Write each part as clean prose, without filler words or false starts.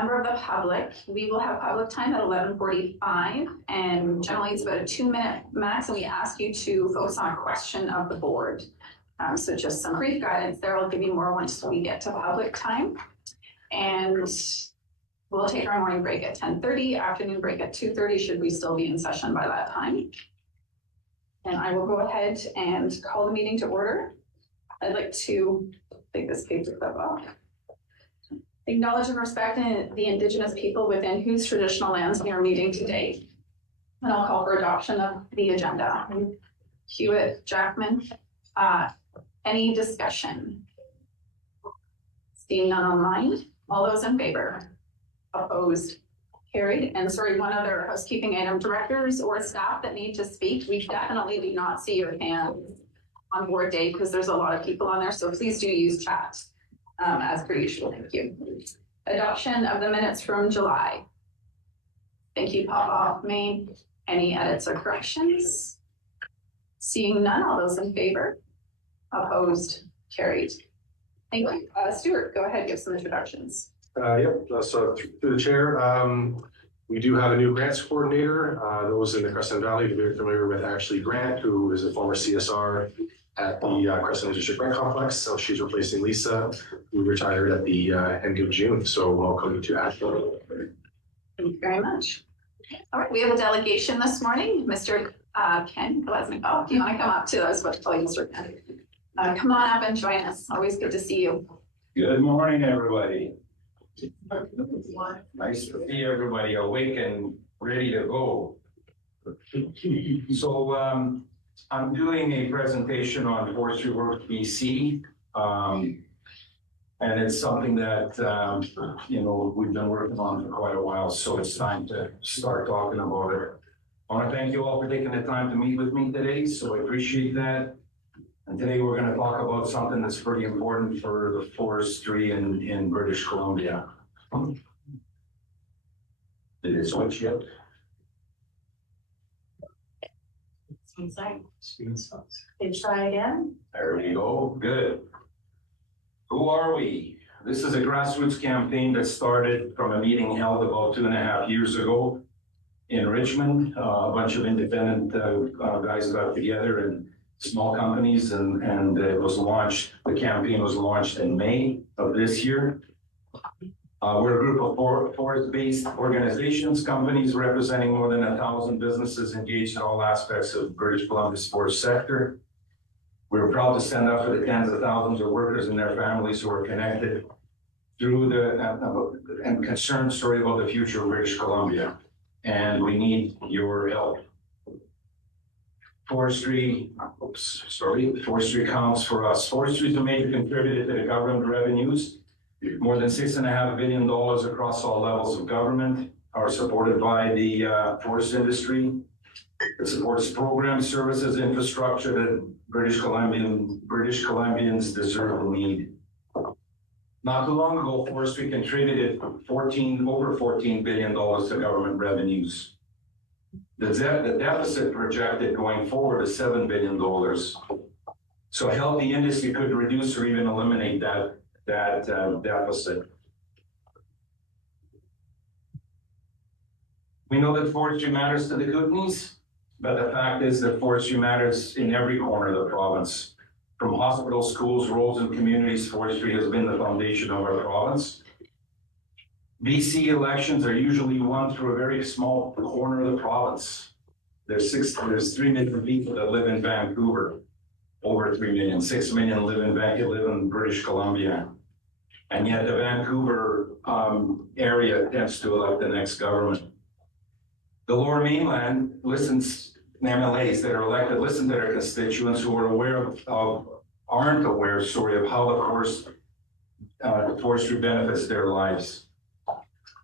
member of the public, we will have public time at 11:45, and generally it's about a 2-minute max, and we ask you to focus on a question of the board. So just some brief guidance there. I'll give you more once we get to public time. And we'll take our morning break at 10:30, afternoon break at 2:30, should we still be in session by that time. And I will go ahead and call the meeting to order. I'd like to take this paper clip off. Acknowledge and respect the Indigenous people within whose traditional lands we are meeting today. And I'll call for adoption of the agenda. Hewitt, Jackman, any discussion? Seeing none online, all those in favor? Opposed? Carried. And sorry, one other housekeeping item, directors or staff that need to speak, we definitely do not see your hands on board day because there's a lot of people on there, so please do use chat as per usual. Thank you. Adoption of the minutes from July. Thank you, Papa Main. Any edits or corrections? Seeing none, all those in favor? Opposed? Carried. Thank you. Stuart, go ahead, give some introductions. Yep, so through the chair, we do have a new grants coordinator. Those in the Crescent Valley, you're very familiar with Ashley Grant, who is a former CSR at the Crescent District Grant Complex. So she's replacing Lisa, who retired at the end of June. So welcome to Ashley. Thank you very much. All right, we have a delegation this morning. Mr. Ken Glesnikov, do you want to come up to us? What's called Mr. Ken? Come on up and join us. Always good to see you. Good morning, everybody. Nice to see everybody awake and ready to go. So I'm doing a presentation on Forestry Works BC. And it's something that, we've been working on for quite a while. So it's time to start talking about it. I want to thank you all for taking the time to meet with me today. So I appreciate that. And today we're going to talk about something that's pretty important for the forestry in British Columbia. Did it switch yet? Okay, try again. There we go. Good. Who are we? This is a grassroots campaign that started from a meeting held about 2.5 years ago in Richmond. A bunch of independent guys got together and small companies, and it was launched. The campaign was launched in May of this year. We're a group of forest-based organizations, companies representing more than 1,000 businesses engaged in all aspects of British Columbia's forest sector. We're proud to stand up for the tens of thousands of workers and their families who are connected through and concerned story about the future of British Columbia. And we need your help. Forestry counts for us. Forestry is a major contributor to the government revenues. More than $6.5 billion across all levels of government are supported by the forest industry. It supports programs, services, infrastructure that British Columbians deserve and need. Not too long ago, forestry contributed over $14 billion to government revenues. The deficit projected going forward is $7 billion. So a healthy industry could reduce or even eliminate that deficit. We know that forestry matters to the Kootenays, but the fact is that forestry matters in every corner of the province. From hospitals, schools, roads, and communities, forestry has been the foundation of our province. BC elections are usually won through a very small corner of the province. There's 3 million people that live in Vancouver, over 3 million. 6 million live in British Columbia. And yet the Vancouver area tends to elect the next government. The Lower Mainland MLAs that are elected listen to their constituents who are aren't aware of how the forestry benefits their lives.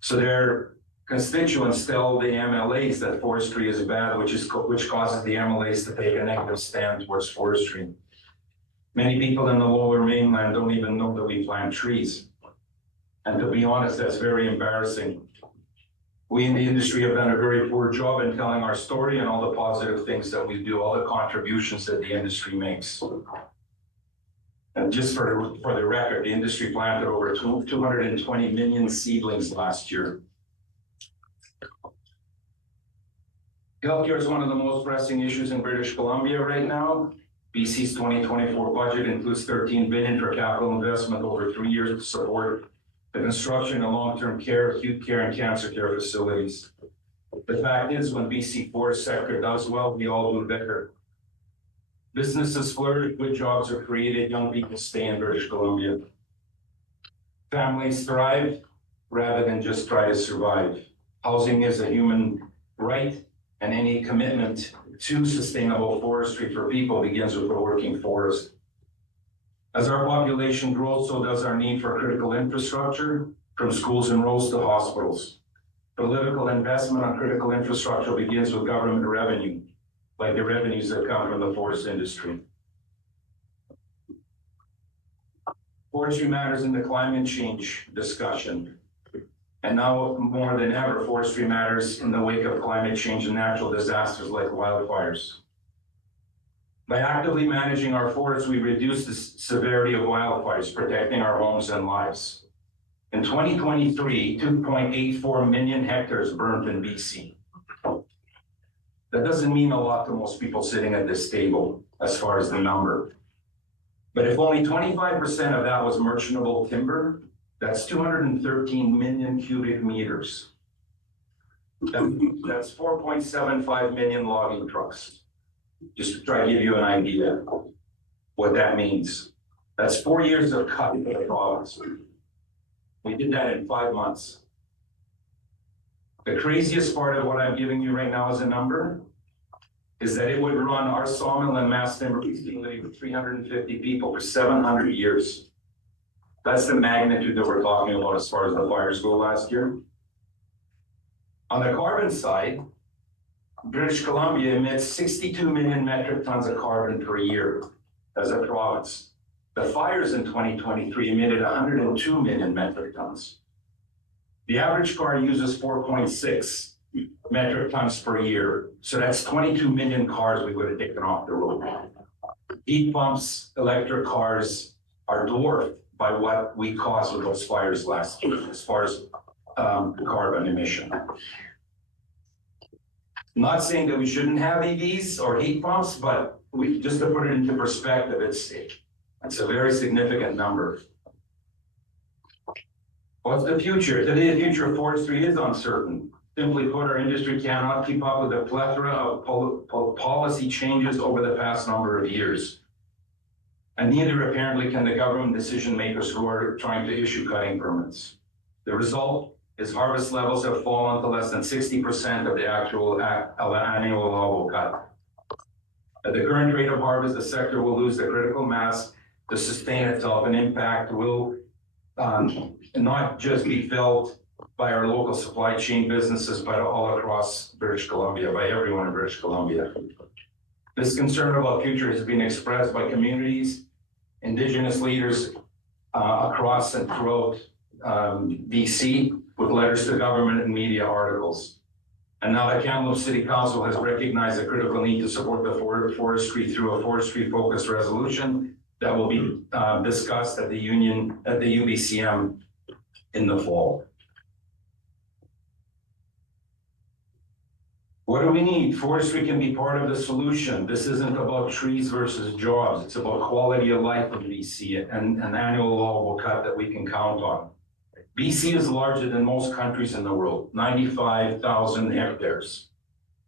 So their constituents tell the MLAs that forestry is bad, which causes the MLAs to take a negative stand towards forestry. Many people in the Lower Mainland don't even know that we plant trees. And to be honest, that's very embarrassing. We in the industry have done a very poor job in telling our story and all the positive things that we do, all the contributions that the industry makes. And just for the record, the industry planted over 220 million seedlings last year. Healthcare is one of the most pressing issues in British Columbia right now. BC's 2024 budget includes 13 billion for capital investment over 3 years to support the construction of long-term care, acute care, and cancer care facilities. The fact is, when BC forest sector does well, we all do better. Businesses flourish, good jobs are created, young people stay in British Columbia. Families thrive rather than just try to survive. Housing is a human right, and any commitment to sustainable forestry for people begins with the working forest. As our population grows, so does our need for critical infrastructure, from schools and roads to hospitals. Political investment on critical infrastructure begins with government revenue, like the revenues that come from the forest industry. Forestry matters in the climate change discussion. And now more than ever, forestry matters in the wake of climate change and natural disasters like wildfires. By actively managing our forests, we reduce the severity of wildfires, protecting our homes and lives. In 2023, 2.84 million hectares burned in BC. That doesn't mean a lot to most people sitting at this table as far as the number. But if only 25% of that was merchantable timber, that's 213 million cubic meters. That's 4.75 million logging trucks. Just to try to give you an idea what that means. That's 4 years of cutting for the province. We did that in 5 months. The craziest part of what I'm giving you right now as a number is that it would run our sawmill and mass timber facility with 350 people for 700 years. That's the magnitude that we're talking about as far as the fires go last year. On the carbon side, British Columbia emits 62 million metric tons of carbon per year as a province. The fires in 2023 emitted 102 million metric tons. The average car uses 4.6 metric tons per year. So that's 22 million cars we would have taken off the road. Heat pumps, electric cars are dwarfed by what we caused with those fires last year as far as carbon emission. Not saying that we shouldn't have EVs or heat pumps, but just to put it into perspective, it's a very significant number. What's the future? Today, the future of forestry is uncertain. Simply put, our industry cannot keep up with the plethora of policy changes over the past number of years. And neither apparently can the government decision makers who are trying to issue cutting permits. The result is harvest levels have fallen to less than 60% of the actual annual allowable cut. At the current rate of harvest, the sector will lose the critical mass to sustain itself, and impact will not just be felt by our local supply chain businesses, but all across British Columbia, by everyone in British Columbia. This concern about future has been expressed by communities, Indigenous leaders across and throughout BC, with letters to government and media articles. And now the Kamloops City Council has recognized the critical need to support the forestry through a forestry-focused resolution that will be discussed at the UBCM in the fall. What do we need? Forestry can be part of the solution. This isn't about trees versus jobs. It's about quality of life in BC and an annual allowable cut that we can count on. BC is larger than most countries in the world, 95,000 hectares.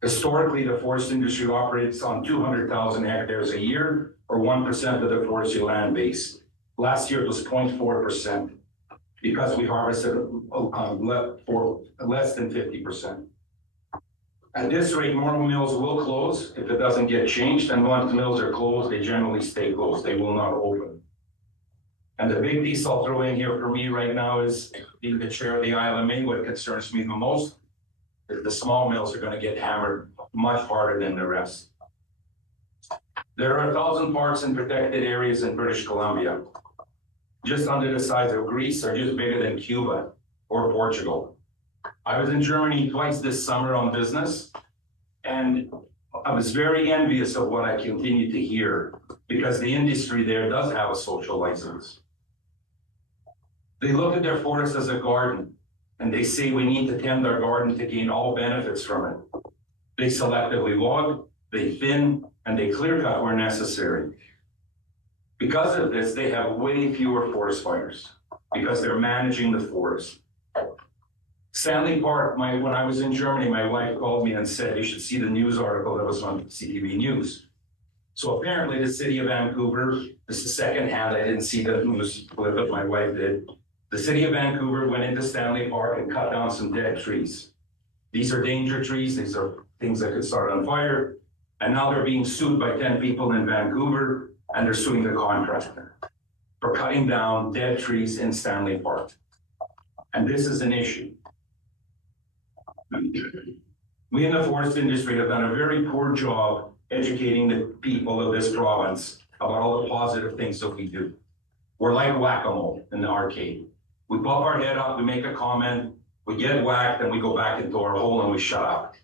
Historically, the forest industry operates on 200,000 hectares a year, or 1% of the forestry land base. Last year it was 0.4%, because we harvested for less than 50%. At this rate, more mills will close if it doesn't get changed, and once mills are closed, they generally stay closed. They will not open. And the big piece I'll throw in here for me right now is being the chair of the ILMA. What concerns me the most is the small mills are going to get hammered much harder than the rest. There are 1,000 parks and protected areas in British Columbia, just under the size of Greece or just bigger than Cuba or Portugal. I was in Germany twice this summer on business, and I was very envious of what I continued to hear because the industry there does have a social license. They look at their forest as a garden, and they say we need to tend our garden to gain all benefits from it. They selectively log, they thin, and they clear cut where necessary. Because of this, they have way fewer forest fires because they're managing the forest. Stanley Park, when I was in Germany, my wife called me and said, you should see the news article that was on CTV News. So apparently the city of Vancouver, this is secondhand, I didn't see the news clip, but my wife did. The city of Vancouver went into Stanley Park and cut down some dead trees. These are danger trees, these are things that could start on fire. And now they're being sued by 10 people in Vancouver, and they're suing the contractor for cutting down dead trees in Stanley Park. And this is an issue. We in the forest industry have done a very poor job educating the people of this province about all the positive things that we do. We're like whack-a-mole in the arcade. We pop our head up, we make a comment, we get whacked, and we go back into our hole and we shut up.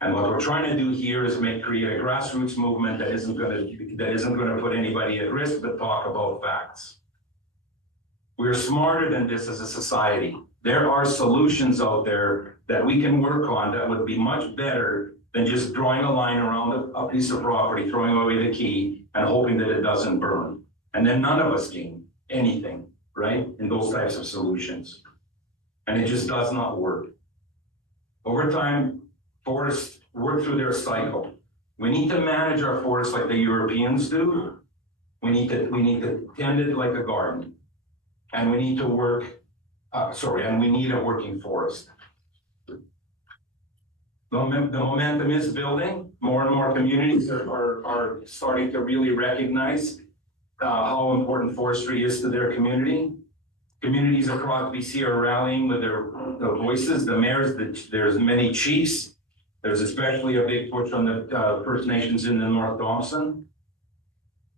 And what we're trying to do here is create a grassroots movement that isn't gonna put anybody at risk, but talk about facts. We're smarter than this as a society. There are solutions out there that we can work on that would be much better than just drawing a line around a piece of property, throwing away the key, and hoping that it doesn't burn. And then none of us gain anything, right, in those types of solutions. And it just does not work. Over time, forests work through their cycle. We need to manage our forests like the Europeans do. We need to tend it like a garden. And we need to we need a working forest. The momentum is building. More and more communities are starting to really recognize how important forestry is to their community. Communities across BC are rallying with their voices. The mayors, there's many chiefs. There's especially a big push on the First Nations in the North Thompson.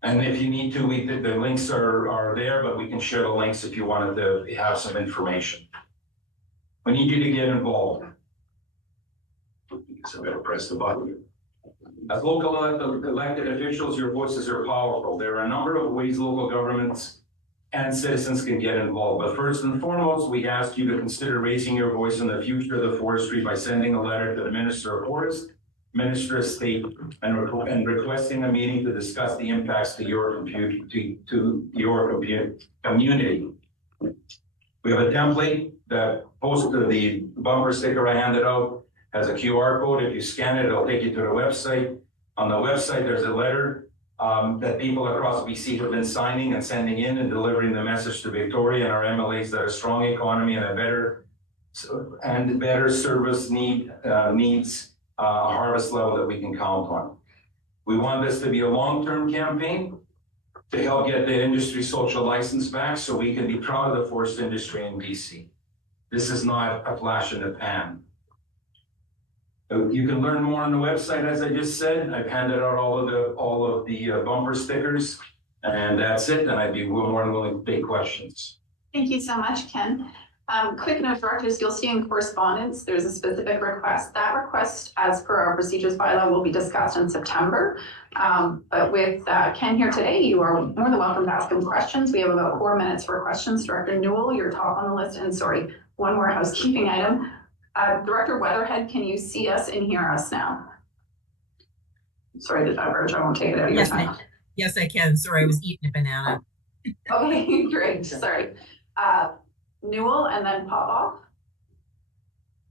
And if you need to, the links are there, but we can share the links if you wanted to have some information. We need you to get involved. So I'm gonna press the button. As local elected officials, your voices are powerful. There are a number of ways local governments and citizens can get involved. But first and foremost, we ask you to consider raising your voice in the future of the forestry by sending a letter to the Minister of Forest, Minister of State, and requesting a meeting to discuss the impacts to your community. We have a template that posted the bumper sticker I handed out has a QR code. If you scan it, it'll take you to the website. On the website, there's a letter that people across BC have been signing and sending in and delivering the message to Victoria and our MLAs that a strong economy and a better service needs a harvest level that we can count on. We want this to be a long-term campaign to help get the industry social license back so we can be proud of the forest industry in BC. This is not a flash in the pan. You can learn more on the website, as I just said. I've handed out all of the bumper stickers, and that's it. And I'd be more than willing to take questions. Thank you so much, Ken. Quick note, directors, you'll see in correspondence, there's a specific request. That request, as per our procedures bylaw, will be discussed in September. But with Ken here today, you are more than welcome to ask him questions. We have about 4 minutes for questions. Director Newell, you're top on the list. And sorry, one more housekeeping item. Director Weatherhead, can you see us and hear us now? Sorry to diverge, I won't take it out of your time. Yes, I can. Sorry, I was eating a banana. Okay, great, sorry. Newell and then Popoff.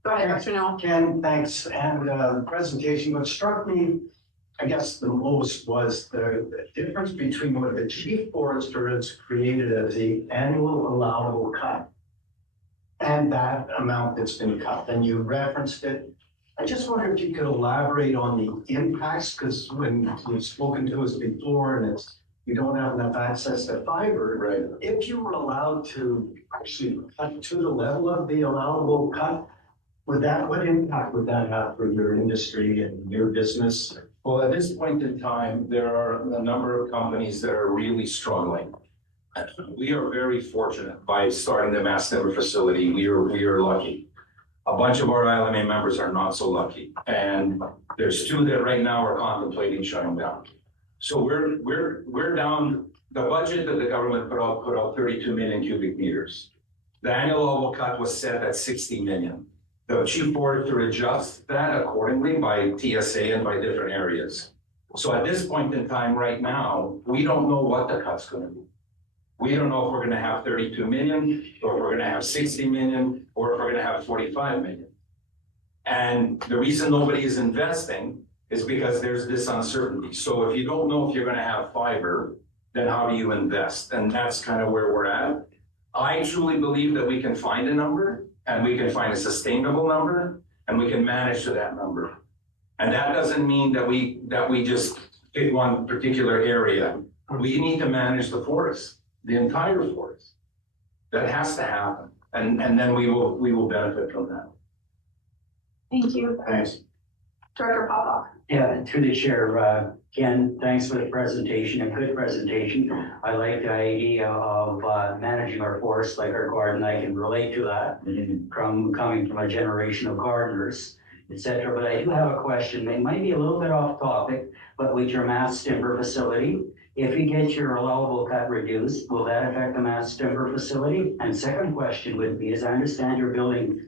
Go ahead, Dr. Newell. Ken, thanks. And the presentation, what struck me, I guess the most was the difference between what the chief forester has created as the annual allowable cut and that amount that's been cut, and you referenced it. I just wonder if you could elaborate on the impacts, because when you've spoken to us before and you don't have enough access to fiber. Right. If you were allowed to actually cut to the level of the allowable cut, what impact would that have for your industry and your business? Well, at this point in time, there are a number of companies that are really struggling. We are very fortunate by starting the Mass Timber facility. We are lucky. A bunch of our ILMA members are not so lucky. And there's 2 that right now are contemplating shutting down. So we're down, the budget that the government put out 32 million cubic meters. The annual level cut was set at 60 million. The chief forester adjusts that accordingly by TSA and by different areas. So at this point in time, right now, we don't know what the cut's gonna be. We don't know if we're gonna have 32 million, or if we're gonna have 60 million, or if we're gonna have 45 million. And the reason nobody is investing is because there's this uncertainty. So if you don't know if you're gonna have fiber, then how do you invest? And that's kind of where we're at. I truly believe that we can find a number, and we can find a sustainable number, and we can manage to that number. And that doesn't mean that we just pick one particular area. We need to manage the forest, the entire forest. That has to happen, and then we will benefit from that. Thank you. Thanks. Director Popoff. Yeah, through the chair, Ken, thanks for the presentation, a good presentation. I like the idea of managing our forests like our garden. I can relate to that from coming from a generation of gardeners, etc. But I do have a question. It might be a little bit off topic, but with your mass timber facility, if you get your allowable cut reduced, will that affect the mass timber facility? And second question would be, as I understand you're building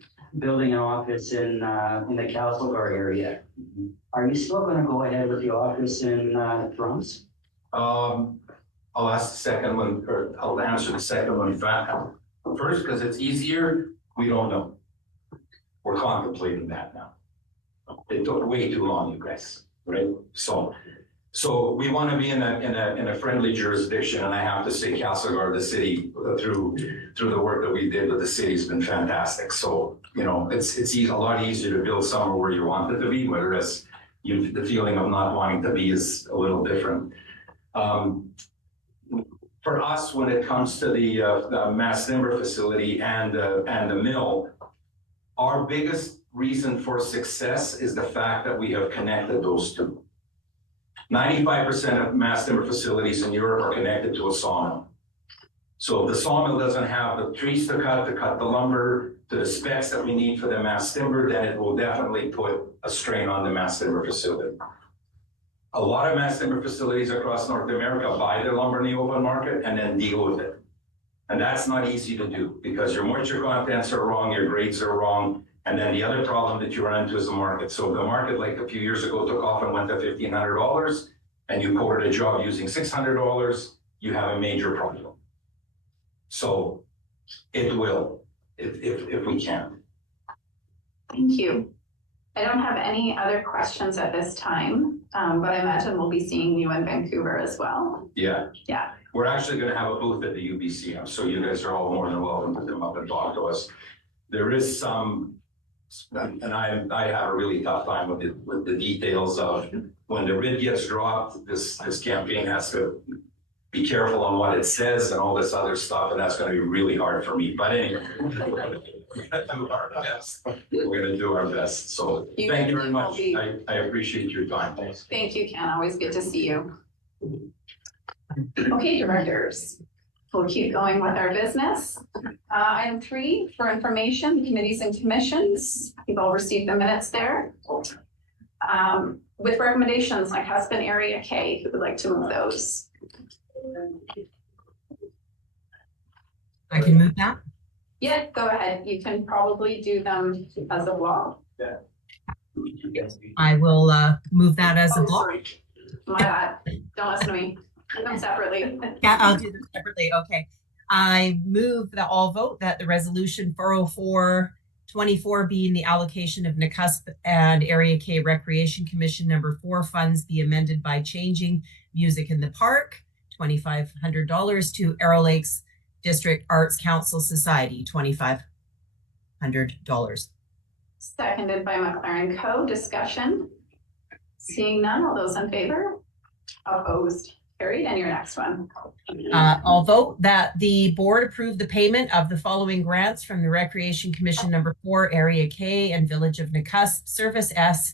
an office in the Castlegar area. Are you still gonna go ahead with the office in Thrums? I'll ask the second one, or I'll answer the second one first, because it's easier. We don't know. We're contemplating that now. It took way too long, you guys, right? So we want to be in a friendly jurisdiction, and I have to say Castlegar, the city, through the work that we did with the city has been fantastic. So, you know, it's a lot easier to build somewhere where you want it to be, whereas the feeling of not wanting to be is a little different. For us, when it comes to the mass timber facility and the mill, our biggest reason for success is the fact that we have connected those two. 95% of mass timber facilities in Europe are connected to a sawmill. So if the sawmill doesn't have the trees to cut the lumber to the specs that we need for the mass timber, then it will definitely put a strain on the mass timber facility. A lot of mass timber facilities across North America buy their lumber in the open market and then deal with it. And that's not easy to do because your moisture contents are wrong, your grades are wrong. And then the other problem that you run into is the market. So if the market, like a few years ago, took off and went to $1,500 and you quoted a job using $600, you have a major problem. So it will, if we can. Thank you. I don't have any other questions at this time, but I imagine we'll be seeing you in Vancouver as well. Yeah. Yeah. We're actually going to have a booth at the UBCM, so you guys are all more than welcome to come up and talk to us. There is some, and I have a really tough time with the details of when the bid gets dropped, this campaign has to be careful on what it says and all this other stuff, and that's going to be really hard for me. But anyway, we're going to do our best. We're going to do our best. So thank you very much. I appreciate your time. Thanks. Thank you, Ken. Always good to see you. Okay, directors. We'll keep going with our business. Item 3 for information, committees and commissions. You've all received the minutes there. With recommendations like Husband Area K, who would like to move those? I can move that. Yeah, go ahead. You can probably do them as a block. I will move that as a Oh, block. sorry. My bad. Don't listen to me. Do them separately. Yeah, I'll do them separately. Okay. I move that all vote that the resolution 404-24 being the allocation of Nakusp and Area K Recreation Commission number 4 funds be amended by changing Music in the Park, $2,500 to Arrow Lakes District Arts Council Society, $2,500. Seconded by McLaren Co. Discussion. Seeing none, all those in favor? Opposed? Carried. And your next one. I'll vote that the board approve the payment of the following grants from the Recreation Commission number 4, Area K and Village of Nakusp, Service S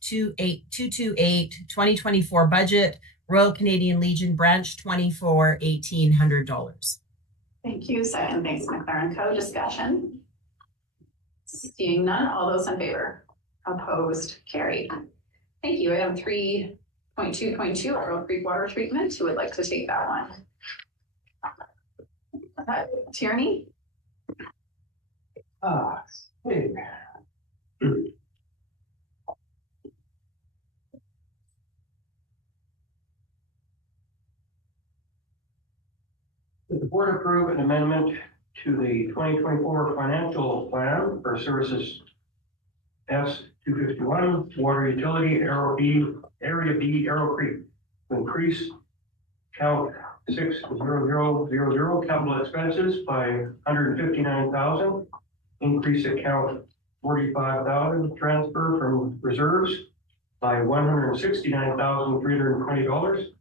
28228, 2024 budget, Royal Canadian Legion Branch 24, $1,800. Thank you. Second, thanks, McLaren Co. Discussion. Seeing none, all those in favor? Opposed? Carried. Thank you. Item 3 .2.2, Earl Creek Water Treatment. Who would like to take that one? Tierney? Hey. That the board approve an amendment to the 2024 financial plan for services S 251 water utility area B Arrow Creek to increase count 60000 capital expenses by 159,000, increase account 45,000, transfer from reserves by $169,320,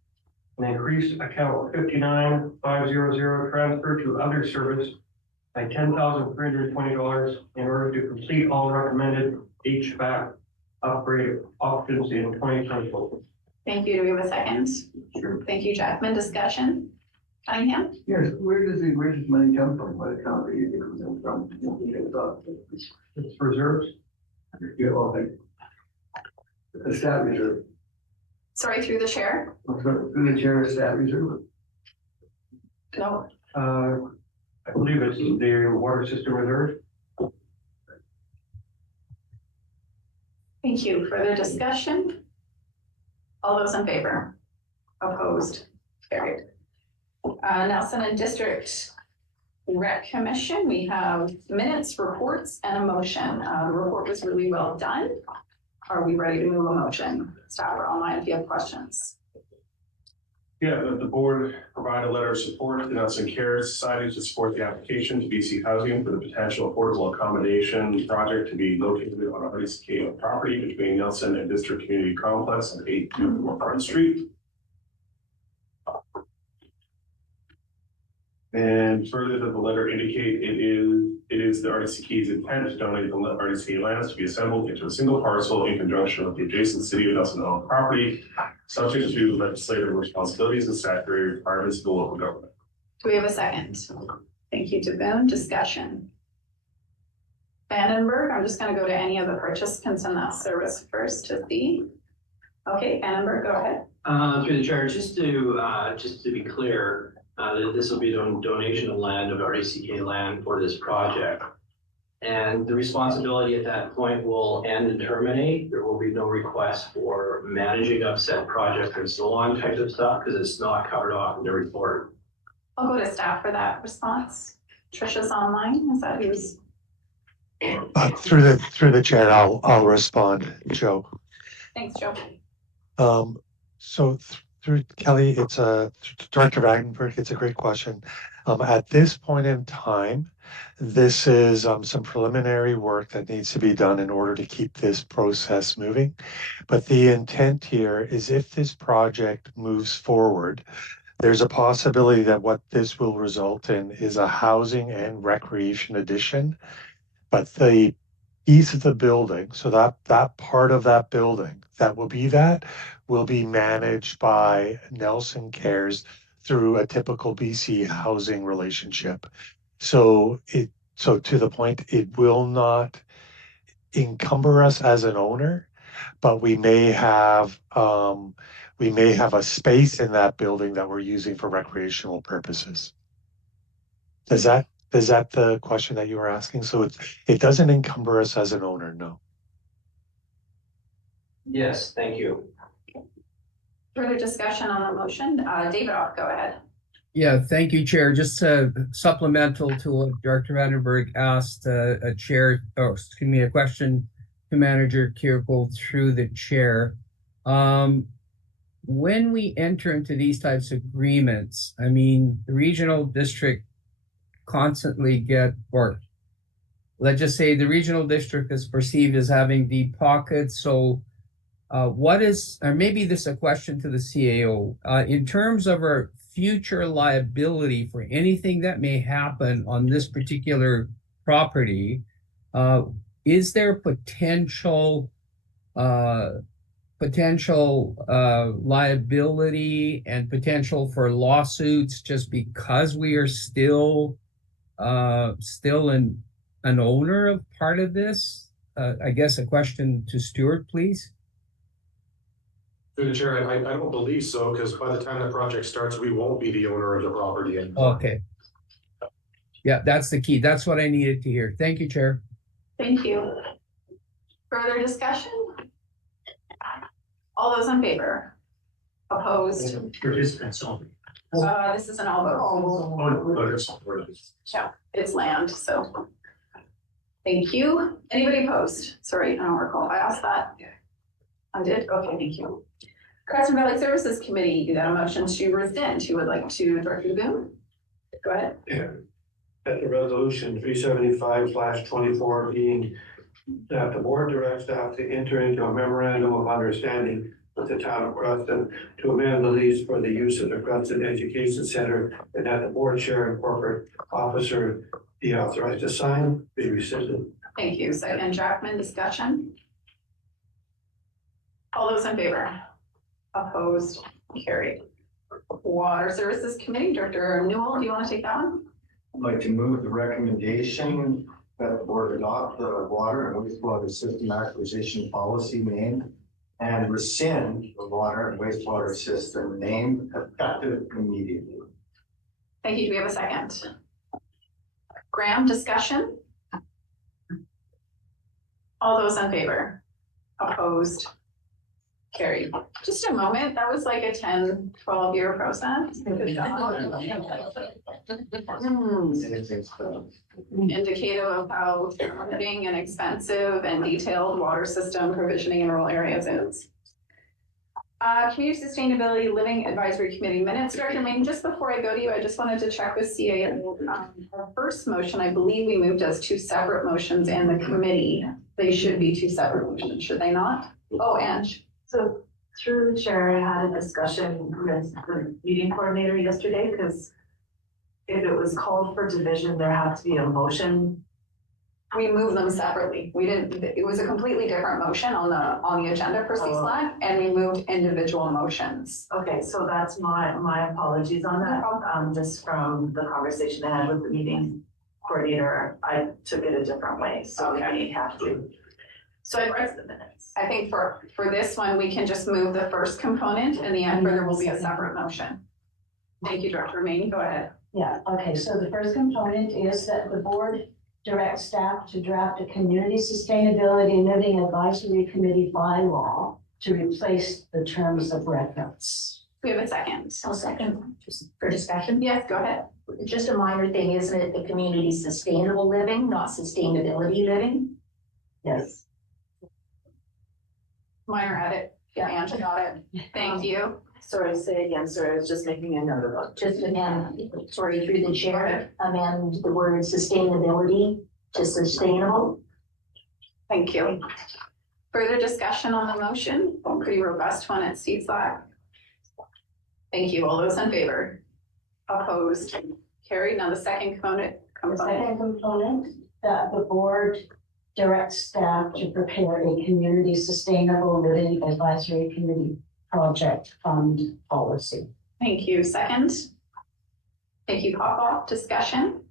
and increase account 59500 transfer to other service by $10,320 in order to complete all recommended HVAC upgrade options in 2024. Thank you. Do we have a second? Sure. Thank you, Jackman. Discussion? Cunningham? Yes, where does this money come from? What account are you getting it from? It's reserves. Yeah, well, the stat reserve, Sorry, through the chair? through the chair of stat reserve. No. I believe it's the water system reserve. Thank you. Further discussion? All those in favor? Opposed? Carried. Nelson and District Rec Commission, we have minutes, reports, and a motion. The report was really well done. Are we ready to move a motion? Staff are online if you have questions. Yeah, the board provided a letter of support to Nelson Cares Society to support the application to BC Housing for the potential affordable accommodation project to be located on a RDCK property between Nelson and District Community Complex on 824 Front Street. And further, that the letter indicate it is the RDCK's intent to donate the RDCK lands to be assembled into a single parcel in conjunction with the adjacent city of Nelson owned property, subject to legislative responsibilities and statutory requirements of the local government. Do we have a second? Thank you, DeBoon. Discussion. Vandenberg, I'm just going to go to any of the participants in that service first to see. Okay, Vandenberg, go ahead. Through the chair, just to be clear, that this will be a donation of land, of RDCK land for this project. And the responsibility at that point will end and terminate. There will be no request for managing of said project and so on type of stuff, because it's not covered off in the report. I'll go to staff for that response. Trisha's online. Is that who's? Through the chair, I'll respond, Joe. Thanks, Joe. So through Kelly, it's Director Vandenberg, it's a great question. At this point in time, this is some preliminary work that needs to be done in order to keep this process moving. But the intent here is if this project moves forward, there's a possibility that what this will result in is a housing and recreation addition. But the piece of the building, so that part of that building that will be managed by Nelson Cares through a typical BC housing relationship. So to the point, it will not encumber us as an owner, but we may have a space in that building that we're using for recreational purposes. Is that the question that you were asking? So it doesn't encumber us as an owner, no. Yes, thank you. Further discussion on the motion. David, go ahead. Yeah, thank you, Chair. Just supplemental to what Director Vandenberg asked a question to Manager Kirkle through the chair. When we enter into these types of agreements, I mean, the regional district constantly or let's just say the regional district is perceived as having deep pockets. So or maybe this is a question to the CAO, in terms of our future liability for anything that may happen on this particular property, is there potential liability and potential for lawsuits just because we are still an owner of part of this? I guess a question to Stuart, please. Through the chair, I don't believe so, because by the time the project starts, we won't be the owner of the property anymore. Okay. Yeah, that's the key. That's what I needed to hear. Thank you, Chair. Thank you. Further discussion? All those in favor? Opposed? Participants only. This is an all vote. Yeah, it's land, so. Thank you. Anybody opposed? Sorry, I don't recall. I asked that. I did? Okay, thank you. Crescent Valley Services Committee, you got a motion to rescind. Who would like to, Director Boone? Go ahead. That the resolution 375/24 being that the board directs staff to enter into a memorandum of understanding with the town of Crescent to amend the lease for the use of the Crescent Education Center, and that the board chair and corporate officer be authorized to sign, be rescinded. Thank you. Second, Jackman, discussion? All those in favor? Opposed? Carried. Water Services Committee, Director Newell, do you want to take that one? I'd like to move the recommendation that the board adopt the water and wastewater system acquisition policy name and rescind the water and wastewater system name effective immediately. Thank you. Do we have a second? Graham, discussion? All those in favor? Opposed? Carried. Just a moment, that was like a 10, 12-year process. Good job. Indicative of how limiting and expensive and detailed water system provisioning in rural areas is. Community Sustainability Living Advisory Committee minutes. Director Main, just before I go to you, I just wanted to check with CA. Our first motion, I believe we moved as two separate motions, and the committee, they should be two separate motions, should they not? Oh, Ange. So through the chair, I had a discussion with the meeting coordinator yesterday, because if it was called for division, there had to be a motion. We moved them separately. We didn't, it was a completely different motion on the agenda for CSLAC, and we moved individual motions. Okay, so that's my apologies on that. Just from the conversation I had with the meeting coordinator, I took it a different way, so we have to. So I think for this one, we can just move the first component, and the end further will be a separate motion. Thank you, Director Main, go ahead. Yeah, okay, so the first component is that the board directs staff to draft a community sustainability living advisory committee bylaw to replace the terms of reference. We have a second. I'll second, just for discussion. Yes, go ahead. Just a minor thing, isn't it? The community sustainable living, not sustainability living? Yes. Minor edit. Yeah, Angela got it. Thank you. Sorry, say again, sorry, I was just making a note of it. Just amend, sorry, through the chair, amend the word sustainability to sustainable. Thank you. Further discussion on the motion? A pretty robust one at CSLAC. Thank you. All those in favor? Opposed? Carried. Now the second component. The second component, that the board directs staff to prepare a community sustainable living advisory committee project fund policy. Thank you. Second. Thank you, Popoff. Discussion?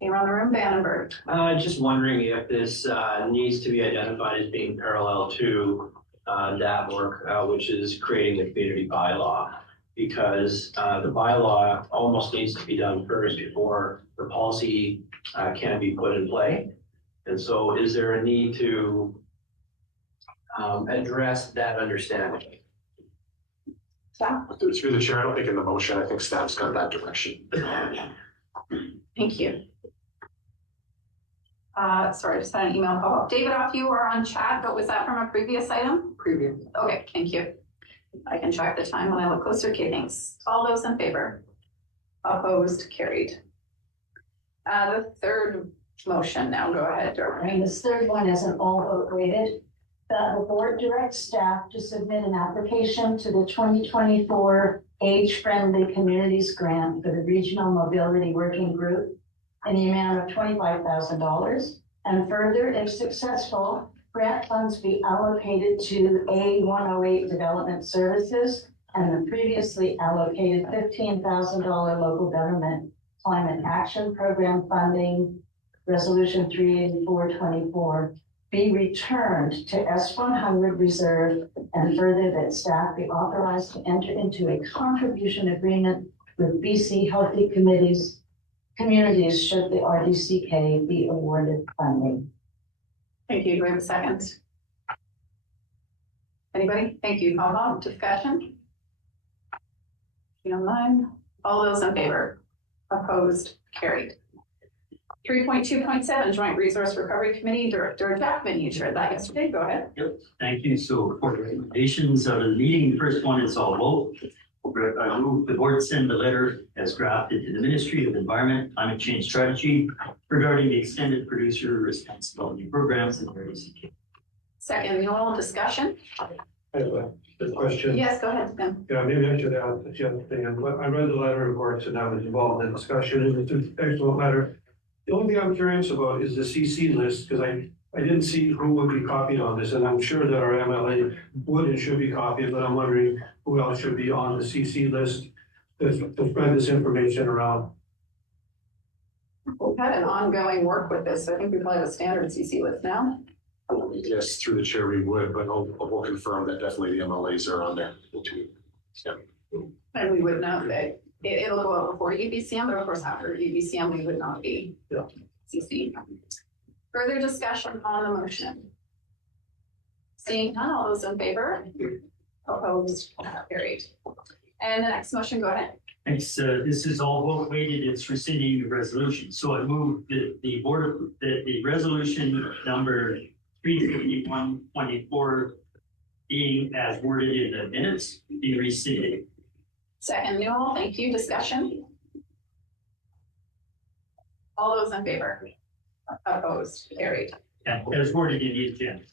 Anyone around the room? Vandenberg. Just wondering if this needs to be identified as being parallel to that work, which is creating the community bylaw. Because the bylaw almost needs to be done first before the policy can be put in play. And so is there a need to address that understanding? Through the chair, I don't think in the motion, I think staff's got that direction. Thank you. Sorry, I just had an email pop up. David, off you are on chat, but was that from a previous item? Previous. Okay, thank you. I can track the time when I look closer. Okay, thanks. All those in favor? Opposed? Carried. The third motion now, go ahead, Director. And this third one is an all vote rated, that the board directs staff to submit an application to the 2024 Age Friendly Communities Grant for the Regional Mobility Working Group in the amount of $25,000. And further, if successful, grant funds be allocated to A108 Development Services and the previously allocated $15,000 local government climate action program funding, resolution 38424, be returned to S100 reserve, and further that staff be authorized to enter into a contribution agreement with BC Healthy Communities should the RDCK be awarded funding. Thank you. Do we have a second? Anybody? Thank you. Call vote, discussion? You don't mind? All those in favor? Opposed? Carried. 3.2.7 Joint Resource Recovery Committee Director Jackman, you shared that yesterday. Go ahead. Thank you. So for recommendations of the meeting, the first one is all vote. I move the board send the letter as drafted to the Ministry of Environment, Climate Change Strategy regarding the extended producer responsibility programs in the RDCK. Second, Noel, discussion? I have a question. Yes, go ahead, Tim. Yeah, maybe I should add the other thing. I read the letter, of course, and I was involved in the discussion, and it's an excellent letter. The only thing I'm curious about is the CC list, because I didn't see who would be copied on this, and I'm sure that our MLA would and should be copied, but I'm wondering who else should be on the CC list to spread this information around. We've had an ongoing work with this. So I think we probably have a standard CC list now. Yes, through the chair we would, but we'll confirm that definitely the MLAs are on there. Yeah. And we would know that it'll go out before UBCM, but of course after UBCM, we would not be CC. Further discussion on the motion? Seeing none, all those in favor? Opposed? Carried. And the next motion, go ahead. Thanks. This is all vote weighted. It's rescinding the resolution. So I move that the resolution number 351-24 being as worded in the minutes be rescinded. Second, Newell, thank you. Discussion? All those in favor? Opposed? Carried. And as worded in the agenda.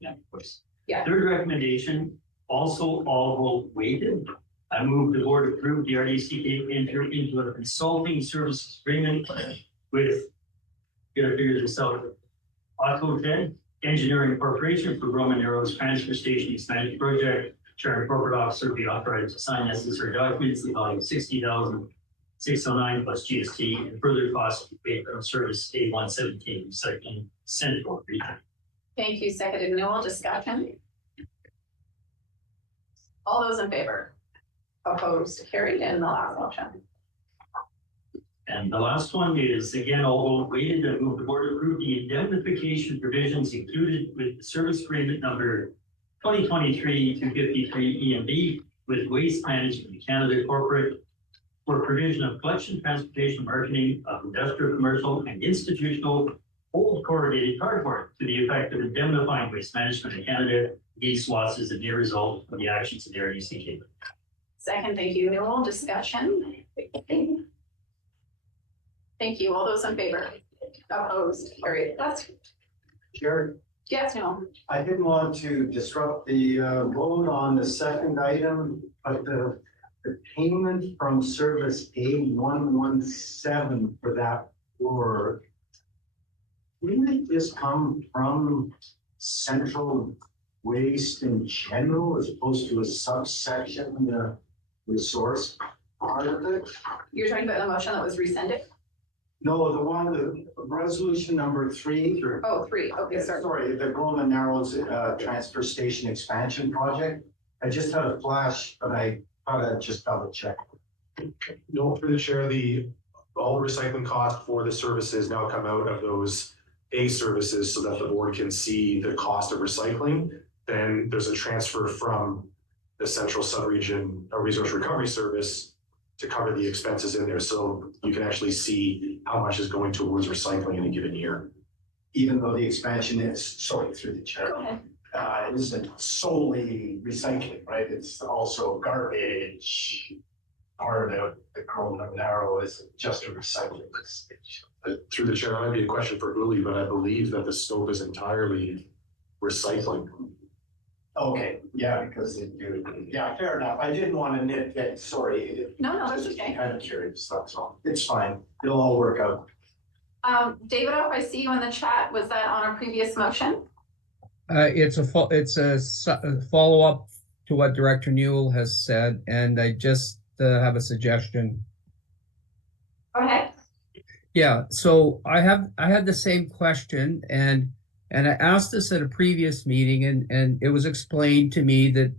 Yeah, of course. Yeah. Third recommendation, also all vote weighted. I move the board approve the RDCK enter into a consulting services agreement with, gotta figure this out, Autogen Engineering Corporation for Roman Arrows Transfer Station Expansion Project. Chair and corporate officer be authorized to sign necessary documents, the value of $60,609 plus GST, and further costs paid from service A117 Recycling Central Region. Thank you. Seconded, Newell. Discussion? All those in favor? Opposed? Carried. And the last motion. And the last one is again, all vote weighted. I move the board approve the indemnification provisions included with the service agreement number 2023-253 EMB with Waste Management Canada Corporate for provision of collection, transportation, marketing of industrial, commercial, and institutional old corrugated cardboard to the effect of indemnifying Waste Management in Canada against losses that may result from the actions of the RDCK. Second, thank you, Newell. Discussion? Thank you. All those in favor? Opposed? Carried. That's, Chair, yes, Newell. I didn't want to disrupt the vote on the second item, but the payment from service A117 for that work, didn't it just come from central waste in general as opposed to a subsection, the resource part of it? You're talking about the motion that was rescinded? No, the resolution number 3. Oh, 3. Okay, sorry. Sorry, the Roman Narrows Transfer Station Expansion Project. I just had a flash, but I thought I'd just double check. No, through the chair, all the recycling costs for the services now come out of those A services so that the board can see the cost of recycling. Then there's a transfer from the central subregion resource recovery service to cover the expenses in there. So you can actually see how much is going towards recycling in a given year. Even though the expansion is, sorry, through the chair. Go ahead. Isn't solely recycling, right? It's also garbage. Part of the Roman Narrow is just a recycling station. Through the chair, that might be a question for Uli, but I believe that the scope is entirely recycling. Okay, yeah, because they do, yeah, fair enough. I didn't want to nitpick, sorry. No, that's okay. Kind of curious, that's all. It's fine. It'll all work out. David, if I see you in the chat, was that on a previous motion? It's a follow-up to what Director Newell has said, and I just have a suggestion. Go ahead. Yeah, so I had the same question, and And I asked this at a previous meeting, and it was explained to me that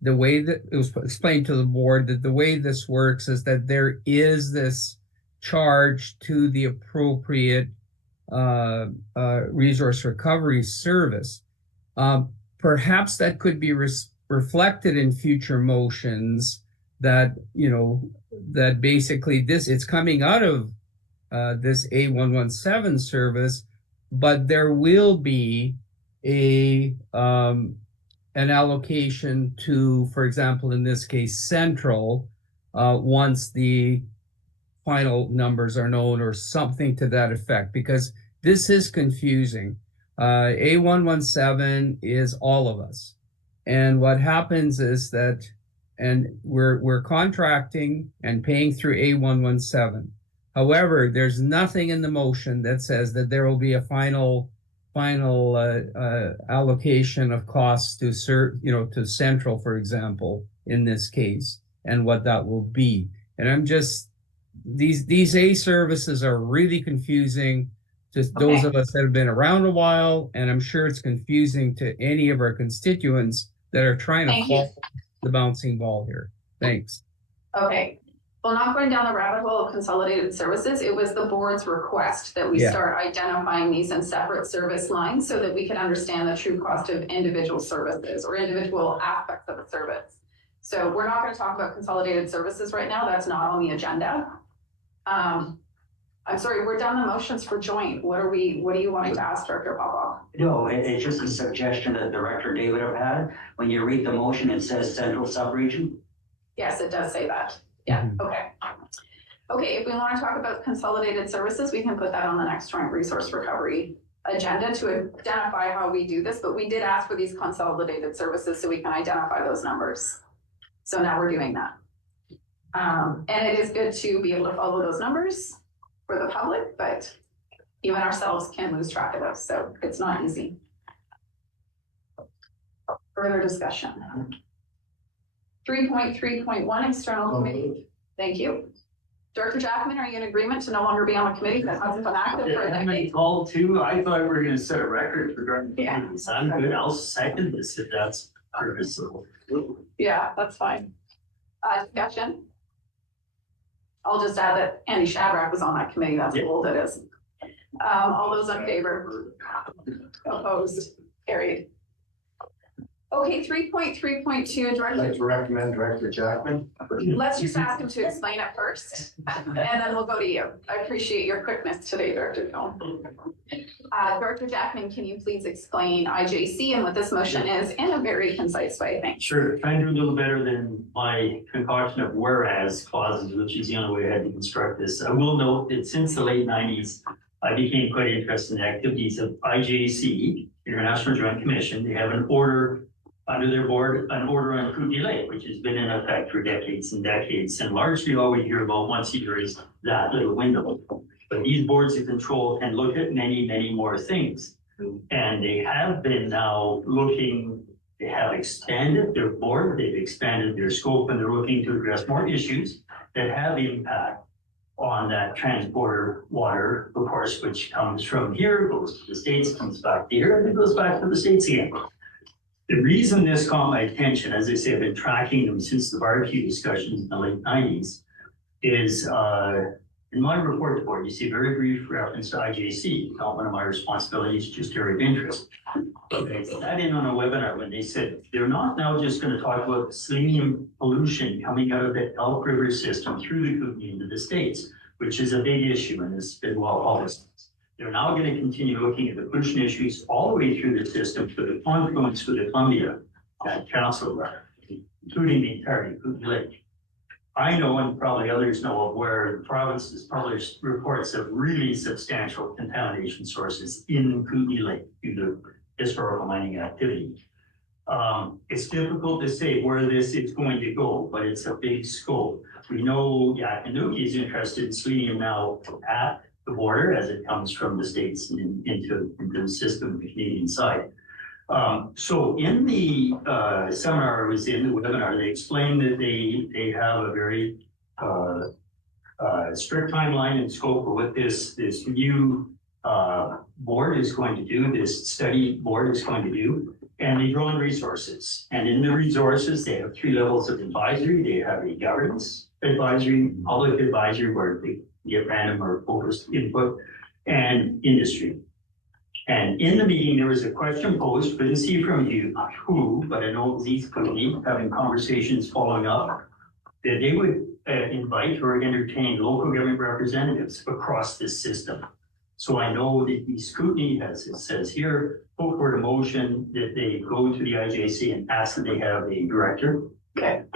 the way that it was explained to the board that the way this works is that there is this charge to the appropriate resource recovery service. Perhaps that could be reflected in future motions that, you know, that basically it's coming out of this A117 service, but there will be an allocation to, for example, in this case, Central, once the final numbers are known or something to that effect, because this is confusing. A117 is all of us. And what happens is that, and we're contracting and paying through A117. However, there's nothing in the motion that says that there will be a final allocation of costs to to Central, for example, in this case, and what that will be. And I'm just, these A services are really confusing to those of us that have been around a while, and I'm sure it's confusing to any of our constituents that are trying to follow the bouncing ball here. Thanks. Okay. Well, not going down the rabbit hole of consolidated services, it was the board's request that we start identifying these in separate service lines so that we can understand the true cost of individual services or individual aspects of a service. So we're not going to talk about consolidated services right now. That's not on the agenda. I'm sorry, we're done the motions for joint. What are you wanting to ask Director Papa? No, it's just a suggestion that Director David have had. When you read the motion, it says Central Subregion. Yes, it does say that. Yeah, okay. Okay, if we want to talk about consolidated services, we can put that on the next joint resource recovery agenda to identify how we do this, but we did ask for these consolidated services so we can identify those numbers. So now we're doing that. And it is good to be able to follow those numbers for the public, but even ourselves can lose track of those, so it's not easy. Further discussion. 3.3.1 external committee. Thank you. Director Jackman, are you in agreement to no longer be on a committee that hasn't been active for a decade? Call too. I thought we were gonna set a record for garden. Yeah. I'm good. I'll second this if that's purposeful. Yeah, that's fine. Discussion. I'll just add that Andy Shadrack was on that committee. That's how old it is. All those in favor? Opposed? Carried. Okay, 3.3.2, I'd Director. like to recommend Director Jackman. Let's just ask him to explain it first, and then we'll go to you. I appreciate your quickness today, Director Cone. Director Jackman, can you please explain IJC and what this motion is in a very concise way? Thanks. Sure, trying to do a little better than my concoction of whereas clauses, which is the only way I had to construct this. I will note that since the late 90s, I became quite interested in the activities of IJC, International Joint Commission. They have an order under their board, an order on Kootenay Lake, which has been in effect for decades and decades. And largely all we hear about once a year is that little window. But these boards of control can look at many, many more things. And they have been now looking, they have expanded their board, they've expanded their scope, and they're looking to address more issues that have impact on that transporter water, of course, which comes from here, goes to the States, comes back to here, and it goes back to the States again. The reason this caught my attention, as I say, I've been tracking them since the barbecue discussions in the late 90s, is in my report to the board, you see a very brief reference to IJC, not one of my responsibilities, just area of interest. But they put that in on a webinar when they said they're not now just going to talk about selenium pollution coming out of the Elk River system through the Kootenay into the States, which is a big issue and has been well publicized. They're now going to continue looking at the pollution issues all the way through the system to the confluence with the Columbia Council, including the entirety of Kootenay Lake. I know, and probably others know, of where the province has published reports of really substantial contamination sources in Kootenay Lake due to historical mining activity. It's difficult to say where this is going to go, but it's a big scope. We know Yakanuki is interested in selenium now at the border as it comes from the States and into the system, the Canadian side. So in the seminar I was in, the webinar, they explained that they have a very strict timeline and scope of what this new board is going to do, this study board is going to do, and they draw on resources. And in the resources, they have 3 levels of advisory. They have a governance advisory, public advisory, where they get random or focused input, and industry. And in the meeting, there was a question posed, couldn't see from you who, but I know these company having conversations following up, that they would invite or entertain local government representatives across this system. So I know that the scrutiny, as it says here, put forward a motion that they go to the IJC and ask that they have a director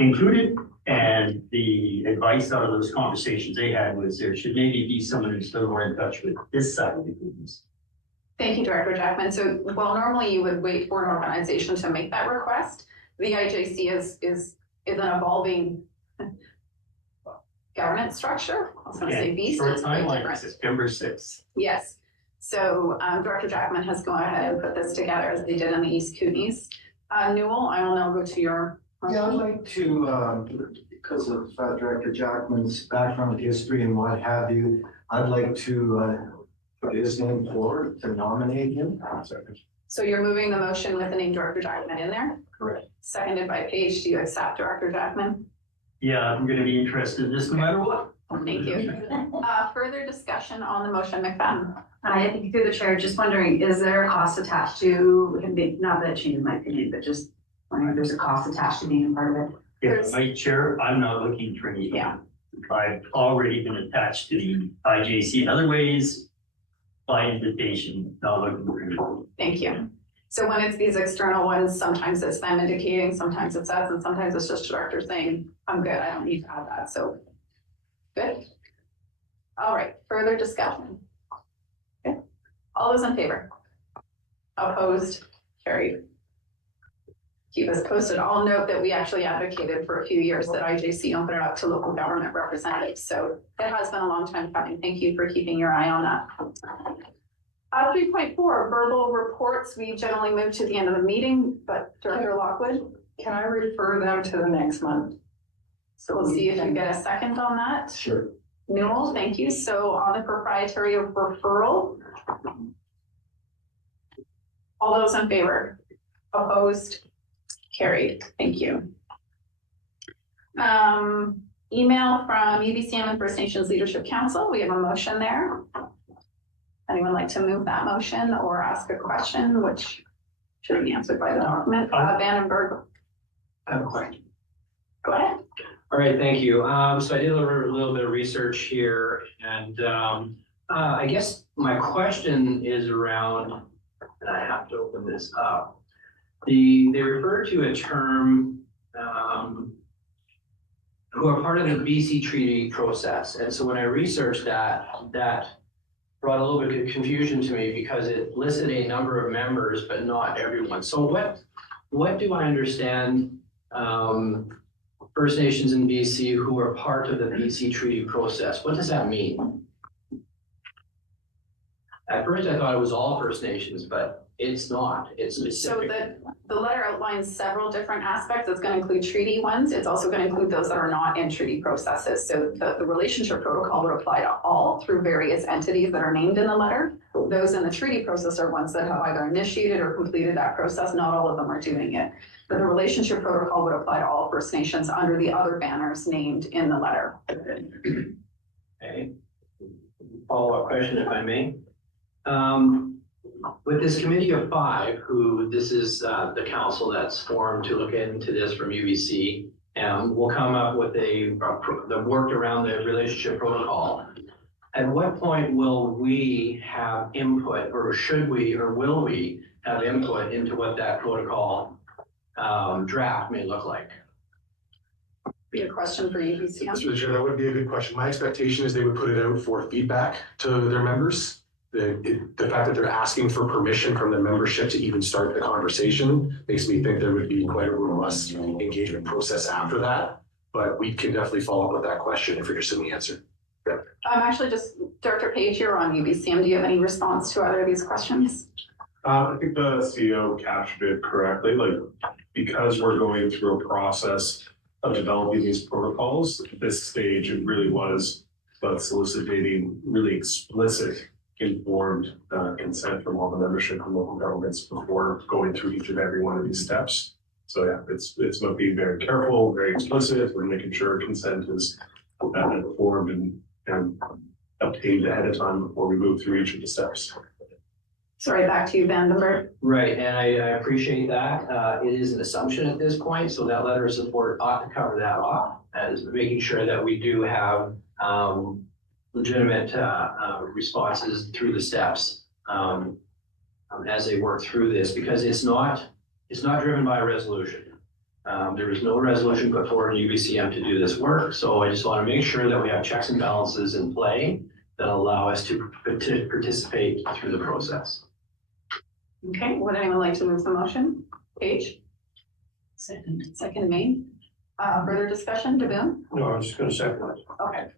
included. And the advice out of those conversations they had was there should maybe be someone who's still more in touch with this side of the business. Thank you, Director Jackman. So, well, normally you would wait for an organization to make that request. The IJC is an evolving governance structure. I was gonna say beast. Short It's quite timeline, different. September 6th. Yes. So, Director Jackman has gone ahead and put this together as they did in the East Kootenays. Newell, I will now go to your. Yeah, I'd like to, because of Director Jackman's background history and what have you, I'd like to put his name forward to nominate him. So you're moving the motion with the name Director Jackman in there? Correct. Seconded by Paige. Do you accept Director Jackman? Yeah, I'm gonna be interested in this no matter what. Thank you. Further discussion on the motion, McFadden? I think through the chair, just wondering, is there a cost attached to, not that it changes my opinion, but just wondering if there's a cost attached to being a part of it? If I chair, I'm not looking for anything. Yeah. I've already been attached to the IJC in other ways by invitation, not looking for anything. Thank you. So when it's these external ones, sometimes it's them indicating, sometimes it's us, and sometimes it's just director saying, I'm good, I don't need to add that, so. Good. All right, further discussion. Okay. All those in favor? Opposed? Carried. Keep us posted. I'll note that we actually advocated for a few years that IJC open it up to local government representatives, so it has been a long time coming. Thank you for keeping your eye on that. 3.4, verbal reports. We generally move to the end of the meeting, but Director Lockwood? Can I refer them to the next month? So we'll see if you get a second on that. Sure. Newell, thank you. So on the proprietary of referral. All those in favor? Opposed? Carried. Thank you. Email from UBCM and First Nations Leadership Council. We have a motion there. Anyone like to move that motion or ask a question, which should be answered by the document? Vandenberg. I have a question. Go ahead. All right, thank you. So I did a little bit of research here, and I guess my question is around, and I have to open this up. They refer to a term who are part of the BC treaty process. And so when I researched that brought a little bit of confusion to me because it listed a number of members, but not everyone. So what do I understand First Nations in BC who are part of the BC treaty process? What does that mean? At first I thought it was all First Nations, but it's not. It's specific. So the letter outlines several different aspects. It's going to include treaty ones. It's also going to include those that are not in treaty processes. So the relationship protocol would apply to all through various entities that are named in the letter. Those in the treaty process are ones that have either initiated or completed that process. Not all of them are doing it. But the relationship protocol would apply to all First Nations under the other banners named in the letter. Okay. Follow-up question, if I may. With this committee of 5, who this is the council that's formed to look into this from UBC, will come up with the work around the relationship protocol. At what point will we have input, or should we, or will we have input into what that protocol draft may look like? Be a question for UBC. Mr. Chair, that would be a good question. My expectation is they would put it out for feedback to their members. The fact that they're asking for permission from the membership to even start the conversation makes me think there would be quite a robust engagement process after that. But we can definitely follow up with that question if you're interested in the answer. Yeah. I'm actually just, Director Page, you're on UBCM. Do you have any response to either of these questions? I think the CEO captured it correctly. Like, because we're going through a process of developing these protocols, at this stage, it really was about soliciting really explicit informed consent from all the membership from local governments before going through each and every one of these steps. So yeah, it's about being very careful, very explicit. We're making sure consent is informed and obtained ahead of time before we move through each of the steps. Sorry, back to you, Vandenberg. Right, and I appreciate that. It is an assumption at this point, so that letter of support ought to cover that off as making sure that we do have legitimate responses through the steps as they work through this, because it's not driven by a resolution. There is no resolution put forward in UBCM to do this work, so I just want to make sure that we have checks and balances in play that allow us to participate through the process. Okay, would anyone like to move the motion? Paige? Second, me. Further discussion, DeBoon? No, I'm just gonna second it. Okay.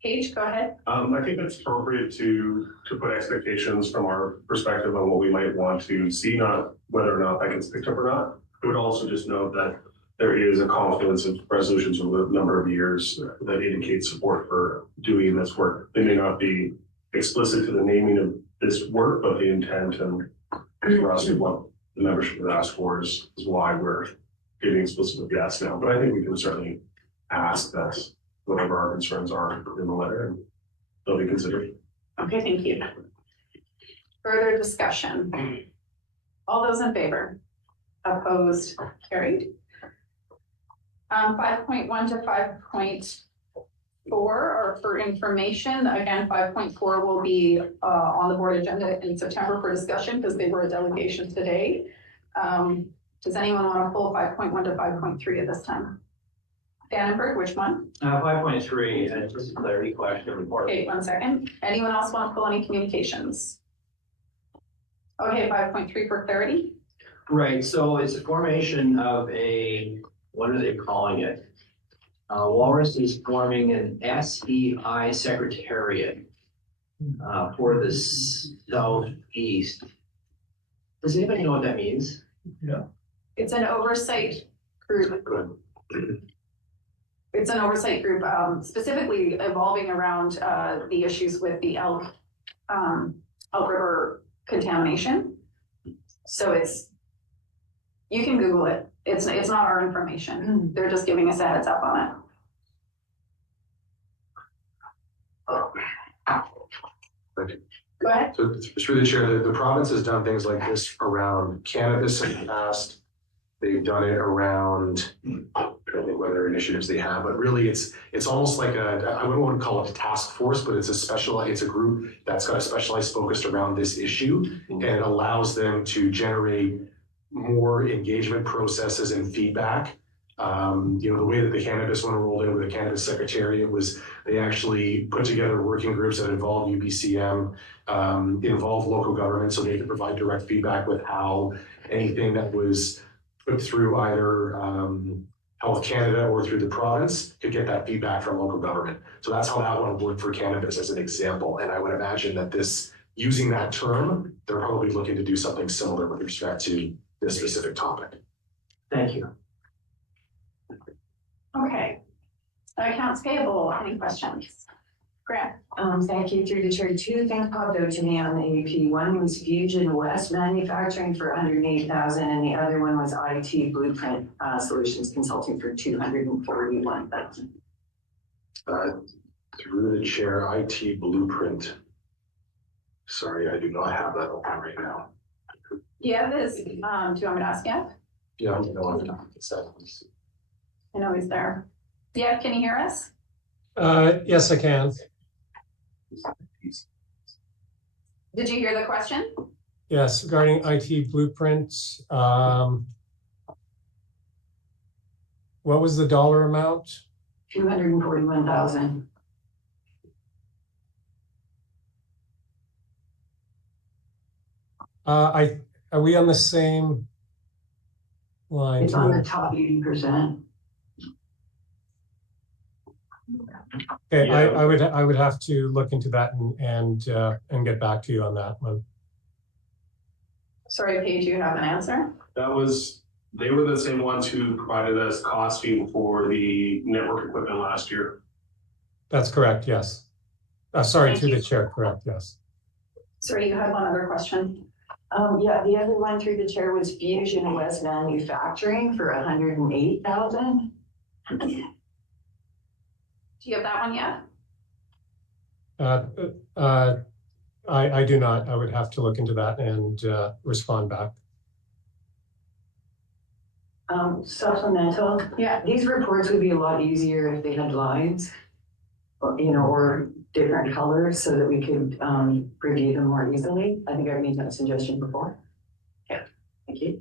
Paige, go ahead. I think it's appropriate to put expectations from our perspective on what we might want to see, not whether or not that gets picked up or not. I would also just note that there is a confluence of resolutions over a number of years that indicate support for doing this work. They may not be explicit to the naming of this work, but the intent and for us, what the membership has asked for is why we're giving explicit with yes now. But I think we can certainly ask that whatever our concerns are in the letter, and they'll be considered. Okay, thank you. Further discussion? All those in favor? Opposed? Carried. 5.1 to 5.4 are for information. Again, 5.4 will be on the board agenda in September for discussion because they were a delegation today. Does anyone want to pull 5.1 to 5.3 at this time? Dannenberg, which one? 5.3, and just a clarity question. Okay, 1 second. Anyone else want to pull any communications? Okay, 5.3 for clarity. Right, so it's a formation of a, what are they calling it? Walrus is forming an SEI secretariat for the Southeast. Does anybody know what that means? Yeah. It's an oversight group. It's an oversight group specifically evolving around the issues with the Elk River contamination. So you can Google it. It's not our information. They're just giving us a heads up on it. Thank you. Go ahead. So through the chair, the province has done things like this around cannabis in the past. They've done it around, I don't think what other initiatives they have, but really it's almost like I wouldn't want to call it a task force, but it's a group that's got a specialized focus around this issue, and it allows them to generate more engagement processes and feedback. The way that the cannabis one rolled in with the cannabis secretariat was they actually put together working groups that involve UBCM, involve local government, so they could provide direct feedback with how anything that was put through either Health Canada or through the province could get that feedback from local government. So that's how that one worked for cannabis as an example. And I would imagine that using that term, they're probably looking to do something similar with respect to this specific topic. Thank you. Okay. Accounts payable, any questions? Grant? Thank you, through the chair. Two things popped out to me on the AP. One was Fusion West Manufacturing for 108,000, and the other one was IT Blueprint Solutions Consulting for 241,000. Through the chair, IT Blueprint. Sorry, I do not have that open right now. Yeah, this, do you want me to ask Jeff? Yeah, I know. I know he's there. Yeah, can you hear us? Yes, I can. Did you hear the question? Yes, regarding IT Blueprint, what was the dollar amount? 241,000. Are we on the same line? It's on the top 80%. Okay, I would have to look into that and get back to you on that one. Sorry, Paige, you have an answer? They were the same ones who provided us costing for the network equipment last year. That's correct, yes. Sorry, Thank through you. the chair, correct, yes. Sorry, you had one other question. Yeah, the other one through the chair was Fusion West Manufacturing for 108,000. Do you have that one yet? I do not. I would have to look into that and respond back. Supplemental, Yeah. these reports would be a lot easier if they had lines, or different colors so that we could review them more easily. I think I've made that suggestion before. Okay, thank you.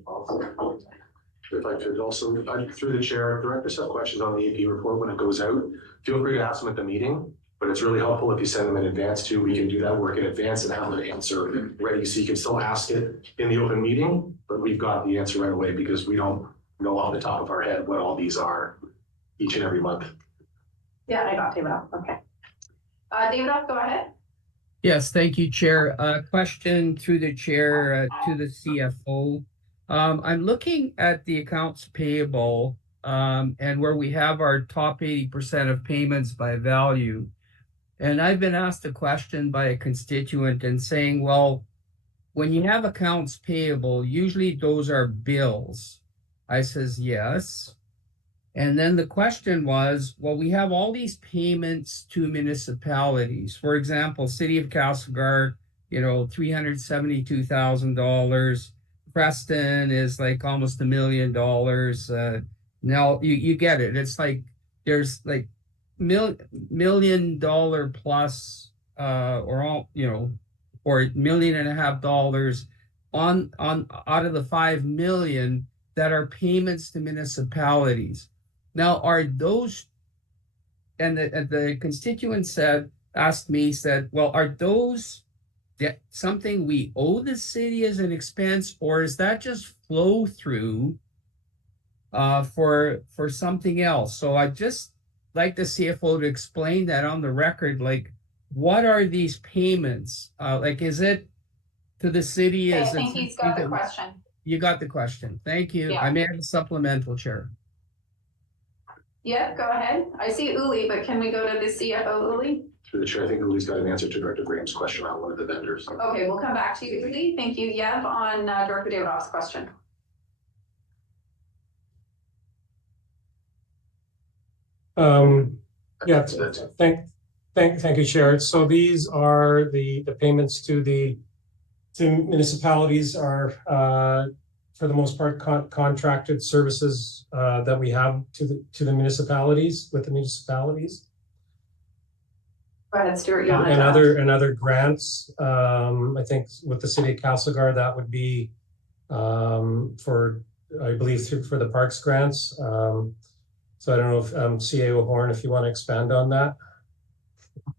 If I could also, through the chair, directors have questions on the AP report when it goes out. Feel free to ask them at the meeting, but it's really helpful if you send them in advance too. We can do that work in advance and have the answer ready. So you can still ask it in the open meeting, but we've got the answer right away because we don't know off the top of our head what all these are each and every month. Yeah, I got David off. Okay. David off, go ahead. Yes, thank you, Chair. Question through the chair to the CFO. I'm looking at the accounts payable and where we have our top 80% of payments by value. And I've been asked a question by a constituent and saying, well, when you have accounts payable, usually those are bills. I says, yes. And then the question was, well, we have all these payments to municipalities. For example, City of Castlegar, $372,000. Preston is like almost $1 million. Now you get it. It's like there's like $1 million plus or $1.5 million on out of the 5 million that are payments to municipalities. Now, are those, and the constituent asked me, well, are those something we owe the city as an expense, or is that just flow through for something else? So I just like the CFO to explain that on the record, like, what are these payments? Like, is it to the city? I think he's got the question. You got the question. Thank you. Yeah. I may have a supplemental, Chair. Yeah, go ahead. I see Uli, but can we go to the CFO, Uli? Through the chair, I think Uli's got an answer to Director Graham's question on one of the vendors. Okay, we'll come back to you, Uli. Thank you, Yev, on Director Davidoff's question. Yeah, thank you, Chair. So these are the payments to municipalities are for the most part contracted services that we have to the municipalities with the municipalities. Go ahead, Stuart. And other grants. I think with the City of Castlegar, that would be for, I believe, for the parks grants. So I don't know if CAO Horn, if you want to expand on that.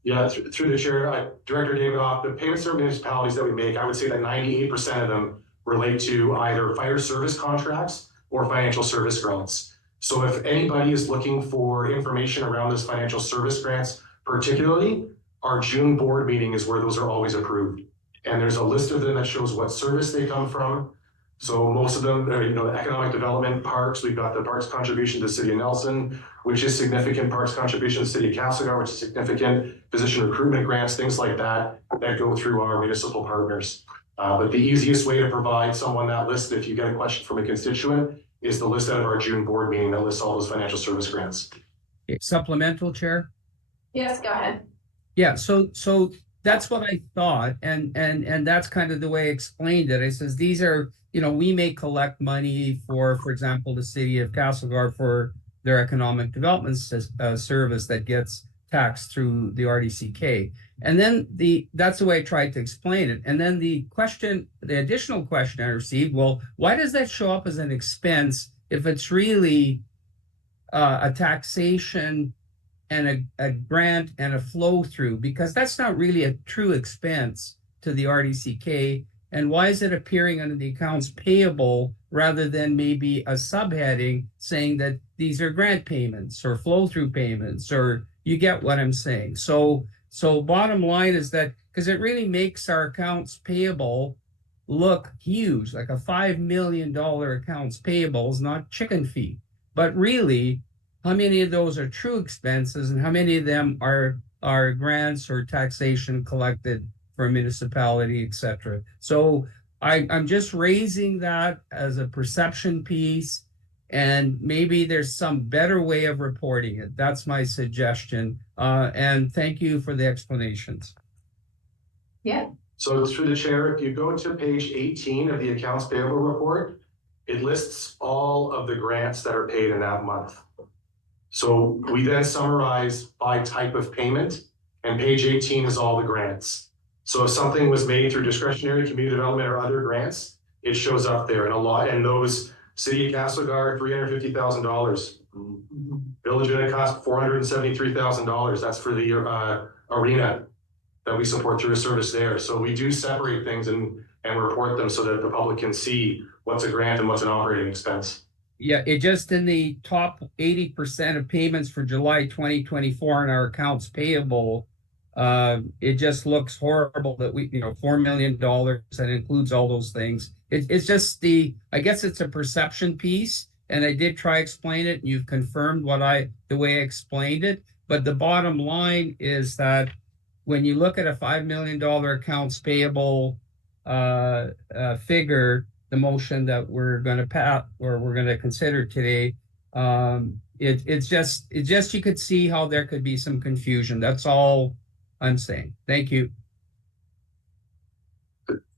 Yeah, through the chair, Director Davidoff, the payments to municipalities that we make, I would say that 98% of them relate to either fire service contracts or financial service grants. So if anybody is looking for information around those financial service grants, particularly, our June board meeting is where those are always approved. And there's a list of them that shows what service they come from. So most of them, economic development, parks, we've got the parks contribution to the City of Nelson, which is significant, parks contribution to the City of Castlegar, which is significant, physician recruitment grants, things like that go through our municipal partners. But the easiest way to provide someone that list, if you get a question from a constituent, is the list out of our June board meeting that lists all those financial service grants. Supplemental, Chair? Yes, go ahead. Yeah, so that's what I thought, and that's kind of the way I explained it. I says these are, we may collect money for example, the City of Castlegar for their economic development service that gets taxed through the RDCK. And then that's the way I tried to explain it. And then the additional question I received, well, why does that show up as an expense if it's really a taxation and a grant and a flow through? Because that's not really a true expense to the RDCK. And why is it appearing under the accounts payable rather than maybe a subheading saying that these are grant payments or flow through payments, or you get what I'm saying? So bottom line is that, because it really makes our accounts payable look huge, like a $5 million accounts payable is not chicken feed. But really, how many of those are true expenses and how many of them are grants or taxation collected for a municipality, etc. So I'm just raising that as a perception piece, and maybe there's some better way of reporting it. That's my suggestion. And thank you for the explanations. Yeah. So through the chair, if you go to page 18 of the accounts payable report, it lists all of the grants that are paid in that month. So we then summarize by type of payment, and page 18 is all the grants. So if something was made through discretionary community development or other grants, it shows up there. And a lot, and those City of Castlegar, $350,000. Village of Anacostia, $473,000. That's for the arena that we support through a service there. So we do separate things and report them so that the public can see what's a grant and what's an operating expense. Yeah, it just in the top 80% of payments for July 2024 in our accounts payable, it just looks horrible that we, $4 million, that includes all those things. It's just I guess it's a perception piece, and I did try to explain it, and you've confirmed the way I explained it. But the bottom line is that when you look at a $5 million accounts payable figure, the motion that we're going to pass or we're going to consider today, it's just you could see how there could be some confusion. That's all I'm saying. Thank you.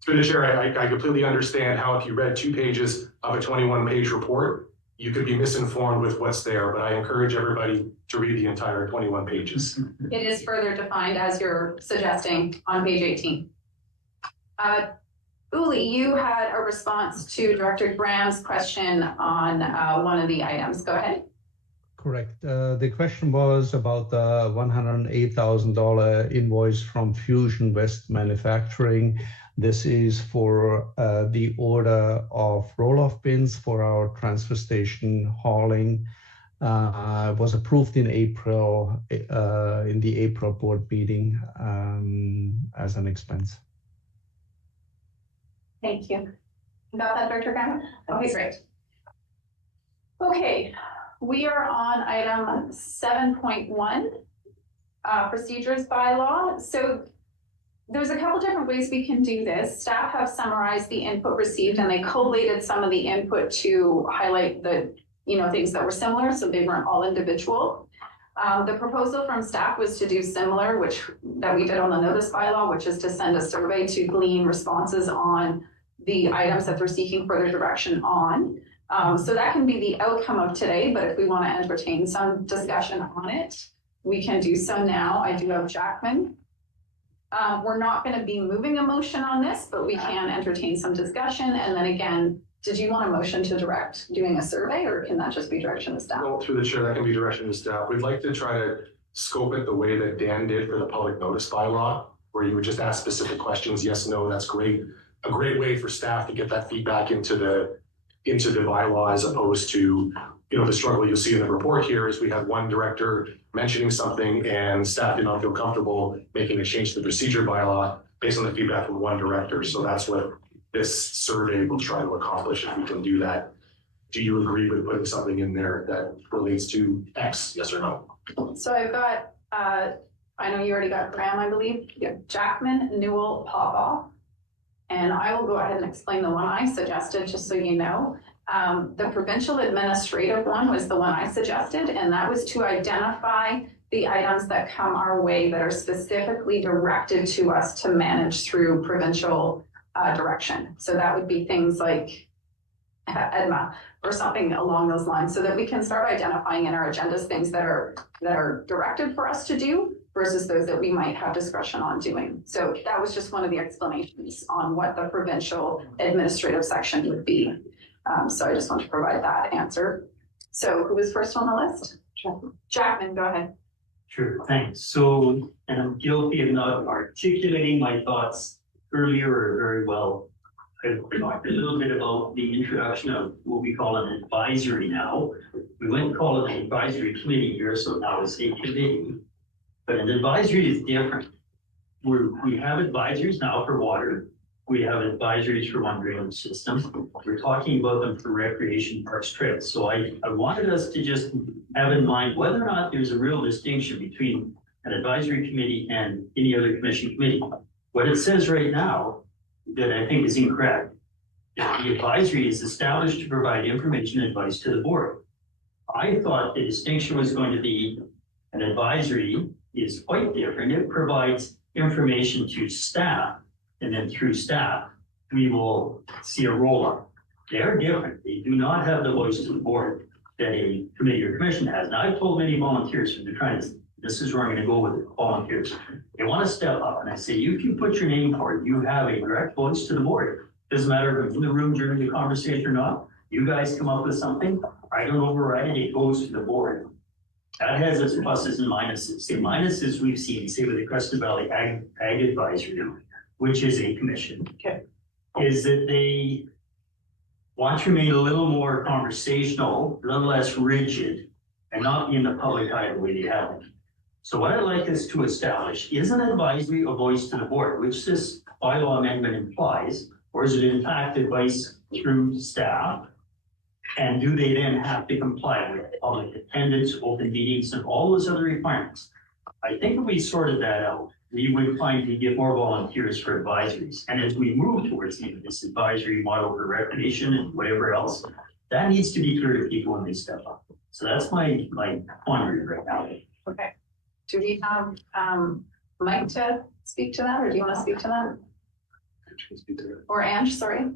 Through the chair, I completely understand how if you read 2 pages of a 21-page report, you could be misinformed with what's there, but I encourage everybody to read the entire 21 pages. It is further defined as you're suggesting on page 18. Uli, you had a response to Director Graham's question on one of the items. Go ahead. Correct. The question was about the $108,000 invoice from Fusion West Manufacturing. This is for the order of roll-off bins for our transfer station hauling. It was approved in April, in the April board meeting as an expense. Thank you. You got that, Director Graham? Okay, great. Okay, we are on item 7.1, procedures bylaw. So there's a couple different ways we can do this. Staff have summarized the input received, and they collated some of the input to highlight the things that were similar, so they weren't all individual. The proposal from staff was to do similar, that we did on the notice bylaw, which is to send a survey to glean responses on the items that they're seeking further direction on. So that can be the outcome of today, but if we want to entertain some discussion on it, we can do so now. I do have Jackman. We're not going to be moving a motion on this, but we can entertain some discussion. And then again, did you want a motion to direct doing a survey, or can that just be direction of staff? Well, through the chair, that can be direction of staff. We'd like to try to scope it the way that Dan did for the public notice bylaw, where you would just ask specific questions. Yes, no, that's great. A great way for staff to get that feedback into the bylaw, as opposed to, the struggle you'll see in the report here is we had one director mentioning something and staff did not feel comfortable making a change to the procedure bylaw based on the feedback from one director. So that's what this survey will try to accomplish, if we can do that. Do you agree with putting something in there that relates to X, yes or no? So I've got, I know you already got Graham, I believe. Yeah, Jackman, Newell, Popoff. And I will go ahead and explain the one I suggested, just so you know. The provincial administrative one was the one I suggested, and that was to identify the items that come our way that are specifically directed to us to manage through provincial direction. So that would be things like EDMA or something along those lines, so that we can start identifying in our agendas things that are directed for us to do versus those that we might have discretion on doing. So that was just one of the explanations on what the provincial administrative section would be. So I just want to provide that answer. So who was first on the list? Jackman, go ahead. Sure, thanks. So, and I'm guilty of not articulating my thoughts earlier or very well. I talked a little bit about the introduction of what we call an advisory now. We wouldn't call it an advisory committee here, so now it's a committee. But an advisory is different. We have advisories now for water. We have advisories for one drainage system. We're talking about them for recreation, parks, trails. So I wanted us to just have in mind whether or not there's a real distinction between an advisory committee and any other commission committee. What it says right now, that I think is incorrect, the advisory is established to provide information and advice to the board. I thought the distinction was going to be an advisory is quite different. It provides information to staff, and then through staff, we will see a roll-up. They're different. They do not have the voice to the board that a committee or commission has. And I've told many volunteers, when they're trying to, this is where I'm gonna go with it, volunteers. They wanna step up, and I say, if you put your name forward, you have a direct voice to the board. Doesn't matter if it's in the room during the conversation or not. You guys come up with something, I don't override it, it goes to the board. That has its pluses and minuses. The minuses we've seen, say with the Crescent Valley Ag Advisory, which is a commission, is that they want to remain a little more conversational, a little less rigid, and not be in the public eye the way they have been. So what I'd like us to establish is an advisory or voice to the board, which this bylaw amendment implies, or is it in fact advice through staff? And do they then have to comply with public attendance, open meetings, and all those other requirements? I think if we sorted that out, we would find we get more volunteers for advisories. And as we move towards even this advisory model for recreation and whatever else, that needs to be clear to people when they step up. So that's my quandary right now. Okay. Do we have, Mike to speak to that, or do you want to speak to that? Or Ange, sorry?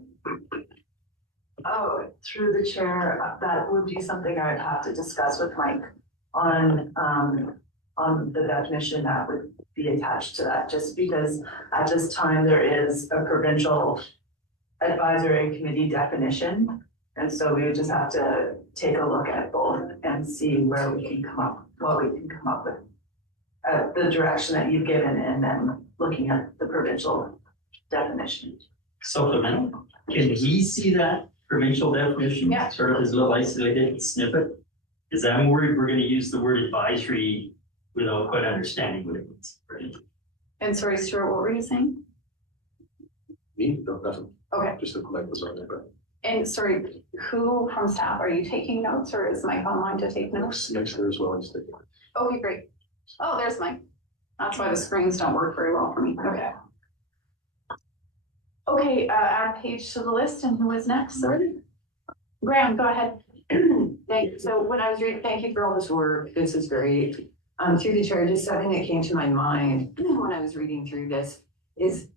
Oh, through the chair, that would be something I'd have to discuss with Mike on the definition that would be attached to that, just because at this time there is a provincial advisory committee definition. And so we would just have to take a look at both and see where we can come up, what we can come up with. The direction that you've given, and then looking at the provincial definition. Supplemental, can he see that provincial definition? Yeah. Sort of as a little isolated snippet? Because I'm worried we're gonna use the word advisory without quite understanding what it means. And sorry, Stuart, what were you saying? Me? No, nothing. Okay. Just the mic was on there, but. And sorry, who from staff, are you taking notes, or is Mike online to take notes? Next there as well, just take it. Okay, great. Oh, there's Mike. That's why the screens don't work very well for me. Okay. Okay, add page to the list, and who is next? Graham, go ahead. So when I was reading, thank you for all this work. This is great. Through the chair, just something that came to my mind when I was reading through this is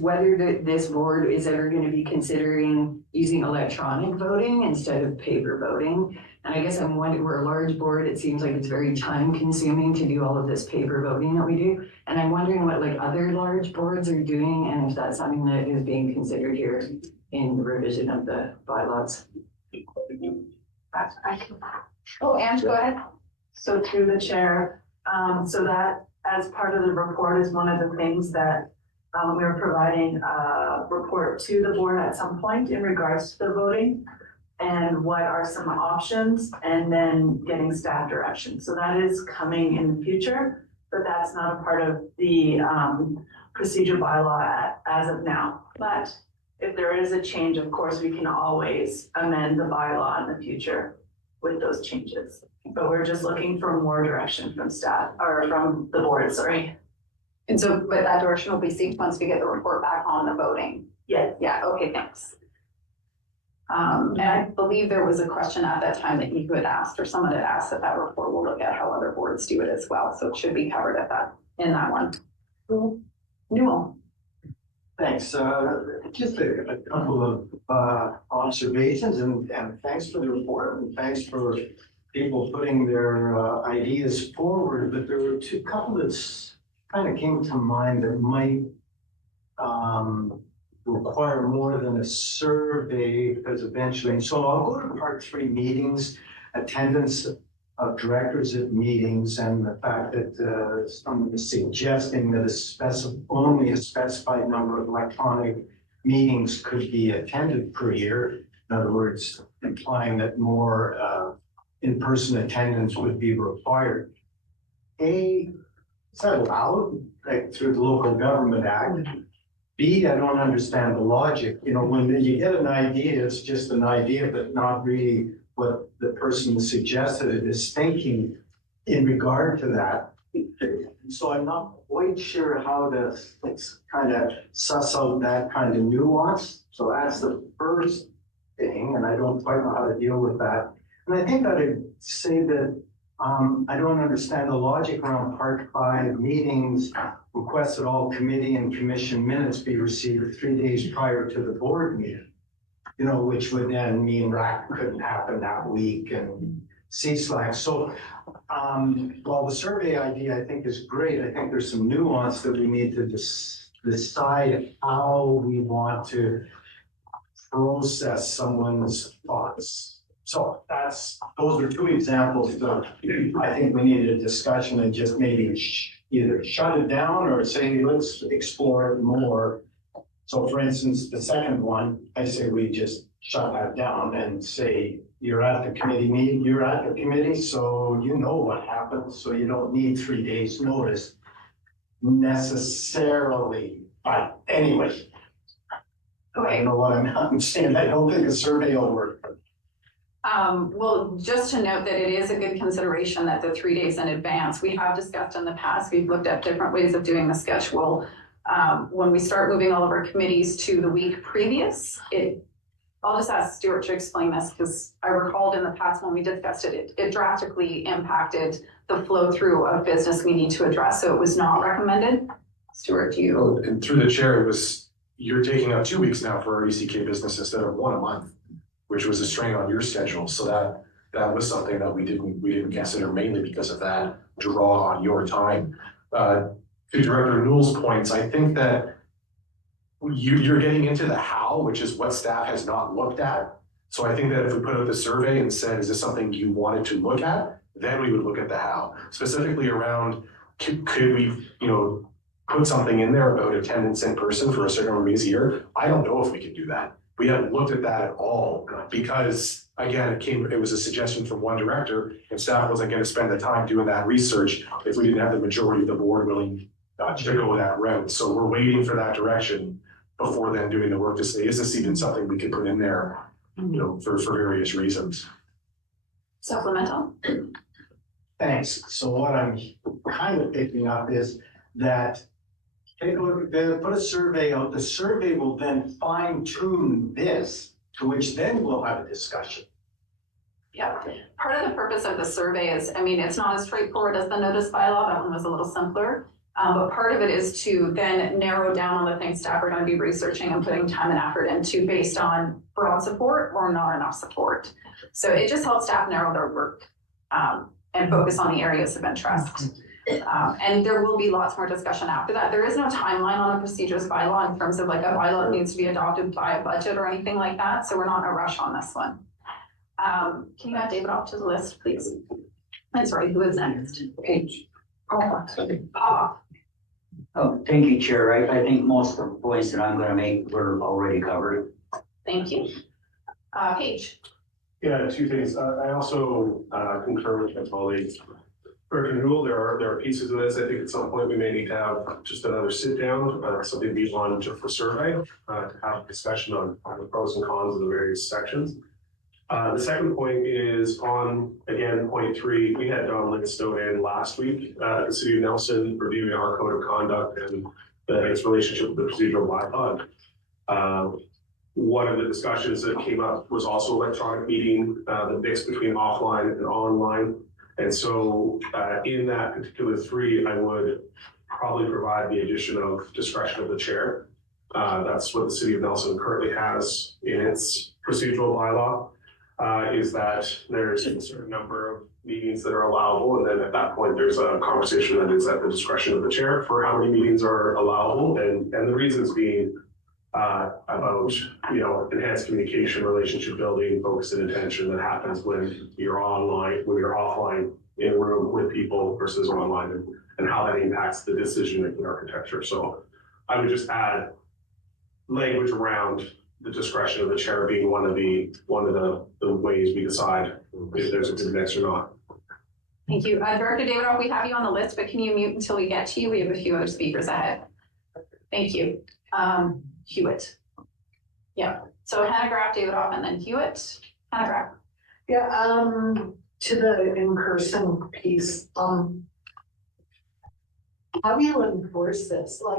whether this board is ever going to be considering using electronic voting instead of paper voting. And I guess I'm wondering, we're a large board. It seems like it's very time consuming to do all of this paper voting that we do. And I'm wondering what like other large boards are doing, and if that's something that is being considered here in the revision of the bylaws. Oh, Ange, go ahead. So through the chair, so that as part of the report is one of the things that we are providing a report to the board at some point in regards to the voting and what are some options, and then getting staff direction. So that is coming in the future, but that's not a part of the procedure bylaw as of now. But if there is a change, of course, we can always amend the bylaw in the future with those changes. But we're just looking for more direction from staff, or from the board, sorry. And so, but that direction will be synced once we get the report back on the voting. Yes. Yeah, okay, thanks. And I believe there was a question at that time that you had asked, or someone had asked, that report will look at how other boards do it as well. So it should be covered at that, in that one. Newell. Thanks. Just a couple of observations, and thanks for the report, and thanks for people putting their ideas forward. But there were a couple that kind of came to mind that might require more than a survey, because eventually, so I'll go to part 3 meetings, attendance of directors at meetings, and the fact that someone is suggesting that only a specified number of electronic meetings could be attended per year. In other words, implying that more in-person attendance would be required. A, is that allowed, like through the Local Government Act? B, I don't understand the logic. You know, when you get an idea, it's just an idea, but not really what the person who suggested it is thinking in regard to that. So I'm not quite sure how to, it's kind of suss out that kind of nuance. So that's the first thing, and I don't quite know how to deal with that. And I think I'd say that I don't understand the logic around Part 5 meetings, request that all committee and commission minutes be received 3 days prior to the board meeting. You know, which would then mean RAC couldn't happen that week and CSLAC. So while the survey idea I think is great, I think there's some nuance that we need to decide how we want to process someone's thoughts. So those are two examples that I think we needed a discussion and just maybe either shut it down or say, let's explore it more. So for instance, the second one, I say we just shut that down and say, you're at the committee meeting, you're at the committee, so you know what happens, so you don't need 3 days notice necessarily. But anyway, I don't know what I'm saying. I don't think a survey will work. Well, just to note that it is a good consideration that the 3 days in advance, we have discussed in the past, we've looked at different ways of doing the schedule. When we start moving all of our committees to the week previous, I'll just ask Stuart to explain this because I recalled in the past when we discussed it, it drastically impacted the flow through of business we need to address. So it was not recommended. Stuart, do you? And through the chair, you're taking out 2 weeks now for our ECK business instead of 1 a month, which was a strain on your schedule. So that was something that we didn't consider mainly because of that draw on your time. To Director Newell's points, I think that you're getting into the how, which is what staff has not looked at. So I think that if we put out the survey and said, is this something you wanted to look at? Then we would look at the how. Specifically around, could we, put something in there about attendance in person for a certain number of meetings a year? I don't know if we can do that. We haven't looked at that at all because, again, it was a suggestion from one director and staff wasn't going to spend the time doing that research if we didn't have the majority of the board willing to go that route. So we're waiting for that direction before then doing the work to say, is this even something we can put in there, for various reasons. Supplemental. Thanks. So what I'm kind of picking up is that take a look, put a survey out. The survey will then fine tune this, to which then we'll have a discussion. Yeah, part of the purpose of the survey is, it's not as straightforward as the notice bylaw. That one was a little simpler. But part of it is to then narrow down on the things staff are going to be researching and putting time and effort into based on broad support or not enough support. So it just helps staff narrow their work and focus on the areas of interest. And there will be lots more discussion after that. There is no timeline on a procedures bylaw in terms of like a bylaw that needs to be adopted by a budget or anything like that. So we're not in a rush on this one. Can you add David off to the list, please? I'm sorry, who is next? Paige. Oh, thank you, Chair. I think most of the points that I'm gonna make were already covered. Thank you. Paige. Yeah, two things. I also concur with my colleague, Director Newell. There are pieces of this. I think at some point we may need to have just another sit down, something beyond just the survey, to have a discussion on the pros and cons of the various sections. The second point is on, again, point 3, we had Don Livingstone in last week at the City of Nelson reviewing our code of conduct and its relationship with the procedural bylaw. One of the discussions that came up was also electronic meeting, the mix between offline and online. And so in that particular 3, I would probably provide the addition of discretion of the chair. That's what the City of Nelson currently has in its procedural bylaw. Is that there's a certain number of meetings that are allowable, and then at that point there's a conversation that is at the discretion of the chair for how many meetings are allowable, and the reasons being about enhanced communication, relationship building, focus and attention that happens when you're offline in a room with people versus online, and how that impacts the decision-making architecture. So I would just add language around the discretion of the chair being one of the ways we decide if there's a good mix or not. Thank you. Director Davidoff, we have you on the list, but can you mute until we get to you? We have a few other speakers ahead. Thank you. Hewitt. Yeah. So Hannah Graf, Davidoff, and then Hewitt. Hannah Graf. Yeah, to the in-person piece, how do you enforce this? Like,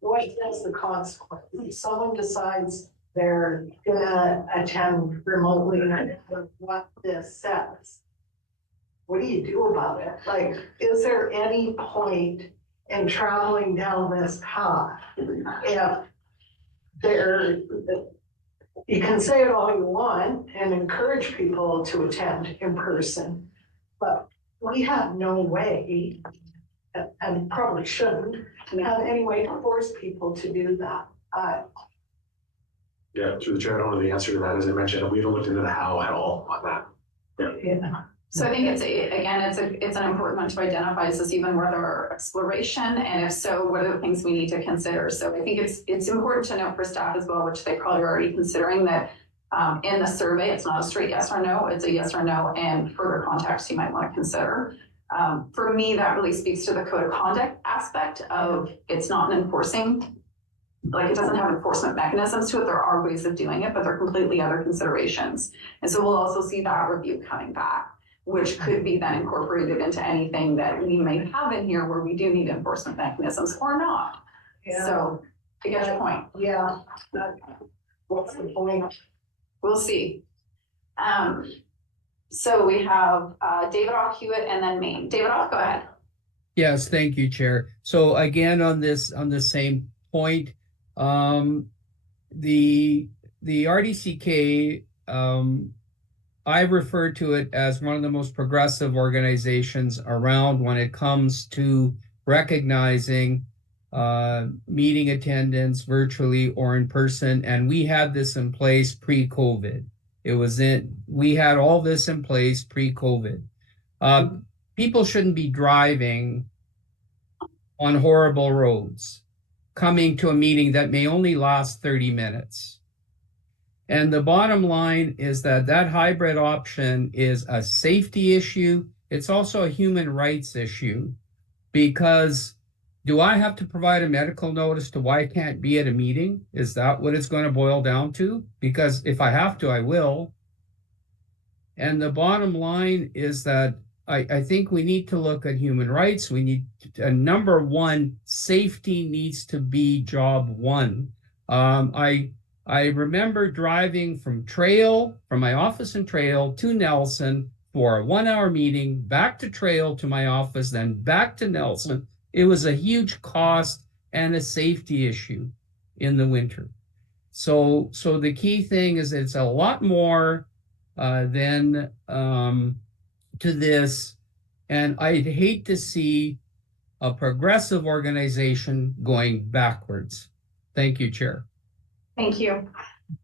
what is the consequence? If someone decides they're gonna attend remotely and what this says, what do you do about it? Like, is there any point in traveling down this path? If there, you can say it all you want and encourage people to attend in person, but we have no way, and probably shouldn't, have any way to force people to do that. Yeah, through the chair, I don't know the answer to that. As I mentioned, we haven't looked into the how at all on that. Yeah. So I think it's an important one to identify. Is this even worth our exploration? And if so, what are the things we need to consider? So I think it's important to note for staff as well, which they probably are already considering, that in the survey, it's not a straight yes or no, it's a yes or no, and further context you might want to consider. For me, that really speaks to the code of conduct aspect of it's not an enforcing, like it doesn't have enforcement mechanisms to it. There are ways of doing it, but they're completely other considerations. And so we'll also see that review coming back, which could be then incorporated into anything that we may have in here where we do need enforcement mechanisms or not. Yeah. So to get your point. Yeah. What's the point? We'll see. So we have David Ock, Hewitt, and then Maine. David Ock, go ahead. Yes, thank you, Chair. So again, on the same point, the RDCK, I refer to it as one of the most progressive organizations around when it comes to recognizing meeting attendance virtually or in person. And we had this in place pre-COVID. We had all this in place pre-COVID. People shouldn't be driving on horrible roads, coming to a meeting that may only last 30 minutes. And the bottom line is that hybrid option is a safety issue. It's also a human rights issue, because do I have to provide a medical notice to why I can't be at a meeting? Is that what it's going to boil down to? Because if I have to, I will. And the bottom line is that I think we need to look at human rights. We need number one, safety needs to be job one. I remember driving from my office in Trail to Nelson for a 1-hour meeting, back to Trail to my office, then back to Nelson. It was a huge cost and a safety issue in the winter. So the key thing is it's a lot more than to this. And I'd hate to see a progressive organization going backwards. Thank you, Chair. Thank you.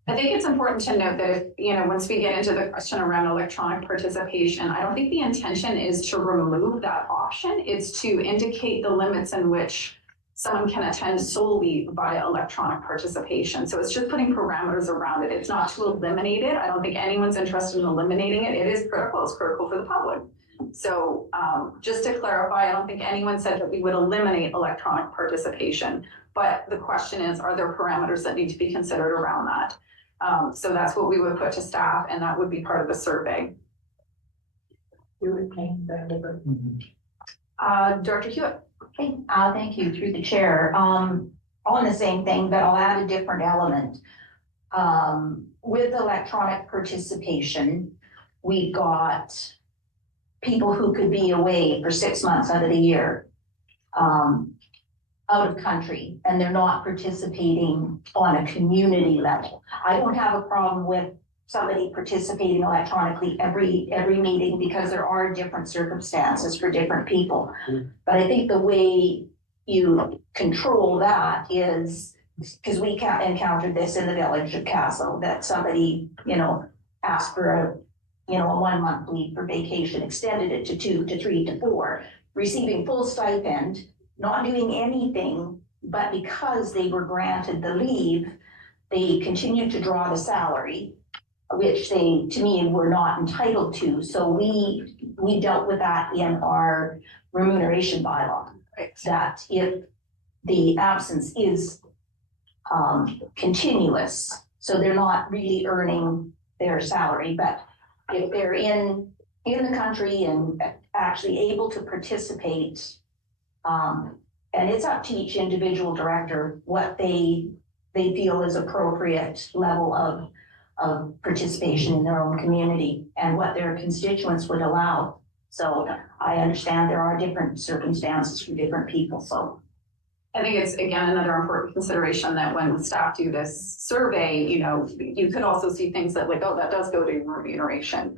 I think it's important to note that if, once we get into the question around electronic participation, I don't think the intention is to remove that option. It's to indicate the limits in which someone can attend solely via electronic participation. So it's just putting parameters around it. It's not to eliminate it. I don't think anyone's interested in eliminating it. It is critical. It's critical for the public. So just to clarify, I don't think anyone said that we would eliminate electronic participation. But the question is, are there parameters that need to be considered around that? So that's what we would put to staff, and that would be part of the survey. Dr. Hewitt. Okay, thank you, through the chair. On the same thing, but I'll add a different element. With electronic participation, we got people who could be away for 6 months out of the year, out of country, and they're not participating on a community level. I don't have a problem with somebody participating electronically every meeting, because there are different circumstances for different people. But I think the way you control that is, because we encountered this in the village of Castle, that somebody, asked for a 1-month leave for vacation, extended it to 2 to 3 to 4, receiving full stipend, not doing anything, but because they were granted the leave, they continued to draw the salary, which they, to me, were not entitled to. So we dealt with that in our remuneration bylaw, that if the absence is continuous, so they're not really earning their salary, but if they're in the country and actually able to participate, and it's up to each individual director what they feel is appropriate level of participation in their own community and what their constituents would allow. So I understand there are different circumstances for different people, so. I think it's, again, another important consideration that when staff do this survey, you know, you could also see things that like, oh, that does go to remuneration.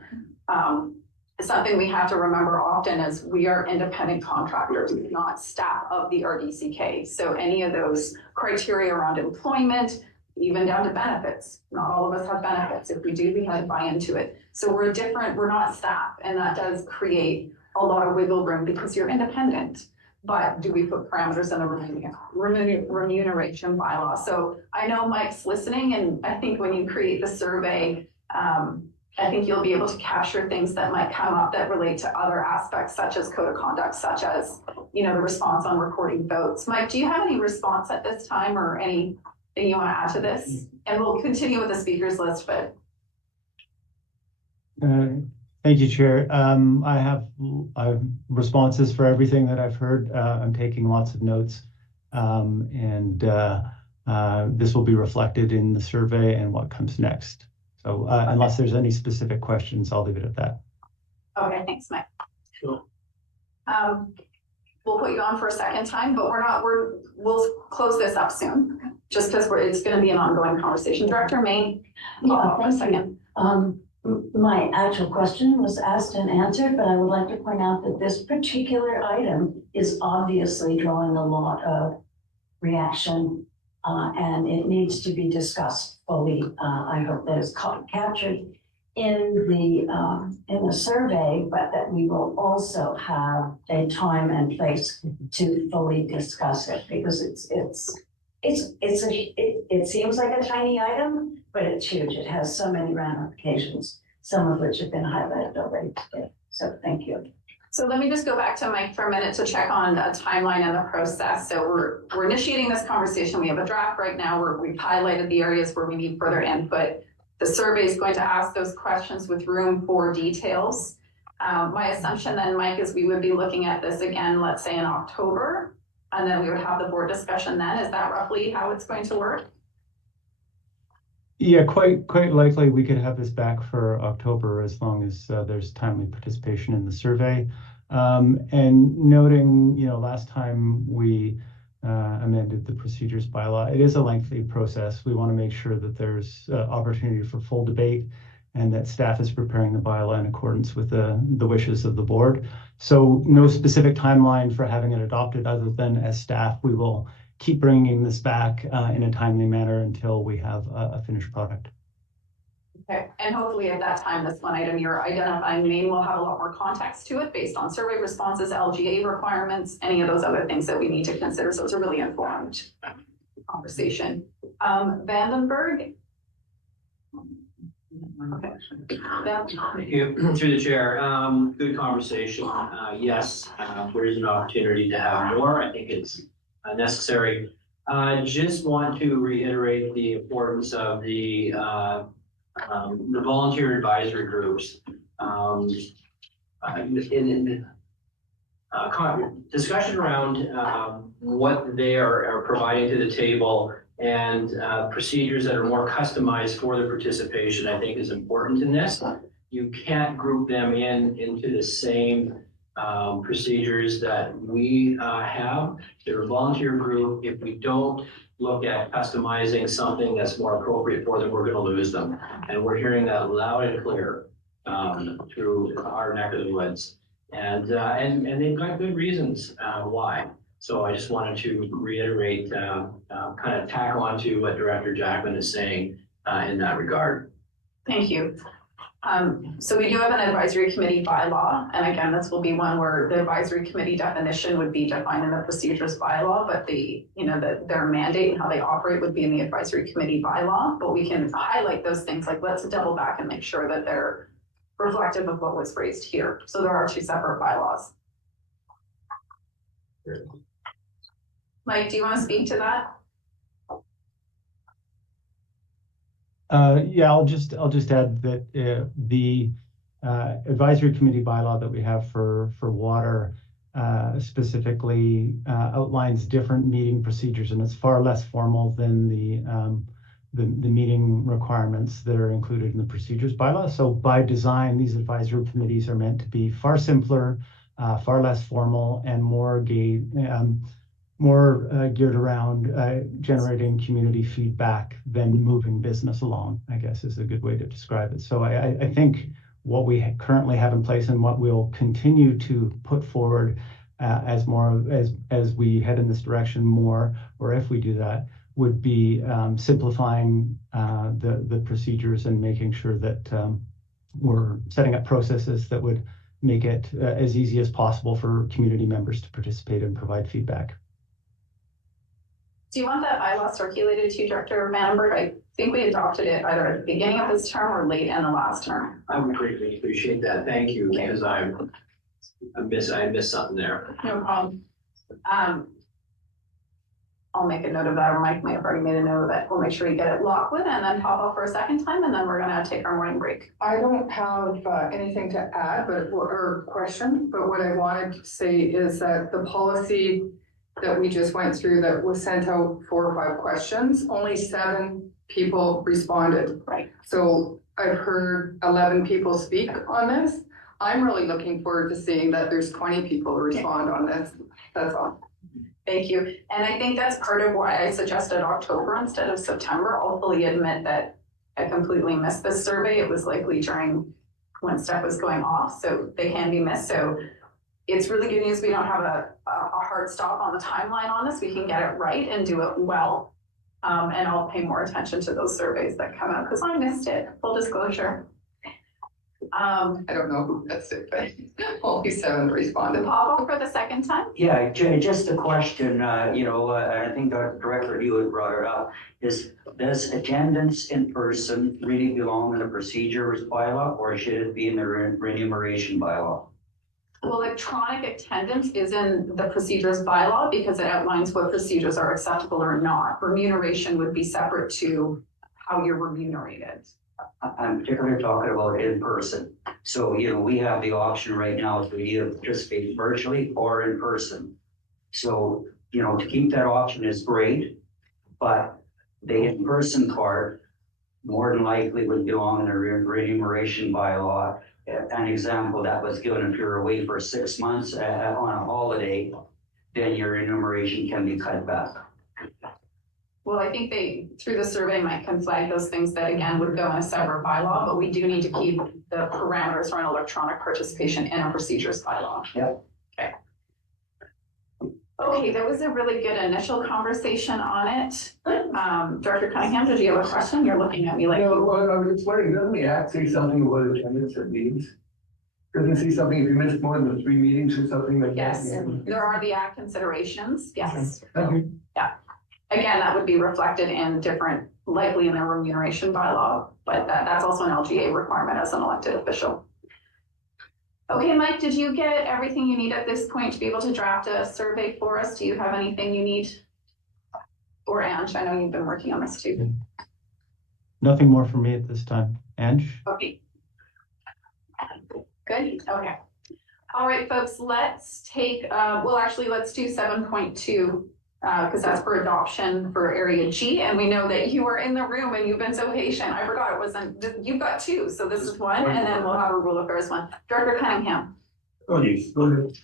Something we have to remember often is we are independent contractors, not staff of the RDCK. So any of those criteria around employment, even down to benefits, not all of us have benefits. If we do, we have to buy into it. So we're different, we're not staff, and that does create a lot of wiggle room because you're independent. But do we put parameters in the remuneration bylaw? So I know Mike's listening, and I think when you create the survey, I think you'll be able to capture things that might come up that relate to other aspects such as code of conduct, such as, you know, the response on recording votes. Mike, do you have any response at this time or anything you want to add to this? And we'll continue with the speakers list, but. Thank you, Chair. I have responses for everything that I've heard. I'm taking lots of notes. This will be reflected in the survey and what comes next. So unless there's any specific questions, I'll leave it at that. Okay, thanks, Mike. Sure. We'll put you on for a second time, but we'll close this up soon, just because it's going to be an ongoing conversation. Director May, for a second. My actual question was asked and answered, but I would like to point out that this particular item is obviously drawing a lot of reaction, and it needs to be discussed fully. I hope that is captured in the survey, but that we will also have a time and place to fully discuss it, because it seems like a tiny item, but it's huge. It has so many ramifications, some of which have been highlighted already today. So thank you. So let me just go back to Mike for a minute to check on the timeline and the process. So we're initiating this conversation. We have a draft right now where we've highlighted the areas where we need further input. The survey is going to ask those questions with room for details. My assumption then, Mike, is we would be looking at this again, let's say in October, and then we would have the board discussion then. Is that roughly how it's going to work? Yeah, quite likely we could have this back for October as long as there's timely participation in the survey. And noting, you know, last time we amended the procedures bylaw, it is a lengthy process. We want to make sure that there's opportunity for full debate and that staff is preparing the bylaw in accordance with the wishes of the board. So no specific timeline for having it adopted other than as staff, we will keep bringing this back in a timely manner until we have a finished product. Okay, and hopefully at that time, this one item you're identifying Maine will have a lot more context to it based on survey responses, LGA requirements, any of those other things that we need to consider. So it's a really informed conversation. Vandenberg. Okay. Thank you, through the chair. Good conversation. Yes, there is an opportunity to have more. I think it's necessary. I just want to reiterate the importance of the volunteer advisory groups. Discussion around what they are providing to the table and procedures that are more customized for the participation, I think is important in this. You can't group them into the same procedures that we have. They're a volunteer group. If we don't look at customizing something that's more appropriate for them, we're going to lose them. And we're hearing that loud and clear through our neck of the woods. And they've got good reasons why. So I just wanted to reiterate, kind of tack on to what Director Jackman is saying in that regard. Thank you. So we do have an advisory committee bylaw, and again, this will be one where the advisory committee definition would be defined in the procedures bylaw, but their mandate and how they operate would be in the advisory committee bylaw. But we can highlight those things, like let's double back and make sure that they're reflective of what was raised here. So there are two separate bylaws. Mike, do you want to speak to that? Yeah, I'll just add that the advisory committee bylaw that we have for water specifically outlines different meeting procedures, and it's far less formal than the meeting requirements that are included in the procedures bylaw. So by design, these advisory committees are meant to be far simpler, far less formal, and more geared around generating community feedback than moving business along, I guess is a good way to describe it. So I think what we currently have in place and what we'll continue to put forward as we head in this direction more, or if we do that, would be simplifying the procedures and making sure that we're setting up processes that would make it as easy as possible for community members to participate and provide feedback. Do you want that bylaw circulated to Director Vandenberg? I think we adopted it either at the beginning of this term or late in the last term. I would greatly appreciate that. Thank you, because I missed something there. No problem. I'll make a note of that, or Mike may have already made a note of it. We'll make sure we get it locked with and then pop off for a second time, and then we're gonna take our morning break. I don't have anything to add, or question, but what I wanted to say is that the policy that we just went through that was sent out 4 or 5 questions, only 7 people responded. Right. So I've heard 11 people speak on this. I'm really looking forward to seeing that there's 20 people respond on this. That's all. Thank you. And I think that's part of why I suggested October instead of September. I'll fully admit that I completely missed this survey. It was likely during when stuff was going off, so they can be missed. So it's really good news. We don't have a hard stop on the timeline on this. We can get it right and do it well. And I'll pay more attention to those surveys that come out because I missed it, full disclosure. I don't know who missed it, but only 7 responded. Pop off for the second time? Yeah, just a question, I think Director Hewitt brought it up, does attendance in person really belong in the procedures bylaw, or should it be in the remuneration bylaw? Well, electronic attendance is in the procedures bylaw because it outlines what procedures are acceptable or not. Remuneration would be separate to how you're remunerated. I'm particularly talking about in person. So, we have the option right now to either participate virtually or in person. So, to keep that option is great, but the in-person part more than likely would belong in the remuneration bylaw. An example that was given, if you're away for 6 months on a holiday, then your remuneration can be cut back. Well, I think they, through the survey, might can flag those things that again would go in a separate bylaw, but we do need to keep the parameters for an electronic participation in a procedures bylaw. Yep. Okay. Okay, that was a really good initial conversation on it. Director Cunningham, did you have a question? You're looking at me like. No, well, I was just wondering, doesn't the act say something about attendance at meetings? Doesn't it say something if you missed more than 3 meetings or something like that? Yes, there are the act considerations, yes. Thank you. Yeah. Again, that would be reflected in different, likely in the remuneration bylaw, but that's also an LGA requirement as an elected official. Okay, Mike, did you get everything you need at this point to be able to draft a survey for us? Do you have anything you need? Or Ange, I know you've been working on this too. Nothing more from me at this time. Ange? Okay. Good, okay. All right, folks, let's take, let's do 7.2. Because that's for adoption for Area G, and we know that you are in the room and you've been so patient. I forgot it wasn't, you've got 2, so this is 1, and then we'll have a rule affairs 1. Director Cunningham. Oh, yes, go ahead.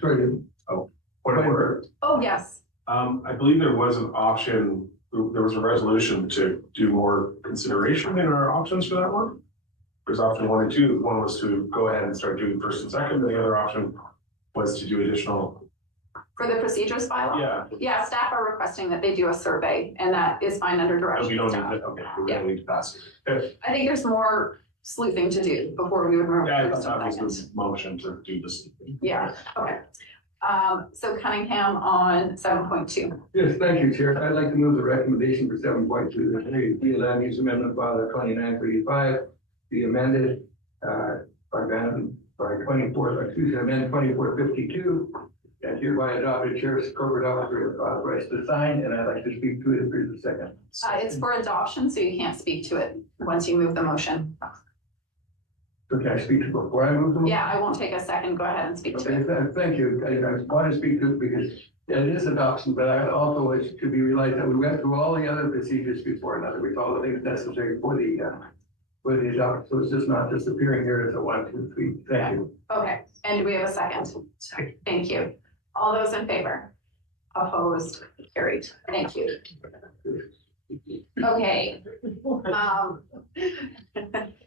Sorry. Oh, whatever. Oh, yes. I believe there was an option, there was a resolution to do more consideration in our options for that one. There's option 1 and 2. One was to go ahead and start doing first and second, and the other option was to do additional. For the procedures bylaw? Yeah. Yeah, staff are requesting that they do a survey, and that is fine under direction. We don't of need staff. that, okay, we don't need to pass it. Okay. I think there's more sleuthing to do before we would remove. Yeah, I first thought and that was second. the motion to do this. Yeah, okay. So Cunningham on 7.2. Yes, thank you, Chair. I'd like to move the recommendation for 7.2, the land use amendment bylaw 2935 be amended by 2452. And hereby adopted, Chair's corporate officer is authorized to sign, and I'd like to speak to it if there's a second. It's for adoption, so you can't speak to it once you move the motion. So can I speak to before I move? Yeah, I won't take a second. Go ahead and speak to it. Thank you. I want to speak to it because it is adoption, but I also want it to be realized that we went through all the other procedures before now that we all the things necessary for the adoption. So it's just not disappearing here as a 1, 2, 3. Thank you. Okay, and do we have a second? Second. Thank you. All those in favor? Opposed? Carried. Thank you. Okay.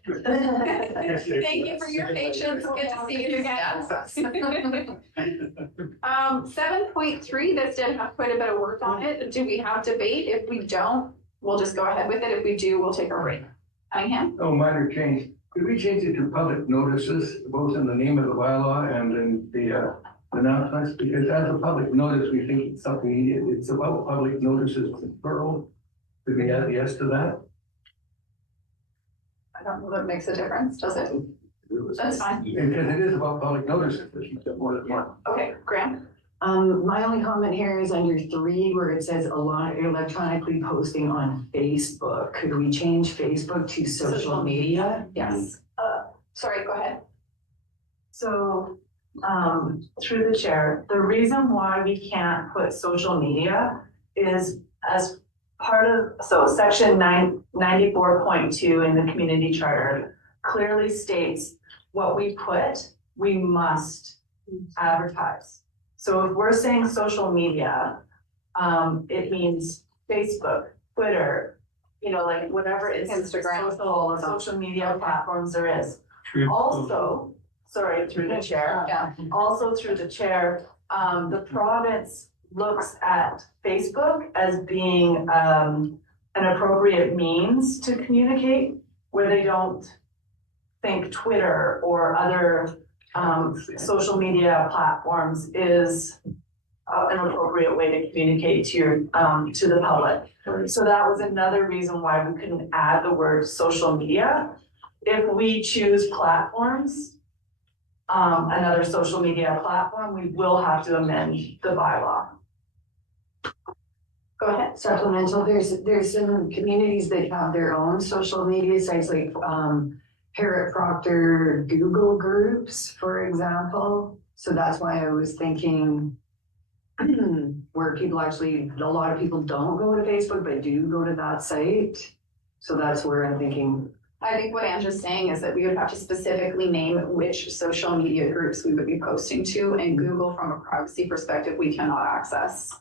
Thank you for your patience. Good to see you again. 7.3, this did have quite a bit of work on it. Do we have debate? If we don't, we'll just go ahead with it. If we do, we'll take a break. Cunningham? Oh, minor change. Could we change it to public notices, both in the name of the bylaw and in the announcements? Because as a public notice, we think it's something, it's about public notices plural. Could we add yes to that? I don't know that makes a difference, does it? That's fine. Because it is about public notices, but you said more than one. Okay, Graham? My only comment here is under 3, where it says electronically posting on Facebook. Could we change Facebook to social media? Yes. Sorry, go ahead. So, through the chair, the reason why we can't put social media is as part of, so section 94.2 in the community charter clearly states what we put, we must advertise. So if we're saying social media, it means Facebook, Twitter, like whatever it's Instagram, social media platforms there is. True. Also, sorry, through the chair. Yeah. Also through the chair, the province looks at Facebook as being an appropriate means to communicate, where they don't think Twitter or other social media platforms is an appropriate way to communicate to the public. So that was another reason why we couldn't add the word social media. If we choose platforms, another social media platform, we will have to amend the bylaw. Go ahead. Supplemental, there's some communities that have their own social media sites, like Parrot Proctor Google groups, for example. So that's why I was thinking where people actually, a lot of people don't go to Facebook, but do go to that site. So that's where I'm thinking. I think what Andrew's saying is that we would have to specifically name which social media groups we would be posting to, and Google, from a privacy perspective, we cannot access.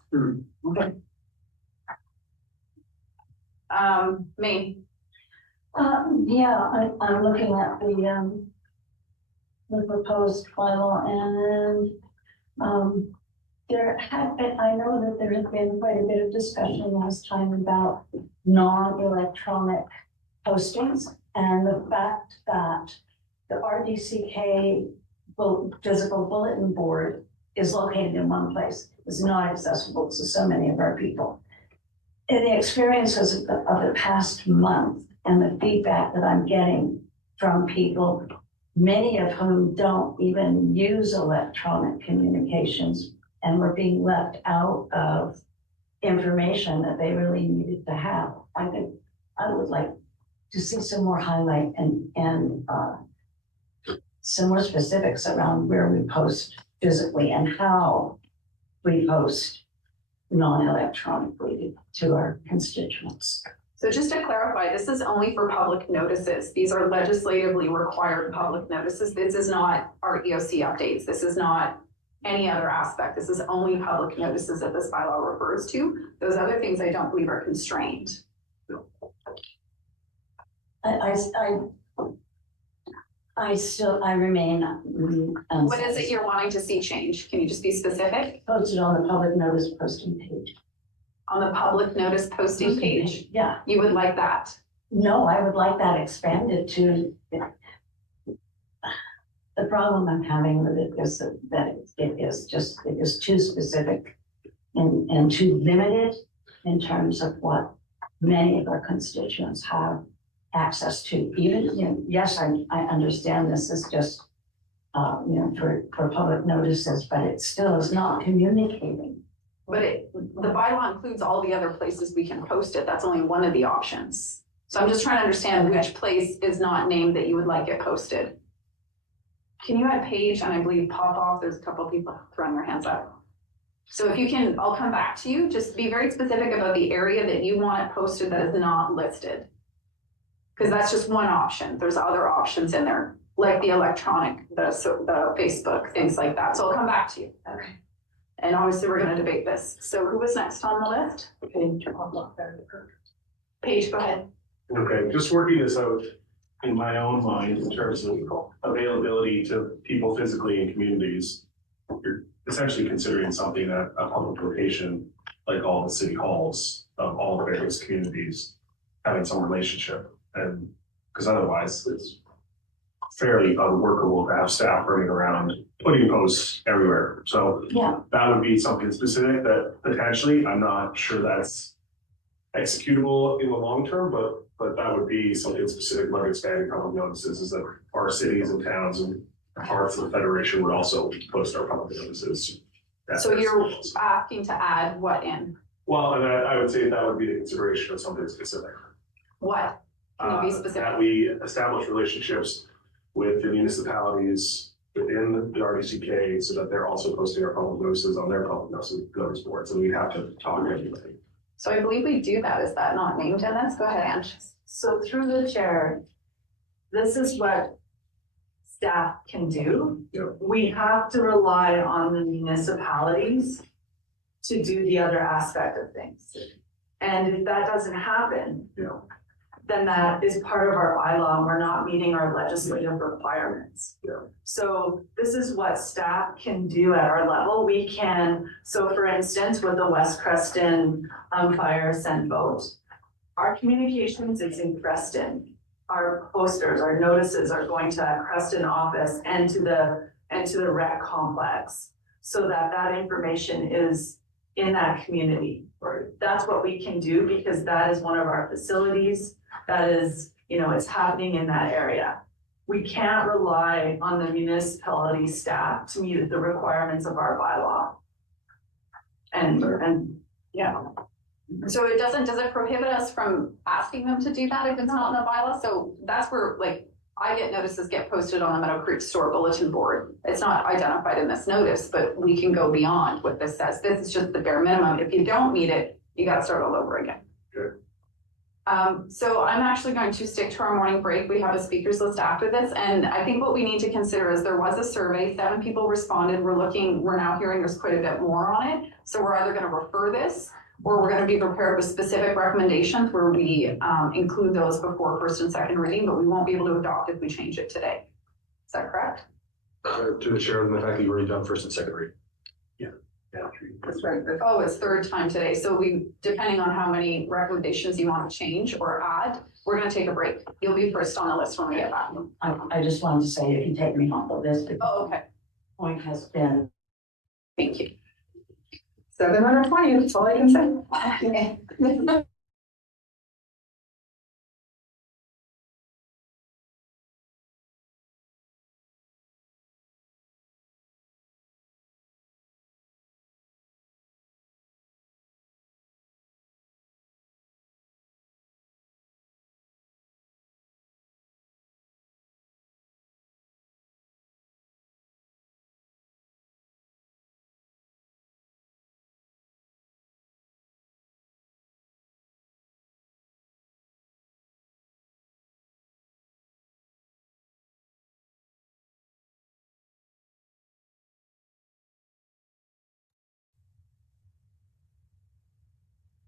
Okay. May. Yeah, I'm looking at the proposed bylaw, and I know that there has been quite a bit of discussion last time about non-electronic postings, and the fact that the RDCK physical bulletin board is located in one place, is not accessible to so many of our people. In the experiences of the past month and the feedback that I'm getting from people, many of whom don't even use electronic communications and were being left out of information that they really needed to have. I think I would like to see some more highlight and some more specifics around where we post physically and how we post non-electronically to our constituents. So just to clarify, this is only for public notices. These are legislatively required public notices. This is not our EOC updates. This is not any other aspect. This is only public notices that this bylaw refers to. Those other things I don't believe are constrained. I remain. What is it you're wanting to see change? Can you just be specific? Posted on the public notice posting page. On the public notice posting page? Yeah. You would like that? No, I would like that expanded to. The problem I'm having with it is that it is too specific and too limited in terms of what many of our constituents have access to. Even, yes, I understand this is just, for public notices, but it still is not communicating. But the bylaw includes all the other places we can post it. That's only one of the options. So I'm just trying to understand which place is not named that you would like it posted. can you add Paige and I believe pop off? There's a couple of people throwing their hands up. So if you can, I'll come back to you. Just be very specific about the area that you want it posted that is not listed. Because that's just one option. There's other options in there, like the electronic, the Facebook, things like that. So I'll come back to you. Okay. And obviously we're gonna debate this. So who was next on the list? Paige, go ahead. Okay, just working this out in my own mind in terms of availability to people physically in communities. You're essentially considering something at a public location, like all the city halls of all the various communities, having some relationship. And because otherwise it's fairly unworkable to have staff running around putting posts everywhere. So Yeah. that would be something specific that potentially, I'm not sure that's executable in the long term, but that would be something specific about expanding public notices, is that our cities and towns and parts of the federation would also post our public notices. So you're asking to add what in? Well, and I would say that would be the consideration of something specific. What? Can you be specific? That we establish relationships with the municipalities within the RDCK so that they're also posting our public notices on their public notice boards, and we have to talk to everybody. So I believe we do that. Is that not named in this? Go ahead, Ange. So through the chair, this is what staff can do. Yeah. We have to rely on the municipalities to do the other aspect of things. And if that doesn't happen, Yeah. then that is part of our bylaw, and we're not meeting our legislative requirements. Yeah. So this is what staff can do at our level. We can, so for instance, with the West Creston Fire Send Vote, our communications is in Creston. Our posters, our notices are going to that Creston office and to the rec complex, so that that information is in that community. Right. That's what we can do, because that is one of our facilities. That is, it's happening in that area. We can't rely on the municipality staff to meet the requirements of our bylaw. And yeah. So it does it prohibit us from asking them to do that if it's not in the bylaw? So that's where, like, I get notices get posted on the Meadow Creek store bulletin board. It's not identified in this notice, but we can go beyond what this says. This is just the bare minimum. If you don't meet it, you gotta start all over again. Good. So I'm actually going to stick to our morning break. We have a speakers list after this. And I think what we need to consider is there was a survey, 7 people responded. We're now hearing there's quite a bit more on it. So we're either gonna refer this, or we're gonna be prepared with specific recommendations where we include those before first and second reading, but we won't be able to adopt if we change it today. Is that correct? To the chair, the fact that you've already done first and second reading. That's right. Oh, it's third time today. So depending on how many recommendations you want to change or add, we're gonna take a break. You'll be first on the list when we get back. I just wanted to say, if you take me off of this, the Oh, okay. point has been. Thank you. 720, that's all I can say.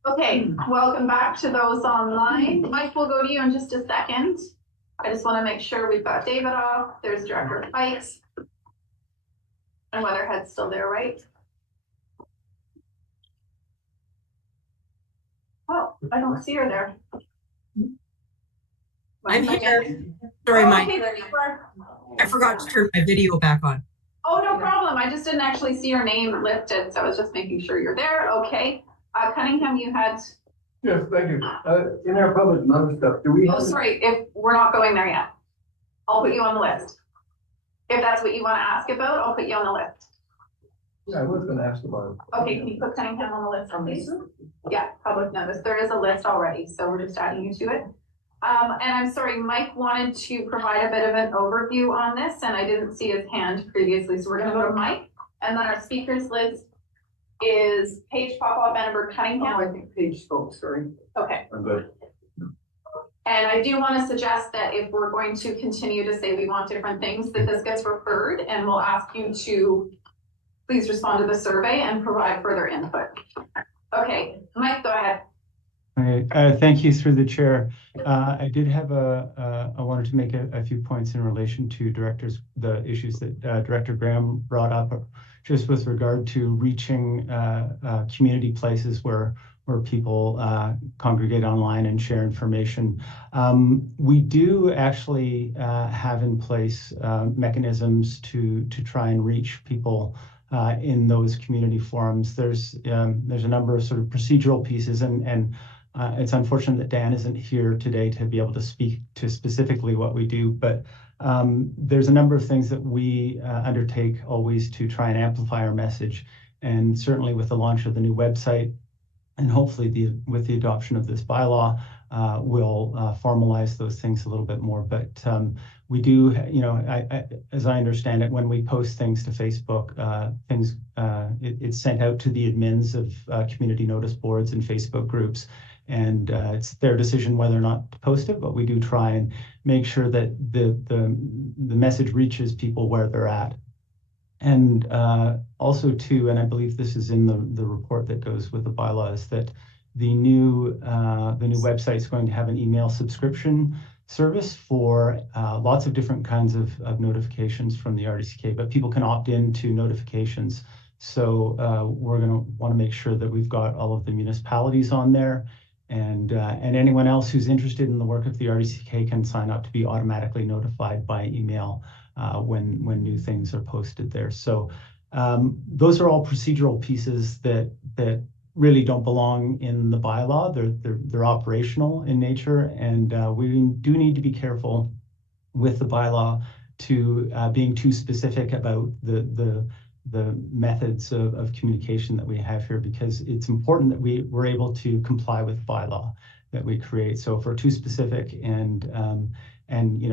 Okay, welcome back to those online. Mike, we'll go to you in just a second. I just want to make sure we've got David off. There's Director Fikes. And Weatherhead's still there, right? Oh, I don't see her there. I'm here. Sorry, Oh, Mike. okay, there you are. I forgot to turn my video back on. Oh, no problem. I just didn't actually see your name lifted, so I was just making sure you're there. Okay. Cunningham, you had, Yes, thank you. In our public notice stuff, do we? oh, sorry, if we're not going there yet. I'll put you on the list. If that's what you want to ask about, I'll put you on the list. Yeah, I was gonna ask about it. Okay, can you put Cunningham on the list, please? Yeah, public notice. There is a list already, so we're just adding you to it. And I'm sorry, Mike wanted to provide a bit of an overview on this, and I didn't see his hand previously, so we're gonna go to Mike. And then our speakers list is Paige, Popoff, Vandenberg, Oh, Cunningham. I think Paige spoke, sorry. Okay. I'm good. And I do want to suggest that if we're going to continue to say we want different things, that this gets referred, and we'll ask you to please respond to the survey and provide further input. Okay, Mike, go ahead. Okay, thank you through the chair. I did have I wanted to make a few points in relation to the issues that Director Graham brought up, just with regard to reaching community places where people congregate online and share information. We do actually have in place mechanisms to try and reach people in those community forums. There's a number of sort of procedural pieces, and it's unfortunate that Dan isn't here today to be able to speak to specifically what we do, but there's a number of things that we undertake always to try and amplify our message. And certainly with the launch of the new website, and hopefully with the adoption of this bylaw, we'll formalize those things a little bit more. But we do, as I understand it, when we post things to Facebook, it's sent out to the admins of community notice boards and Facebook groups. And it's their decision whether or not to post it, but we do try and make sure that the message reaches people where they're at. And also too, and I believe this is in the report that goes with the bylaws, that the new website is going to have an email subscription service for lots of different kinds of notifications from the RDCK, but people can opt in to notifications. So we're going to want to make sure that we've got all of the municipalities on there, and anyone else who's interested in the work of the RDCK can sign up to be automatically notified by email when new things are posted there. So those are all procedural pieces that really don't belong in the bylaw. They're operational in nature, and we do need to be careful with the bylaw to being too specific about the methods of communication that we have here, because it's important that we're able to comply with bylaw that we create. So if we're too specific and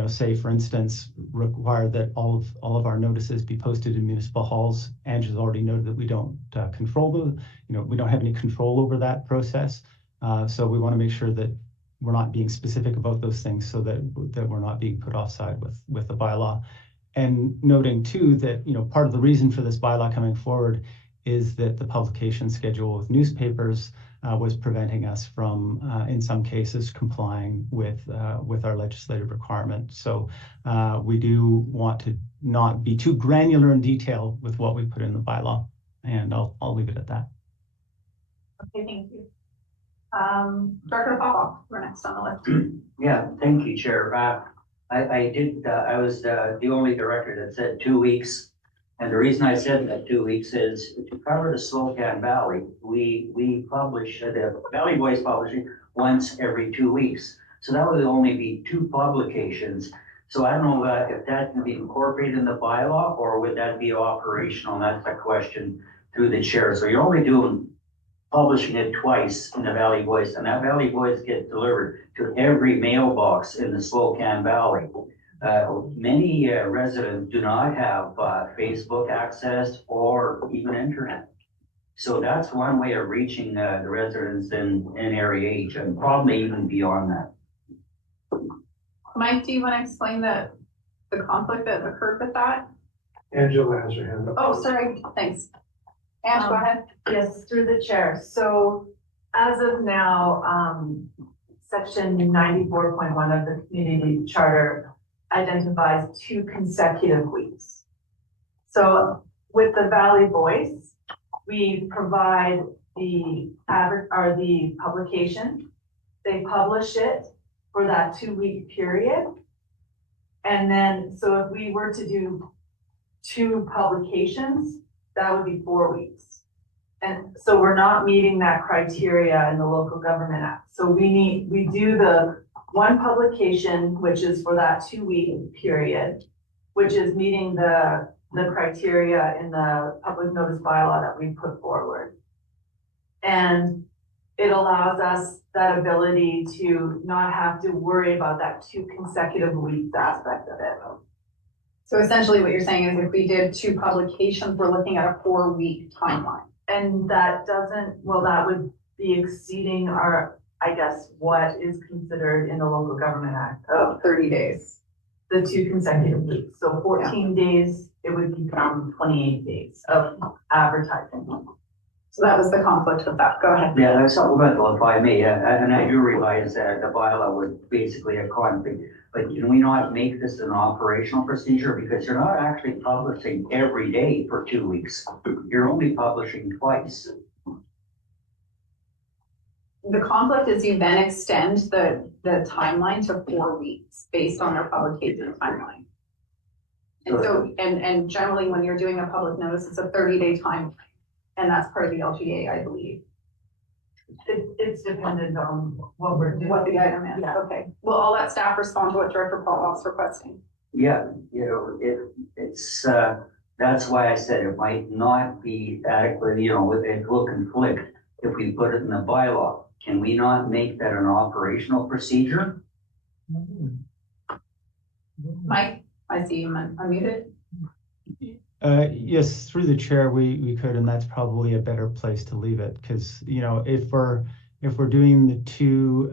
say, for instance, require that all of our notices be posted in municipal halls, Angela's already noted that we don't we don't have any control over that process. So we want to make sure that we're not being specific about those things, so that we're not being put offside with the bylaw. And noting too that part of the reason for this bylaw coming forward is that the publication schedule with newspapers was preventing us from, in some cases, complying with our legislative requirement. So we do want to not be too granular in detail with what we put in the bylaw, and I'll leave it at that. Okay, thank you. Director Popoff, we're next on the list. Yeah, thank you, Chair. I was the only director that said 2 weeks. And the reason I said that 2 weeks is to cover the Slocan Valley, we publish, the Valley Voice publishing once every 2 weeks. So that would only be 2 publications. So I don't know if that can be incorporated in the bylaw, or would that be operational? And that's a question through the chair. So you're only publishing it twice in the Valley Voice, and that Valley Voice gets delivered to every mailbox in the Slocan Valley. Many residents do not have Facebook access or even internet. So that's one way of reaching the residents in Area H, and probably even beyond that. Mike, do you want to explain the conflict that occurred with that? Angela has her hand up. Oh, sorry, thanks. Ange, go ahead. Yes, through the chair. So as of now, section 94.1 of the community charter identifies 2 consecutive weeks. So with the Valley Voice, we provide the publication. They publish it for that 2-week period. And then, so if we were to do 2 publications, that would be 4 weeks. And so we're not meeting that criteria in the Local Government Act. So we do the 1 publication, which is for that 2-week period, which is meeting the criteria in the public notice bylaw that we put forward. And it allows us that ability to not have to worry about that 2 consecutive weeks aspect of it. So essentially what you're saying is if we did 2 publications, we're looking at a 4-week timeline. And that doesn't, well, that would be exceeding our, I guess, what is considered in the Local Government Act of 30 days. The 2 consecutive weeks. So 14 days, it would become 28 days of advertising. So that was the conflict with that. Go ahead. Yeah, that's supplemental if I may, and I do realize that the bylaw was basically a conflict, but can we not make this an operational procedure? Because you're not actually publishing every day for 2 weeks. You're only publishing twice. The conflict is you then extend the timeline to 4 weeks based on their publication timeline. And so, and generally when you're doing a public notice, it's a 30-day timeline. And that's part of the LGA, I believe. It's dependent on what we're doing. What the item is, okay. Will all that staff respond to what Director Paul was requesting? Yeah, you know, it's, that's why I said it might not be adequate, you know, it will conflict if we put it in the bylaw. Can we not make that an operational procedure? Mike, I see you unmuted. Yes, through the chair, we could, and that's probably a better place to leave it, because, you know, if we're doing the 2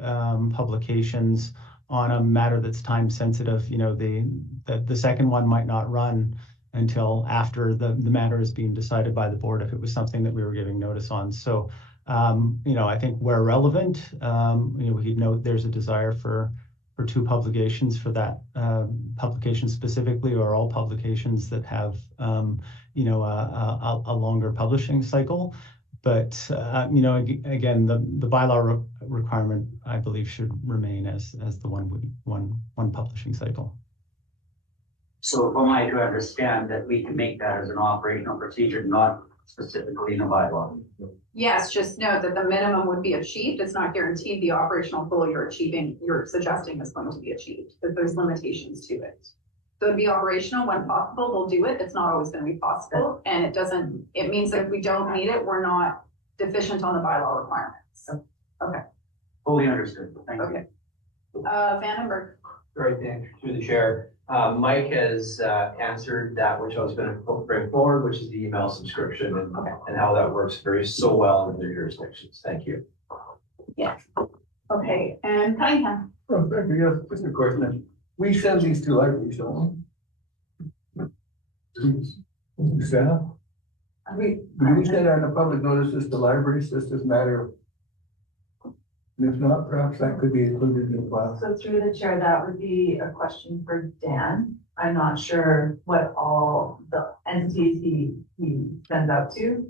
publications on a matter that's time sensitive, you know, the second one might not run until after the matter is being decided by the board if it was something that we were giving notice on. So, you know, I think where relevant, you know, we could note there's a desire for 2 publications for that publication specifically, or all publications that have, you know, a longer publishing cycle. But, you know, again, the bylaw requirement, I believe, should remain as the one publishing cycle. So am I to understand that we can make that as an operational procedure, not specifically in the bylaw? Yes, just note that the minimum would be achieved. It's not guaranteed the operational goal you're suggesting is going to be achieved, but there's limitations to it. So it'd be operational when possible, we'll do it. It's not always going to be possible. And it means that if we don't meet it, we're not deficient on the bylaw requirements. Okay. Fully understood. Thank you. Okay. Vandenberg. Right, thank you, through the chair. Mike has answered that which I was going to bring forward, which is the email subscription and how that works so well in the jurisdictions. Thank you. Yeah. Okay, and Cunningham. Yes, just a question. We send these to libraries, don't we? Staff? Do we send out a public notices to libraries? This doesn't matter. If not, perhaps that could be included in the file. So through the chair, that would be a question for Dan. I'm not sure what all the entities he sends out to.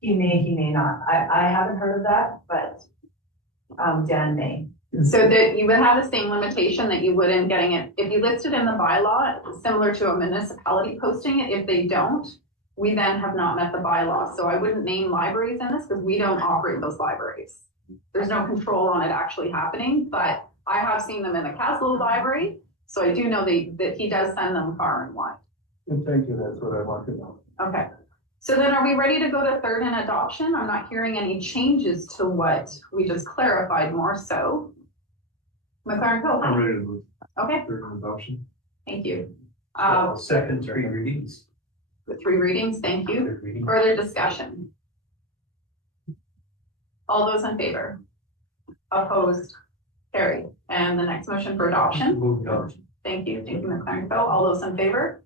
He may not. I haven't heard of that, but Dan may. So that you would have the same limitation that you would in getting it, if you list it in the bylaw, similar to a municipality posting it, if they don't, we then have not met the bylaw. So I wouldn't name libraries in this because we don't operate those libraries. There's no control on it actually happening, but I have seen them in the Castle Library. So I do know that he does send them far and wide. And thank you, that's what I want to know. Okay. So then are we ready to go to third and adoption? I'm not hearing any changes to what we just clarified more so. McLaren Cove. I'm ready to move. Okay, Third and adoption. thank you. Second 3 readings. The 3 readings, thank you. Third reading. Further discussion? All those in favor? Opposed? Carried. And the next motion for adoption? Move adoption. Thank you, McLaren Cove. All those in favor?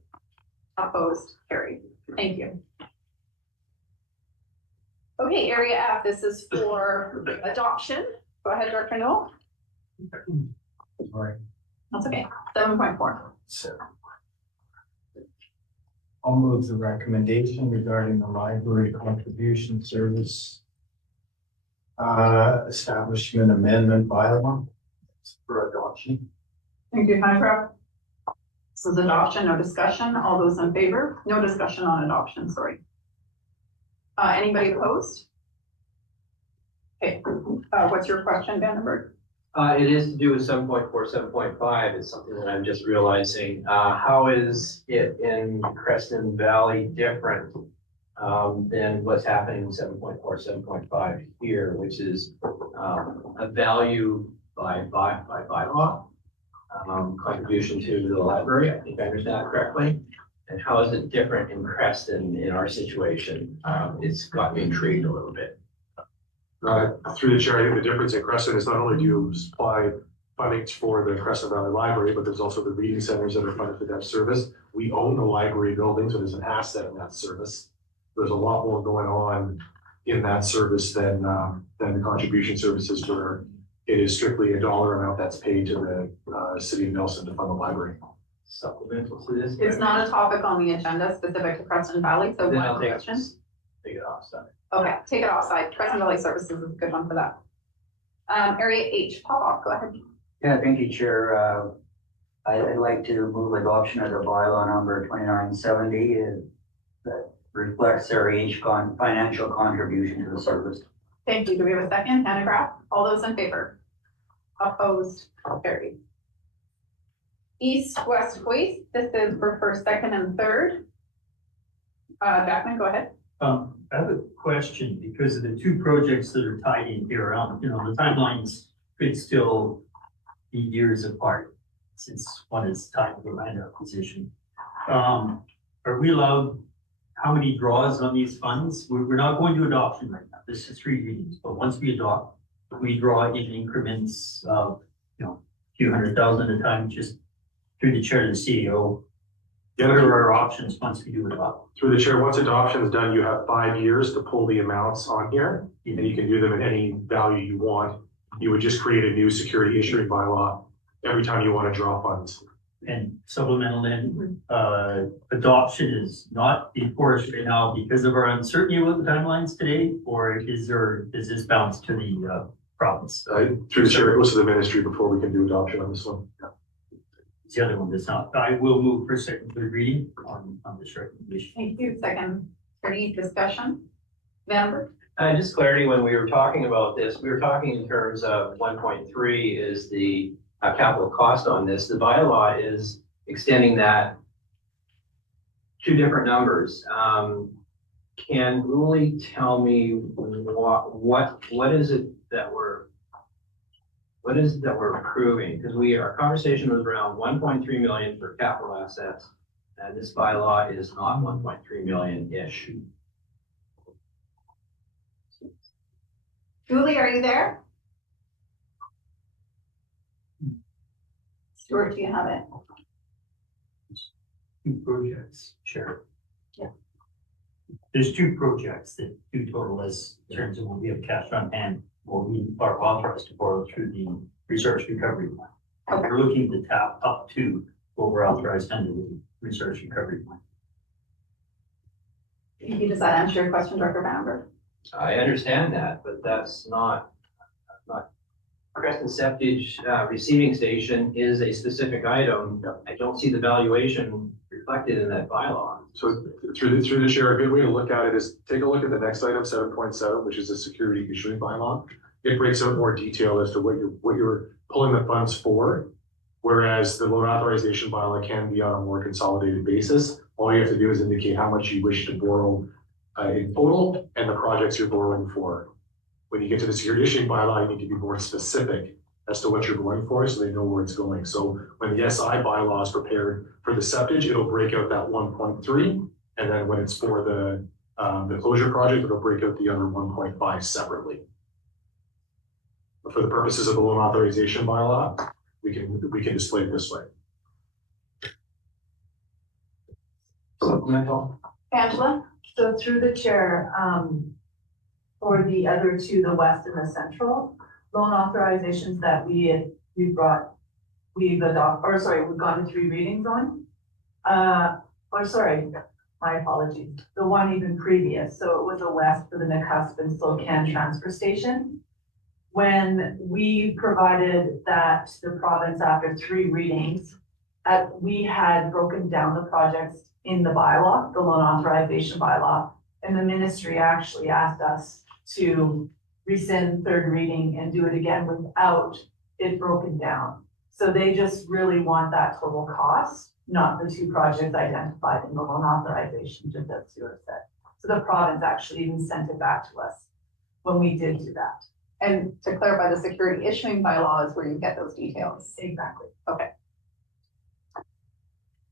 Opposed? Carried. Thank you. Okay, area F, this is for adoption. Go ahead, Director Noel. All right. That's okay. 7.4. I'll move the recommendation regarding the library contribution service establishment amendment bylaw for adoption. Thank you, Hunter. This is adoption, no discussion. All those in favor? No discussion on adoption, sorry. Anybody opposed? Okay, what's your question, Vandenberg? It is to do with 7.4, 7.5. It's something that I'm just realizing. How is it in Creston Valley different than what's happening in 7.4, 7.5 here, which is, a value by bylaw. Contribution to the library, I think I understand that correctly. And how is it different in Creston in our situation? It's got me intrigued a little bit. Through the chair, I think the difference in Crescent is not only do you supply funding for the Crescent Valley Library, but there's also the reading centers that are funded for that service. We own the library building, so there's an asset in that service. There's a lot more going on in that service than the contribution services where it is strictly a dollar amount that's paid to the city of Nelson to fund the library. Supplemental to this? It's not a topic on the agenda specific to Crescent Valley, so Then one I'll take question. it off, sorry. Okay, take it offside. Crescent Valley Services is a good one for that. Area H, pop off, go ahead. Yeah, thank you, Chair. I'd like to move adoption of the bylaw number 2970 that reflects our financial contribution to the service. Thank you. Do we have a second? Hannah Graff, all those in favor? Opposed, carried. East West Hoist, this is for first, second, and third. Jackman, go ahead. I have a question because of the two projects that are tied in here, the timelines could still be years apart since one is tied to the land acquisition. Are we allowed, how many draws on these funds? We're not going to adoption right now. This is 3 readings, but once we adopt, we draw in increments of, a few $100,000 at a time, just through the chair and the CEO. What are our options once we do adopt? Through the chair, once adoption is done, you have 5 years to pull the amounts on here, and you can do them at any value you want. You would just create a new security issuing bylaw every time you want to draw funds. And supplemental then, adoption is not before us right now because of our uncertainty with the timelines today, or is this bounce to the province? Through the chair, it goes to the ministry before we can do adoption on this one. The other one does not. I will move for second, third reading on this recommendation. Thank you. Second, any discussion? Member? Just clarity, when we were talking about this, we were talking in terms of 1.3 is the capital cost on this. The bylaw is extending that 2 different numbers. Can Uli tell me what is it that we're approving? Because our conversation was around 1.3 million for capital assets, and this bylaw is not 1.3 million-ish. Julie, are you there? Stuart, do you have it? 2 projects, sure. Yeah. There's 2 projects that do total as in terms of what we have cash on hand, what we are authorized to borrow through the research recovery plan. Okay. We're looking to tap up to what we're authorized under the research recovery plan. Does that answer your question, Director Bamber? I understand that, but that's not Crescent Septage receiving station is a specific item. I don't see the valuation reflected in that bylaw. So through the chair, a good way to look at it is take a look at the next item, 7.7, which is a security issuing bylaw. It breaks out more detail as to what you're pulling the funds for. Whereas the loan authorization bylaw can be on a more consolidated basis. All you have to do is indicate how much you wish to borrow in total and the projects you're borrowing for. When you get to the security issuing bylaw, you need to be more specific as to what you're going for so they know where it's going. So when the SI bylaw is prepared for the septage, it'll break out that 1.3. And then when it's for the closure project, it'll break out the other 1.5 separately. But for the purposes of the loan authorization bylaw, we can display it this way. Supplemental. Angela? So through the chair, for the other 2, the west and the central, loan authorizations that we've gone to 3 readings on. My apologies, the one even previous, so it was the west for the Nakusp and Slocan transfer station. When we provided that to the province after 3 readings, we had broken down the projects in the bylaw, the loan authorization bylaw, and the ministry actually asked us to rescind 3rd reading and do it again without it broken down. So they just really want that total cost, not the 2 projects identified in the loan authorization, just as Stuart said. So the province actually even sent it back to us when we did do that. And to clarify, the security issuing bylaw is where you get those details. Exactly. Okay.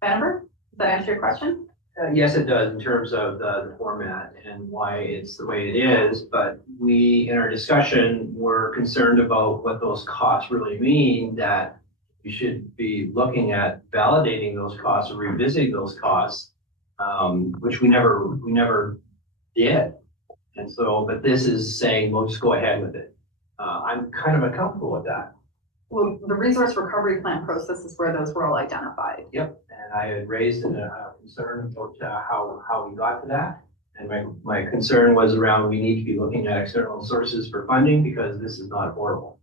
Vandenberg, does that answer your question? Yes, it does in terms of the format and why it's the way it is, but we, in our discussion, were concerned about what those costs really mean, that we should be looking at validating those costs or revisiting those costs, which we never did. And so, but this is saying, we'll just go ahead with it. I'm kind of uncomfortable with that. Well, the resource recovery plan process is where those were all identified. Yep, and I had raised a concern about how we got to that. And my concern was around, we need to be looking at external sources for funding because this is not affordable.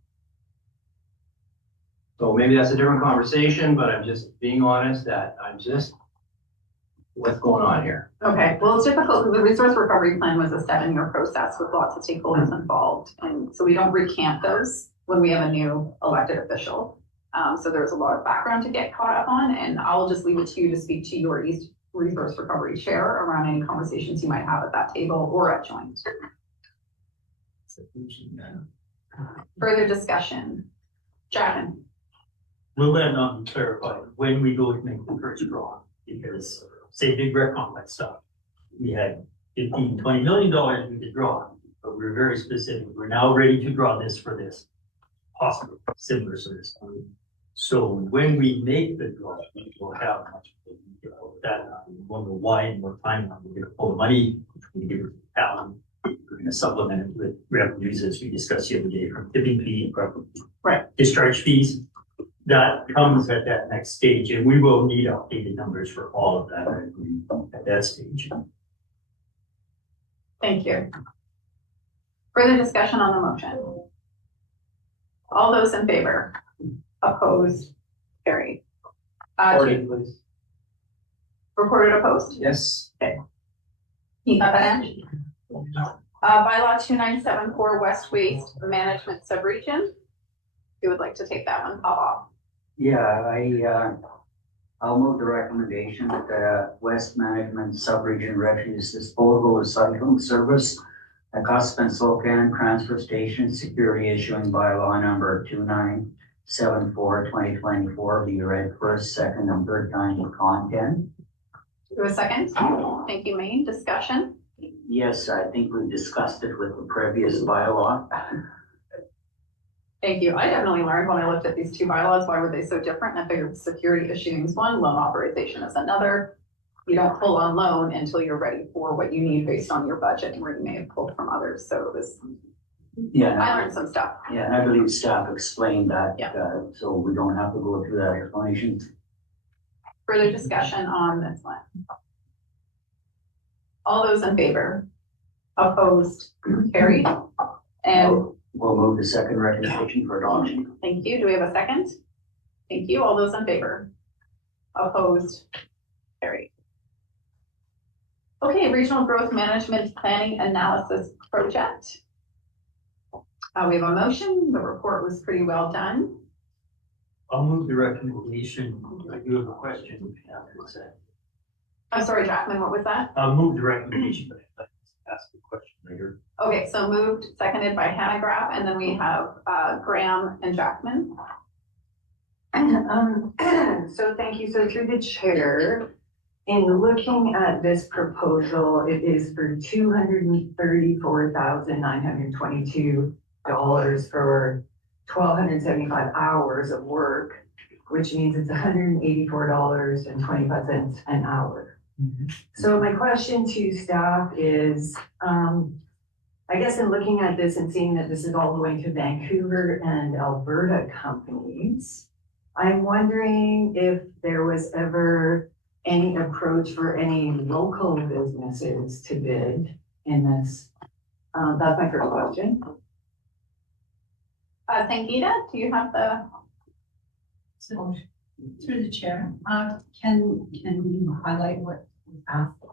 So maybe that's a different conversation, but I'm just being honest that what's going on here? Okay, well, it's difficult. The resource recovery plan was a 7-year process with lots of stakeholders involved. And so we don't recant those when we have a new elected official. So there's a lot of background to get caught up on, and I'll just leave it to you to speak to your East Resource Recovery Chair around any conversations you might have at that table or at joint. Further discussion. Jacqueline. Will that not be clarified when we go to make the first draw? Because say big rec complex stuff, we had $15-20 million we could draw, but we're very specific. We're now ready to draw this for this, possible similar service. So when we make the draw, we will have much that we'll know why and what time we're going to pull the money, we give it to town. We're going to supplement it with revenues as we discussed the other day from tipping fee, right, discharge fees. That comes at that next stage, and we will need updated numbers for all of that, I agree, at that stage. Thank you. Further discussion on the motion. All those in favor? Opposed? Carried. Recorded, please. Recorded opposed? Yes. Okay. You got that, Ange? Bylaw 2974 West Waste Management Subregion. You would like to take that one, Paul? Yeah, I'll move the recommendation that the West Management Subregion Refuse Disposal Recycling Service, the Cuspin Spokane Transfer Station Security Issuing Bylaw number 2974 2024 be read first, second, and third time with content. Do a second. Thank you, Maine. Discussion? Yes, I think we discussed it with the previous bylaw. Thank you. I definitely learned when I looked at these two bylaws, why were they so different? And I figured security issuing is one, loan authorization is another. You don't pull on loan until you're ready for what you need based on your budget and where you may have pulled from others. So it was, Yeah. I learned some stuff. Yeah, and I believe staff explained that, Yeah. So we don't have to go through that explanation. Further discussion on this one. All those in favor? Opposed? Carried. And We'll move the second recommendation for adoption. thank you. Do we have a second? Thank you. All those in favor? Opposed? Carried. Okay, Regional Growth Management Planning Analysis Project. We have a motion. The report was pretty well done. I'll move the recommendation. I do have a question after that. I'm sorry, Jackman, what was that? I'll move the recommendation, but I'd like to ask the question later. Okay, so moved, seconded by Hannah Graff, and then we have Graham and Jackman. So thank you. So through the chair, in looking at this proposal, it is for $234,922 for 1,275 hours of work, which means it's $184.25 an hour. So my question to staff is, I guess in looking at this and seeing that this is all going to Vancouver and Alberta companies, I'm wondering if there was ever any approach for any local businesses to bid in this. That's my first question. Sangeeta, do you have the? So, through the chair, can you highlight what was asked?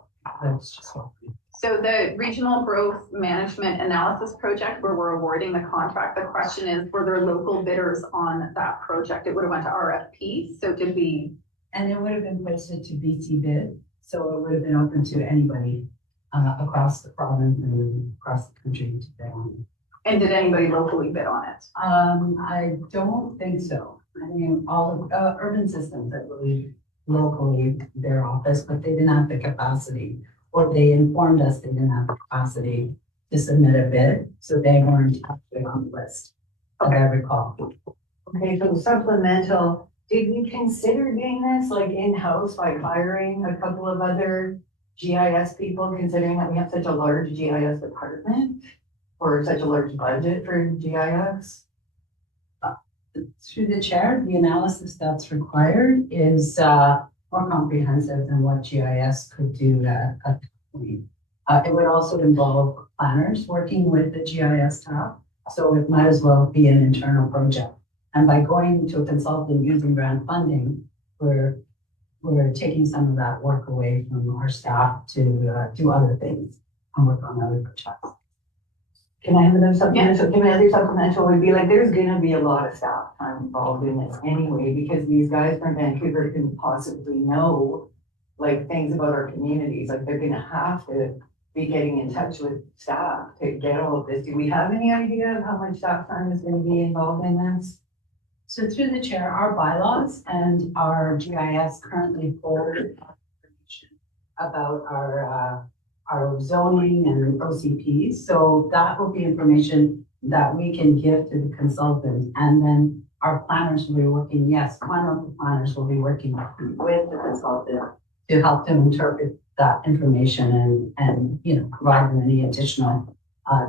So the Regional Growth Management Analysis Project, where we're awarding the contract, the question is, were there local bidders on that project? It would have went to RFP, so did we? And it would have been posted to BC Bid, so it would have been open to anybody. across the province and across the country to bid on it. And did anybody locally bid on it? I don't think so. I mean, all of, Urban Systems, I believe, locally, their office, but they didn't have the capacity, or they informed us they didn't have the capacity to submit a bid, so they weren't actually on the list, as I recall. Okay, for the supplemental, did we consider doing this like in-house by hiring a couple of other GIS people, considering that we have such a large GIS department? Or such a large budget for GIS? Through the chair, the analysis that's required is more comprehensive than what GIS could do at the point. It would also involve planners working with the GIS staff, so it might as well be an internal project. And by going to a consultant using grant funding, we're taking some of that work away from our staff to do other things and work on other projects. Can I have another supplemental? Can I have supplemental would be like, there's gonna be a lot of staff time involved in this anyway, because these guys from Vancouver can possibly know like things about our communities, like they're gonna have to be getting in touch with staff to get all of this. Do we have any idea of how much staff time is gonna be involved in this? So through the chair, our bylaws and our GIS currently hold information about our zoning and OCPs. So that will be information that we can give to the consultant. And then our planners will be working, yes, one of the planners will be working with the consultant to help them interpret that information and provide them any additional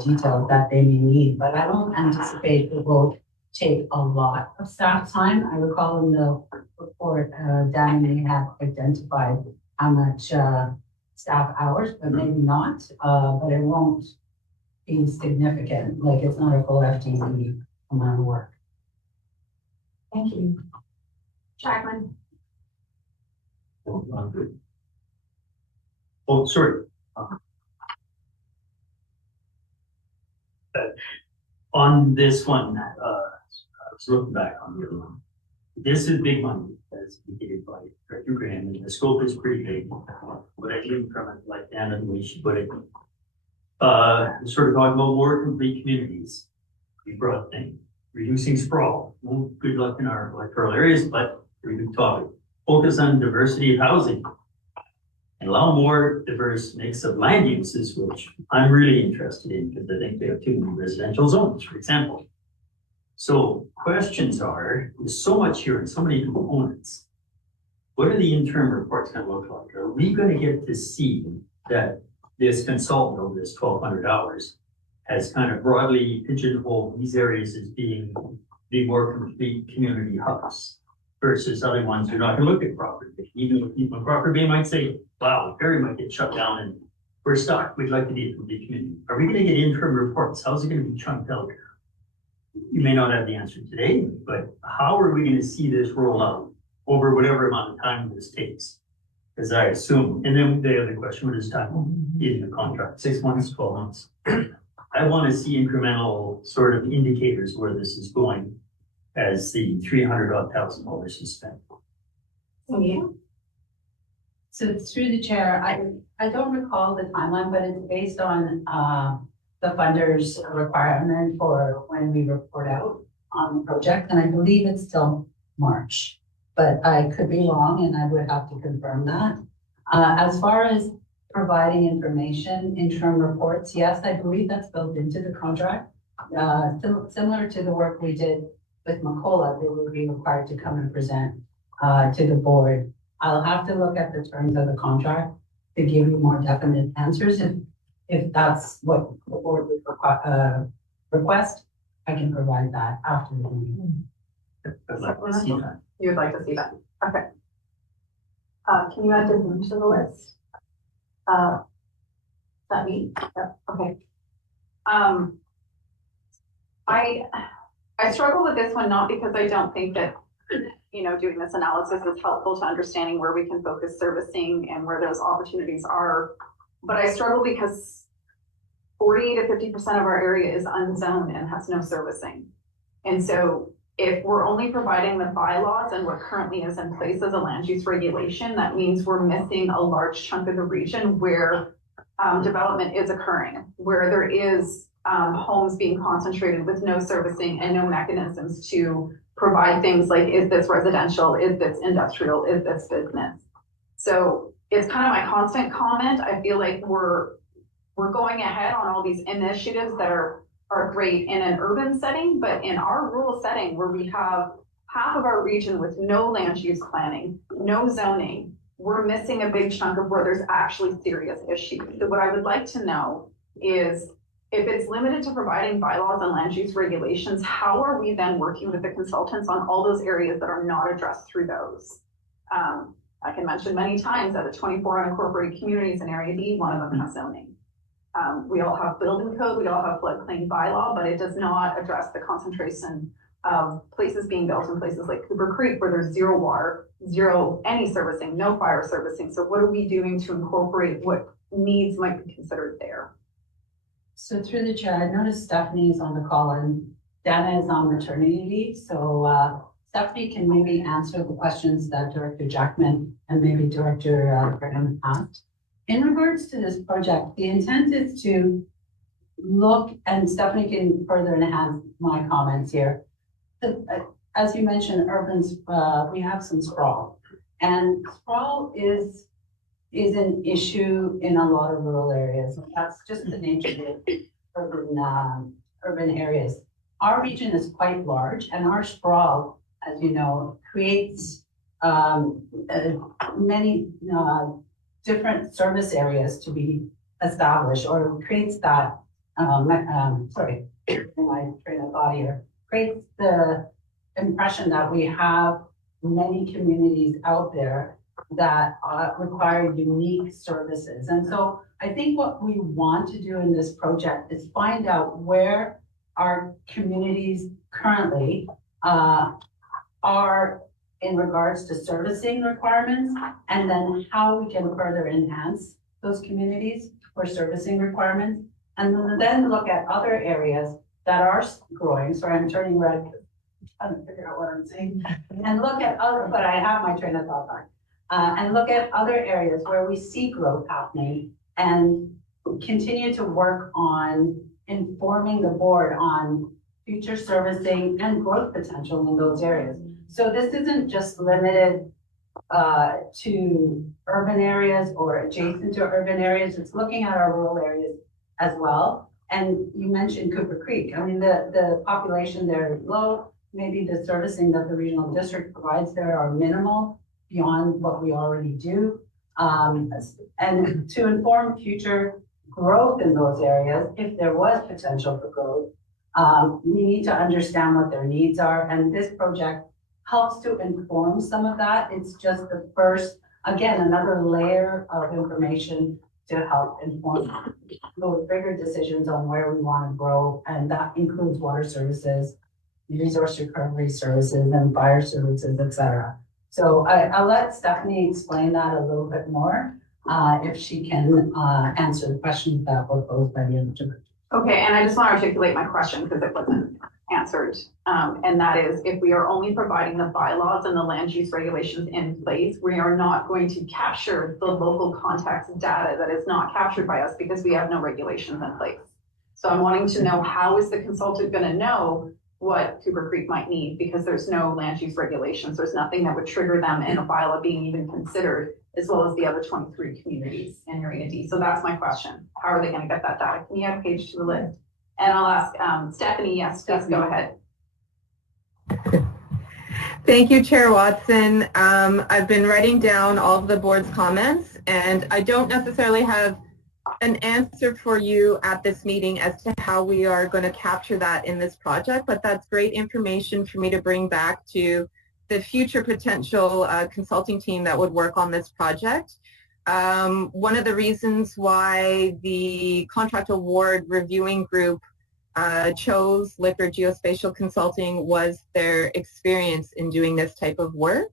details that they may need. But I don't anticipate it will take a lot of staff time. I recall in the report, Dan may have identified how much staff hours, but maybe not, but it won't be significant, like it's not a full FTE amount of work. Thank you. Jackman? Oh, sorry. On this one, I was looking back on the other one. This is big money, as indicated by Director Graham, and the scope is pretty big. But I came from it like Anna, the way she put it. Sort of talking about more complete communities. We brought thing, reducing sprawl. Well, good luck in our electoral areas, but pretty good topic. Focus on diversity of housing. And allow more diverse mix of land uses, which I'm really interested in because I think we have too many residential zones, for example. So questions are, there's so much here and so many components. What are the interim reports going to look like? Are we going to get to see that this consultant over this 1,200 hours has kind of broadly pigeonholed these areas as being the more complete community hubs versus other ones who are not going to look at property? Even if property might say, wow, Perry might get shut down and we're stuck. We'd like to be a complete community. Are we going to get interim reports? How's it going to be chunked out? You may not have the answer today, but how are we going to see this roll out over whatever amount of time this takes? Because I assume, and then the other question, what is time in the contract? 6 months, 12 months? I want to see incremental sort of indicators where this is going as the $300,000 is spent. So through the chair, I don't recall the timeline, but it's based on the funders' requirement for when we report out on the project, and I believe it's still March, but I could be wrong and I would have to confirm that. As far as providing information, interim reports, yes, I believe that's built into the contract. Similar to the work we did with Macola, they would be required to come and present to the board. I'll have to look at the terms of the contract to give you more definite answers. If that's what the board would request, I can provide that after the meeting. I'd like to see that. You would like to see that? Okay. Can you add them to the list? Is that me? Yep. Okay. I struggle with this one, not because I don't think that, doing this analysis is helpful to understanding where we can focus servicing and where those opportunities are. But I struggle because 40 to 50% of our area is unzoned and has no servicing. And so if we're only providing the bylaws and what currently is in place as a land use regulation, that means we're missing a large chunk of the region where development is occurring, where there is homes being concentrated with no servicing and no mechanisms to provide things like, is this residential, is this industrial, is this business? So it's kind of my constant comment. I feel like we're going ahead on all these initiatives that are great in an urban setting, but in our rural setting where we have half of our region with no land use planning, no zoning, we're missing a big chunk of where there's actually serious issues. So what I would like to know is, if it's limited to providing bylaws and land use regulations, how are we then working with the consultants on all those areas that are not addressed through those? I can mention many times that the 24 unincorporated communities in Area D, one of them has zoning. We all have building code, we all have floodplain bylaw, but it does not address the concentration of places being built in places like Cooper Creek, where there's zero water, zero any servicing, no fire servicing. So what are we doing to incorporate what needs might be considered there? So through the chair, I noticed Stephanie is on the call and Dana is on maternity leave. So Stephanie can maybe answer the questions that Director Jackman and maybe Director Brenham asked. In regards to this project, the intent is to look, and Stephanie can further enhance my comments here. As you mentioned, we have some sprawl, and sprawl is an issue in a lot of rural areas. That's just the nature of urban areas. Our region is quite large, and our sprawl, as you know, creates many different service areas to be established, or creates that. Sorry, my train of thought here. Creates the impression that we have many communities out there that require unique services. And so I think what we want to do in this project is find out where our communities currently are in regards to servicing requirements, and then how we can further enhance those communities for servicing requirements, and then look at other areas that are growing. Sorry, I'm turning red. I'm trying to figure out what I'm saying. And look at other, but I have my train of thought back. And look at other areas where we see growth happening and continue to work on informing the board on future servicing and growth potential in those areas. So this isn't just limited to urban areas or adjacent to urban areas. It's looking at our rural areas as well. And you mentioned Cooper Creek. I mean, the population there is low. Maybe the servicing that the regional district provides there are minimal beyond what we already do. And to inform future growth in those areas, if there was potential for growth, we need to understand what their needs are. And this project helps to inform some of that. It's just the first, again, another layer of information to help inform those bigger decisions on where we want to grow. And that includes water services, resource recovery services, and fire services, et cetera. So I'll let Stephanie explain that a little bit more, if she can answer the questions that were posed by the other. Okay, and I just want to articulate my question because it wasn't answered. And that is, if we are only providing the bylaws and the land use regulations in place, we are not going to capture the local context data that is not captured by us because we have no regulations in place. So I'm wanting to know, how is the consultant going to know what Cooper Creek might need, because there's no land use regulations. There's nothing that would trigger them in a bylaw being even considered, as well as the other 23 communities in Area D. So that's my question. How are they going to get that data? Can you add a page to the list? And I'll ask Stephanie, yes, please go ahead. Thank you, Chair Watson. I've been writing down all of the board's comments, and I don't necessarily have an answer for you at this meeting as to how we are going to capture that in this project, but that's great information for me to bring back to the future potential consulting team that would work on this project. One of the reasons why the contract award reviewing group chose Licker Geospatial Consulting was their experience in doing this type of work.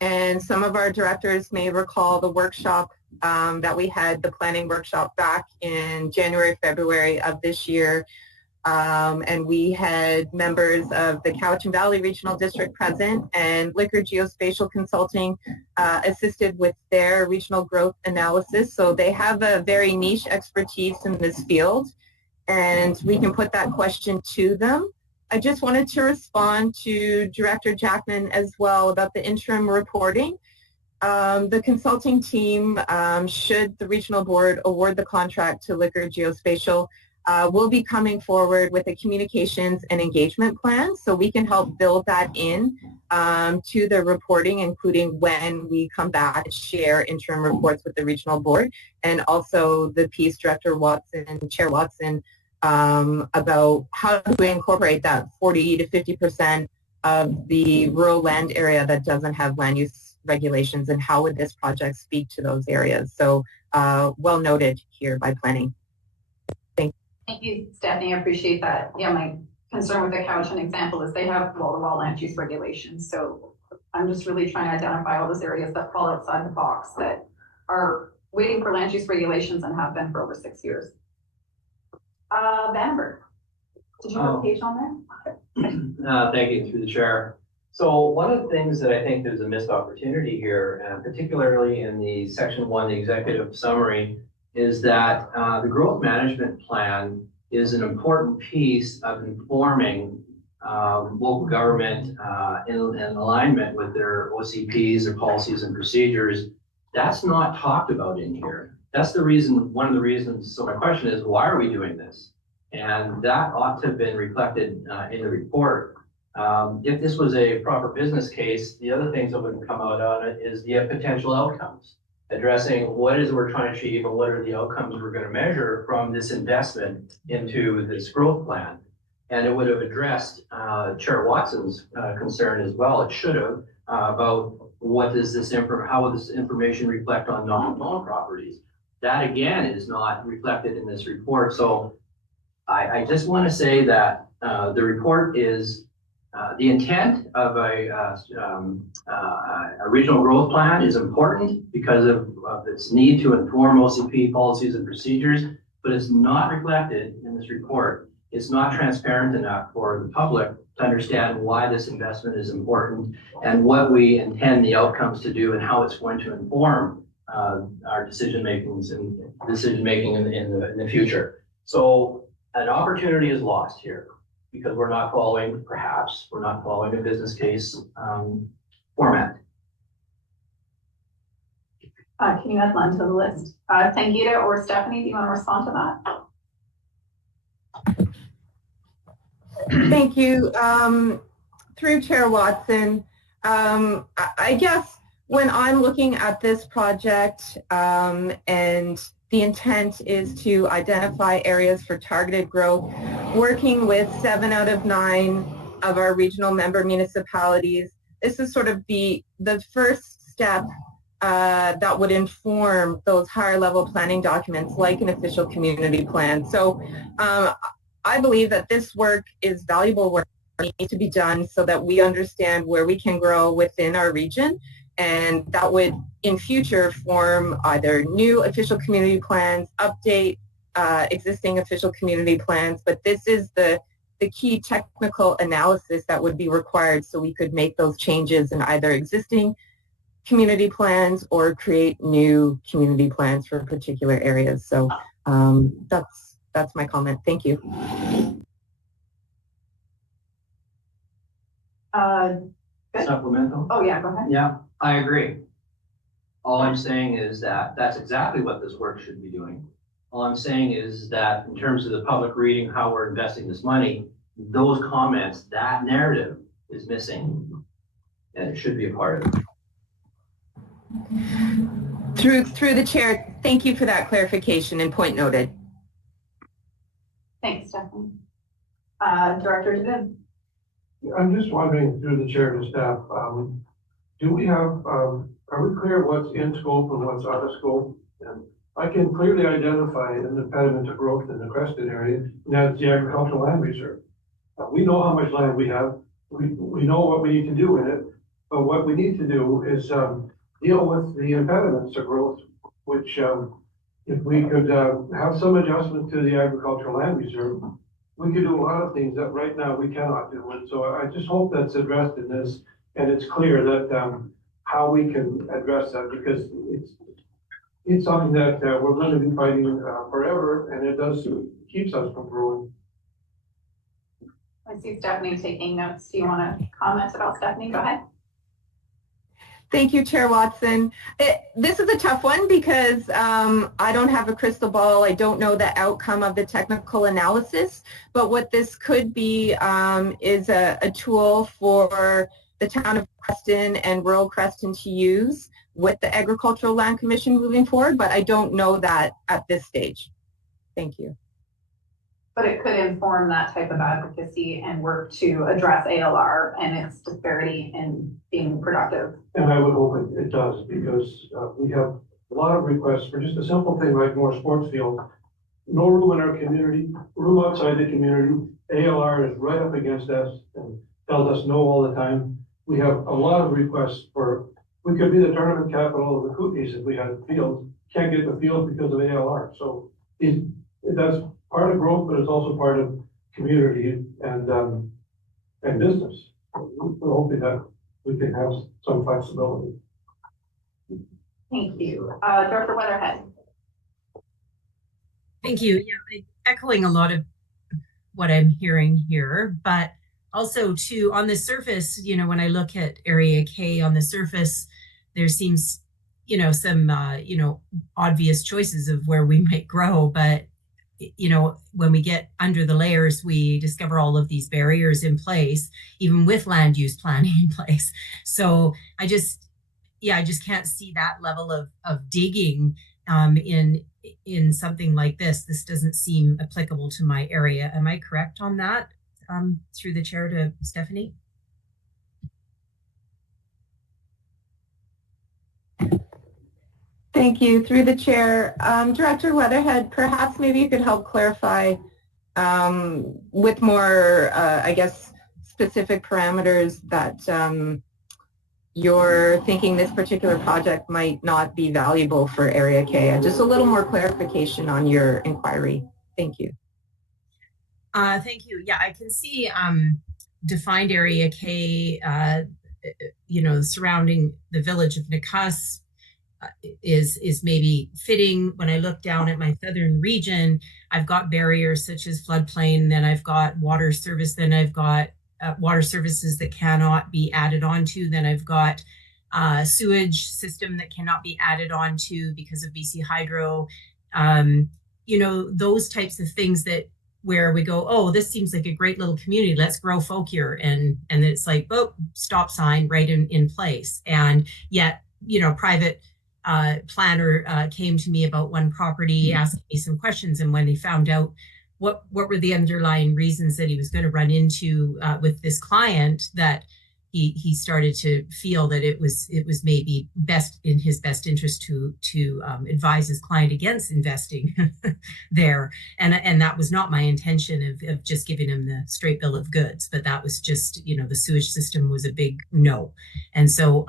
And some of our directors may recall the workshop that we had, the planning workshop back in January, February of this year, And we had members of the Cowichan Valley Regional District present, and Liquor Geospatial Consulting assisted with their regional growth analysis. So they have a very niche expertise in this field, and we can put that question to them. I just wanted to respond to Director Jackman as well about the interim reporting. The consulting team, should the regional board award the contract to Liquor Geospatial, will be coming forward with a communications and engagement plan, so we can help build that in to the reporting, including when we come back and share interim reports with the regional board, and also the piece Director Watson, Chair Watson, about how to incorporate that 40 to 50% of the rural land area that doesn't have land use regulations, and how would this project speak to those areas. So well noted here by planning. Thank you, Stephanie. I appreciate that. Yeah, my concern with the Cowichan example is they have wall-to-wall land use regulations. So I'm just really trying to identify all those areas that fall outside the box that are waiting for land use regulations and have been for over 6 years. Vandenberg, did you have a page on there? Thank you, through the chair. So one of the things that I think there's a missed opportunity here, particularly in the section 1, the executive summary, is that the growth management plan is an important piece of informing local government in alignment with their OCPs, their policies and procedures. That's not talked about in here. That's the reason, one of the reasons. So my question is, why are we doing this? And that ought to have been reflected in the report. If this was a proper business case, the other things that would come out on it is the potential outcomes, addressing what is it we're trying to achieve and what are the outcomes we're going to measure from this investment into this growth plan. And it would have addressed Chair Watson's concern as well. It should have about what does this how will this information reflect on non-owned properties. That again is not reflected in this report. So I just want to say that the report is the intent of a regional growth plan is important because of its need to inform OCP policies and procedures, but it's not reflected in this report. It's not transparent enough for the public to understand why this investment is important and what we intend the outcomes to do and how it's going to inform our decision making in the future. So an opportunity is lost here, because we're not following a business case format. Can you add Len to the list? Sangeeta or Stephanie, do you want to respond to that? Thank you. Through Chair Watson, I guess when I'm looking at this project and the intent is to identify areas for targeted growth, working with 7 out of 9 of our regional member municipalities. This is sort of the first step that would inform those higher level planning documents like an official community plan. So I believe that this work is valuable work that needs to be done so that we understand where we can grow within our region, and that would in future form either new official community plans, update existing official community plans, but this is the key technical analysis that would be required so we could make those changes in either existing community plans or create new community plans for particular areas. So that's my comment. Thank you. Supplemental? Oh yeah, go ahead. Yeah, I agree. All I'm saying is that that's exactly what this work should be doing. All I'm saying is that in terms of the public reading how we're investing this money, those comments, that narrative is missing, and it should be a part of it. Through the chair, thank you for that clarification and point noted. Thanks, Stephanie. Director DeVin. I'm just wondering, through the chair to staff, do we have, are we clear what's in scope and what's out of scope? And I can clearly identify an impediment to growth in the Creston area, and that's the agricultural land reserve. We know how much land we have. We know what we need to do in it, but what we need to do is deal with the impediments to growth, which if we could have some adjustment to the agricultural land reserve, we could do a lot of things that right now we cannot do. And so I just hope that's addressed in this, and it's clear that, how we can address that, because it's something that, we're going to be fighting, forever, and it does, keeps us from growing. I see Stephanie taking notes. Do you want to comment about Stephanie? Go ahead. Thank you, Chair Watson. This is a tough one because I don't have a crystal ball. I don't know the outcome of the technical analysis, but what this could be is a tool for the town of Creston and rural Creston to use with the Agricultural Land Commission moving forward, but I don't know that at this stage. Thank you. But it could inform that type of advocacy and work to address ALR and its disparity in being productive. And I would hope it does, because we have a lot of requests for just a simple thing like more sports field. No room in our community, room outside the community. ALR is right up against us and tells us no all the time. We have a lot of requests for, we could be the tournament capital of the Kootenays if we had a field. Can't get the field because of ALR. So that's part of growth, but it's also part of community and business. We're hoping that we can have some flexibility. Thank you. Director Weatherhead. Thank you. Yeah, echoing a lot of what I'm hearing here, but also too, on the surface, you know, when I look at Area K on the surface, there seems, you know, some, you know, obvious choices of where we might grow, but you know, when we get under the layers, we discover all of these barriers in place, even with land use planning in place. So I just can't see that level of digging in something like this. This doesn't seem applicable to my area. Am I correct on that? Through the chair to Stephanie. Thank you. Through the chair, Director Weatherhead, perhaps maybe you could help clarify with more, I guess, specific parameters that you're thinking this particular project might not be valuable for Area K. Just a little more clarification on your inquiry. Thank you. Thank you. Yeah, I can see defined Area K, you know, surrounding the village of Nakusp is maybe fitting. When I look down at my southern region, I've got barriers such as floodplain, then I've got water service, then I've got water services that cannot be added onto, then I've got sewage system that cannot be added onto because of BC Hydro. You know, those types of things that where we go, oh, this seems like a great little community, let's grow folk here. And it's like, oh, stop sign right in place. And yet, you know, private planner came to me about one property, asking me some questions, and when they found out what were the underlying reasons that he was going to run into with this client, that he started to feel that it was maybe best in his best interest to advise his client against investing there, and that was not my intention of just giving him the straight bill of goods, but that was just, you know, the sewage system was a big no, and so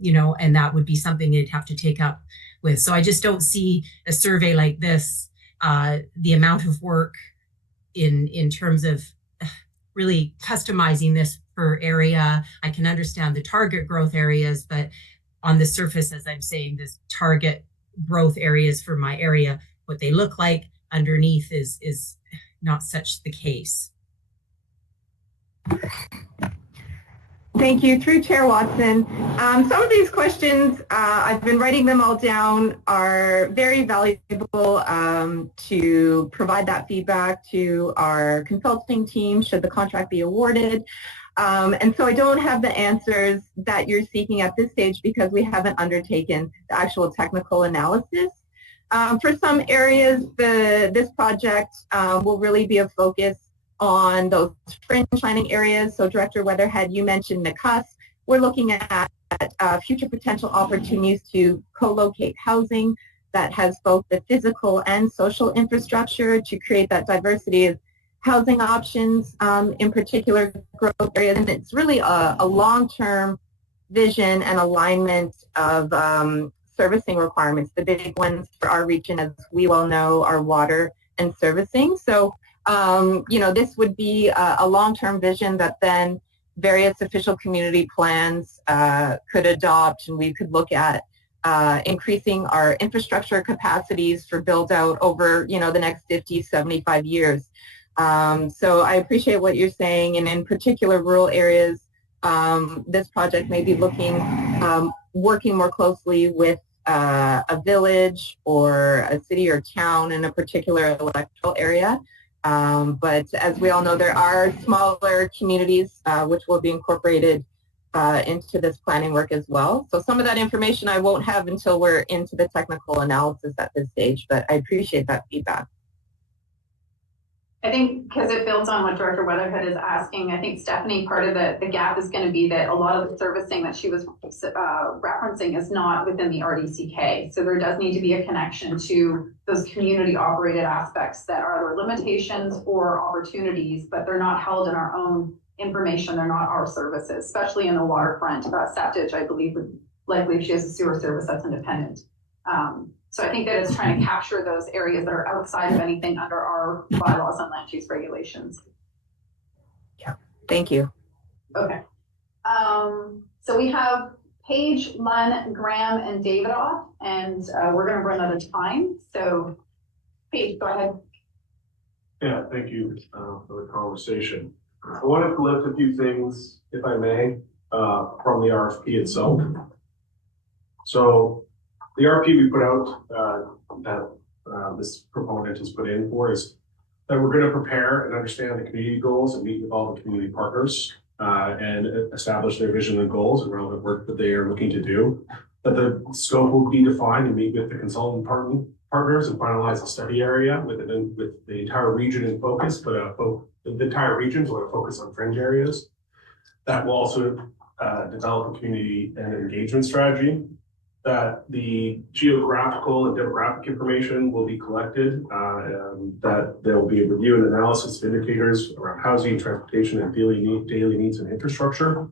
you know, and that would be something they'd have to take up with. So I just don't see a survey like this, the amount of work in terms of really customizing this per area. I can understand the target growth areas, but on the surface, as I'm saying, this target growth areas for my area, what they look like underneath is not such the case. Thank you. Through Chair Watson, some of these questions, I've been writing them all down, are very valuable to provide that feedback to our consulting team should the contract be awarded. And so I don't have the answers that you're seeking at this stage because we haven't undertaken the actual technical analysis. For some areas, this project will really be a focus on those fringe planning areas. So Director Weatherhead, you mentioned Nakusp. We're looking at future potential opportunities to co-locate housing that has both the physical and social infrastructure to create that diversity of housing options in particular growth areas. And it's really a long-term vision and alignment of servicing requirements. The big ones for our region, as we well know, are water and servicing. So this would be a long-term vision that then various official community plans could adopt, and we could look at increasing our infrastructure capacities for build out over, the next 50, 75 years. So I appreciate what you're saying, and in particular rural areas, this project may be working more closely with a village or a city or town in a particular electoral area. But as we all know, there are smaller communities which will be incorporated into this planning work as well. So some of that information I won't have until we're into the technical analysis at this stage, but I appreciate that feedback. I think because it builds on what Director Weatherhead is asking, I think, Stephanie, part of the gap is going to be that a lot of the servicing that she was referencing is not within the RDCK. So there does need to be a connection to those community operated aspects that are either limitations or opportunities, but they're not held in our own information. They're not our services, especially in the waterfront. Septage, I believe, would likely, if she has a sewer service, that's independent. So I think that it's trying to capture those areas that are outside of anything under our bylaws and land use regulations. Yeah, thank you. Okay. So we have Paige, Lunn, Graham, and Davidoff, and we're going to run out of time. So Paige, go ahead. Yeah, thank you for the conversation. I wanted to lift a few things, if I may, from the RFP itself. So the RFP we put out that this proponent has put in for is that we're going to prepare and understand the community goals and meet with all the community partners and establish their vision and goals and relevant work that they are looking to do. That the scope will be defined and meet with the consultant partners and finalize a study area with the entire region in focus, but the entire region will focus on fringe areas. That will also develop a community and engagement strategy. That the geographical and demographic information will be collected, that there will be a review and analysis of indicators around housing, transportation, and daily needs and infrastructure.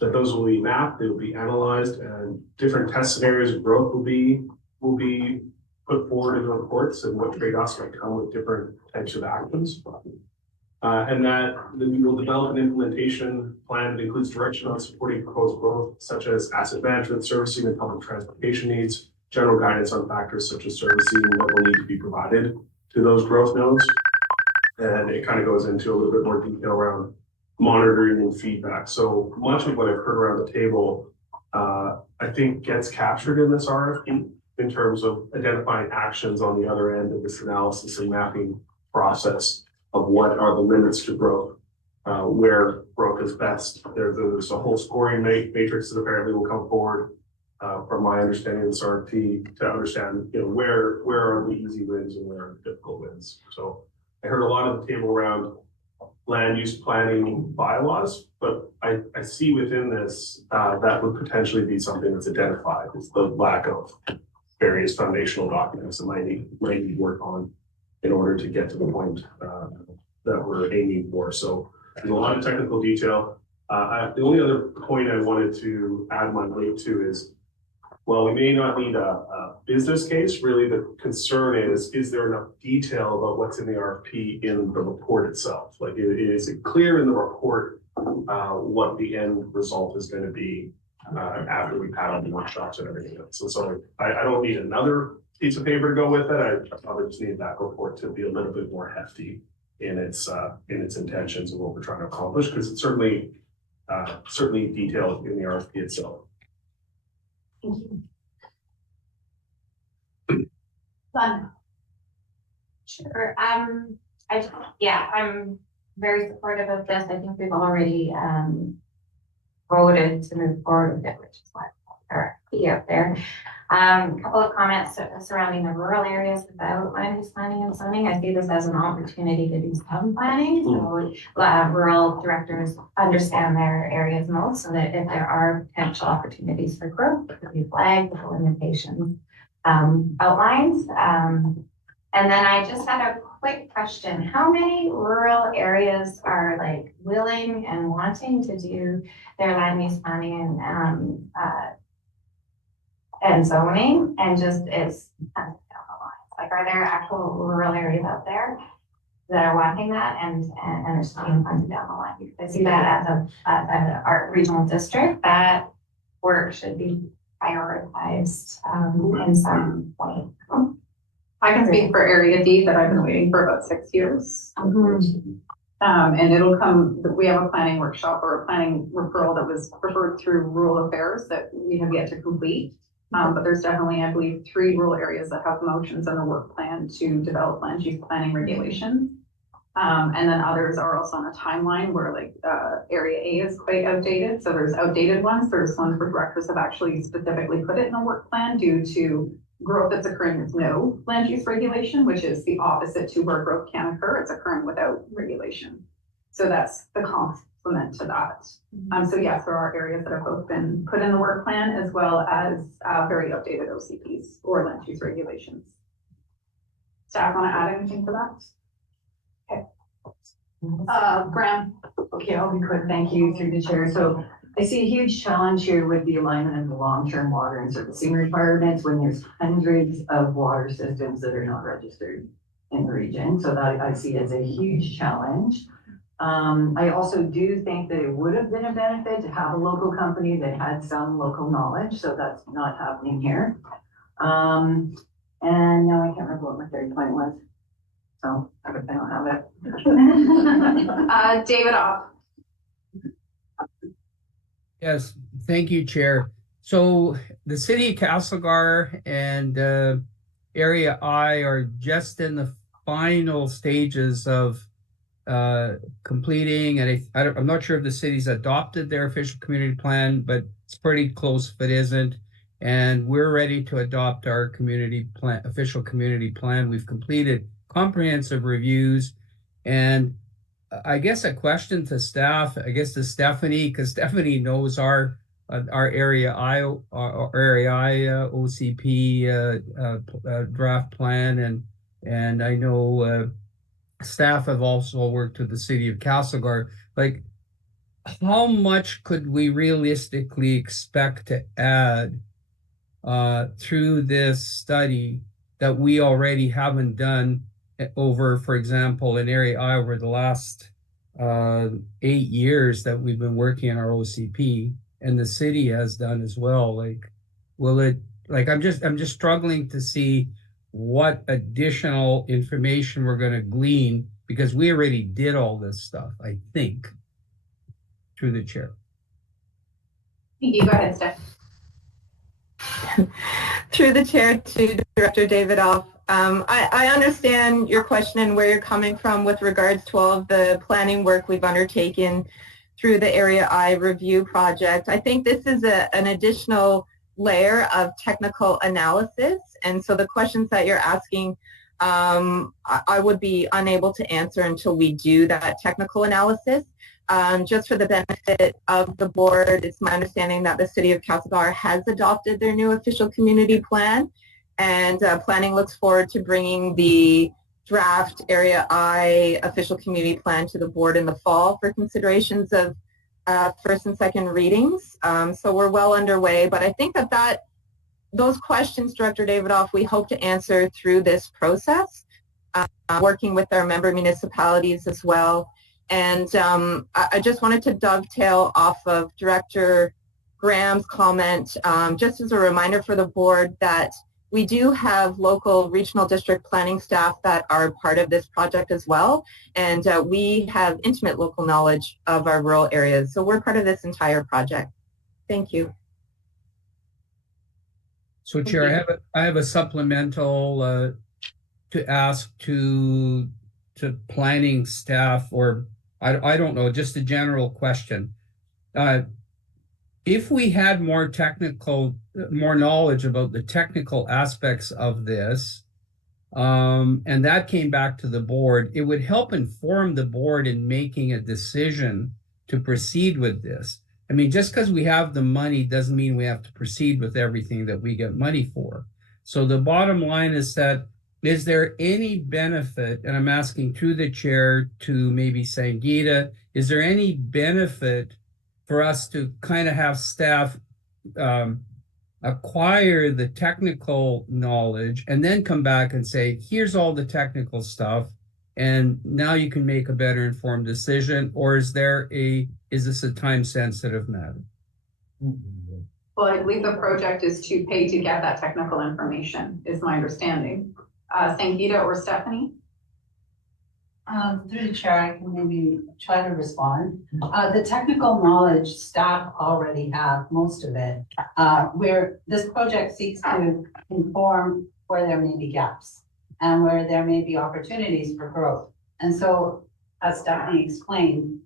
That those will be mapped, they will be analyzed, and different test scenarios of growth will be put forward in the reports, and what trade-offs might come with different types of actions. And that we will develop an implementation plan that includes direction on supporting proposed growth, such as asset management, servicing, and public transportation needs, general guidance on factors such as servicing that will need to be provided to those growth nodes. And it kind of goes into a little bit more detail around monitoring and feedback. So much of what I've heard around the table, I think gets captured in this RFP in terms of identifying actions on the other end of this analysis and mapping process of what are the limits to growth, where growth is best. There's a whole scoring matrix that apparently will come forward from my understanding of this RFP to understand, where are the easy wins and where are the difficult wins. So I heard a lot of the table around land use planning bylaws, but I see within this that would potentially be something that's identified. It's the lack of various foundational documents that might need work on in order to get to the point that we're aiming for. So there's a lot of technical detail. The only other point I wanted to add my weight to is, well, we may not need a business case. Really, the concern is there enough detail about what's in the RFP in the report itself? Like, is it clear in the report what the end result is going to be after we've had all the workshops and everything else? And so I don't need another piece of paper to go with it. I probably just need that report to be a little bit more hefty in its intentions and what we're trying to accomplish, because it's certainly detailed in the RFP itself. Thank you. Fun. Sure. I'm very supportive of this. I think we've already voted to move forward with it, which is why our RFP up there. A couple of comments surrounding the rural areas without land use planning and zoning. I see this as an opportunity to do some planning. So rural directors understand their areas most, so that if there are potential opportunities for growth, it could be flagged with the limitations outlines. And then I just had a quick question. How many rural areas are like willing and wanting to do their land use planning and zoning, and just is like, are there actual rural areas out there? that are wanting that and are still being funded down the line. Because I see that as our regional district, that work should be prioritized in some point. I can speak for Area D that I've been waiting for about 6 years. And it'll come, we have a planning workshop or a planning referral that was referred through rural affairs that we have yet to complete. But there's definitely, I believe, 3 rural areas that have motions and a work plan to develop land use planning regulations. And then others are also on a timeline where like Area A is quite outdated. So there's outdated ones. There's ones where directors have actually specifically put it in a work plan due to growth that's occurring with no land use regulation, which is the opposite to where growth can occur. It's occurring without regulation. So that's the complement to that. So yes, there are areas that have both been put in the work plan as well as very updated OCPs or land use regulations. Staff want to add anything to that? Graham. Okay, I'll be quick. Thank you through the chair. So I see a huge challenge here with the alignment of the long-term water and servicing requirements when there's hundreds of water systems that are not registered in the region. So that I see as a huge challenge. I also do think that it would have been a benefit to have a local company that had some local knowledge. So that's not happening here. And now I can't remember what my third point was. So I don't have it. David Opp. Yes, thank you, Chair. So the city of Castlegar and Area I are just in the final stages of completing, and I'm not sure if the city's adopted their official community plan, but it's pretty close if it isn't. And we're ready to adopt our community plan, official community plan. We've completed comprehensive reviews, and I guess a question to staff, I guess to Stephanie, because Stephanie knows our Area I OCP draft plan, and I know staff have also worked with the city of Castlegar. Like, how much could we realistically expect to add through this study that we already haven't done over, for example, in Area I over the last 8 years that we've been working on our OCP, and the city has done as well? Like, will it, like, I'm just struggling to see what additional information we're going to glean, because we already did all this stuff, I think, through the chair. You go ahead, Steph. Through the chair to Director David Opp. I understand your question and where you're coming from with regards to all of the planning work we've undertaken through the Area I review project. I think this is an additional layer of technical analysis, and so the questions that you're asking, I would be unable to answer until we do that technical analysis. Just for the benefit of the board, it's my understanding that the City of Castlegar has adopted their new official community plan, and planning looks forward to bringing the draft Area I official community plan to the board in the fall for considerations of first and second readings. So we're well underway, but I think that those questions, Director David Opp, we hope to answer through this process, working with our member municipalities as well. And I just wanted to dovetail off of Director Graham's comment, just as a reminder for the board that we do have local regional district planning staff that are part of this project as well. And we have intimate local knowledge of our rural areas. So we're part of this entire project. Thank you. So, Chair, I have a supplemental to ask to planning staff, or I don't know, just a general question. If we had more knowledge about the technical aspects of this, and that came back to the board, it would help inform the board in making a decision to proceed with this. I mean, just because we have the money doesn't mean we have to proceed with everything that we get money for. So the bottom line is that, is there any benefit, and I'm asking through the chair to maybe Sangeeta, is there any benefit for us to kind of have staff acquire the technical knowledge and then come back and say, here's all the technical stuff, and now you can make a better informed decision, or is this a time sensitive matter? Well, I believe the project is to pay to get that technical information, is my understanding. Sangeeta or Stephanie? Through the chair, I can maybe try to respond. The technical knowledge staff already have most of it. Where this project seeks to inform where there may be gaps and where there may be opportunities for growth. And so, as Stephanie explained,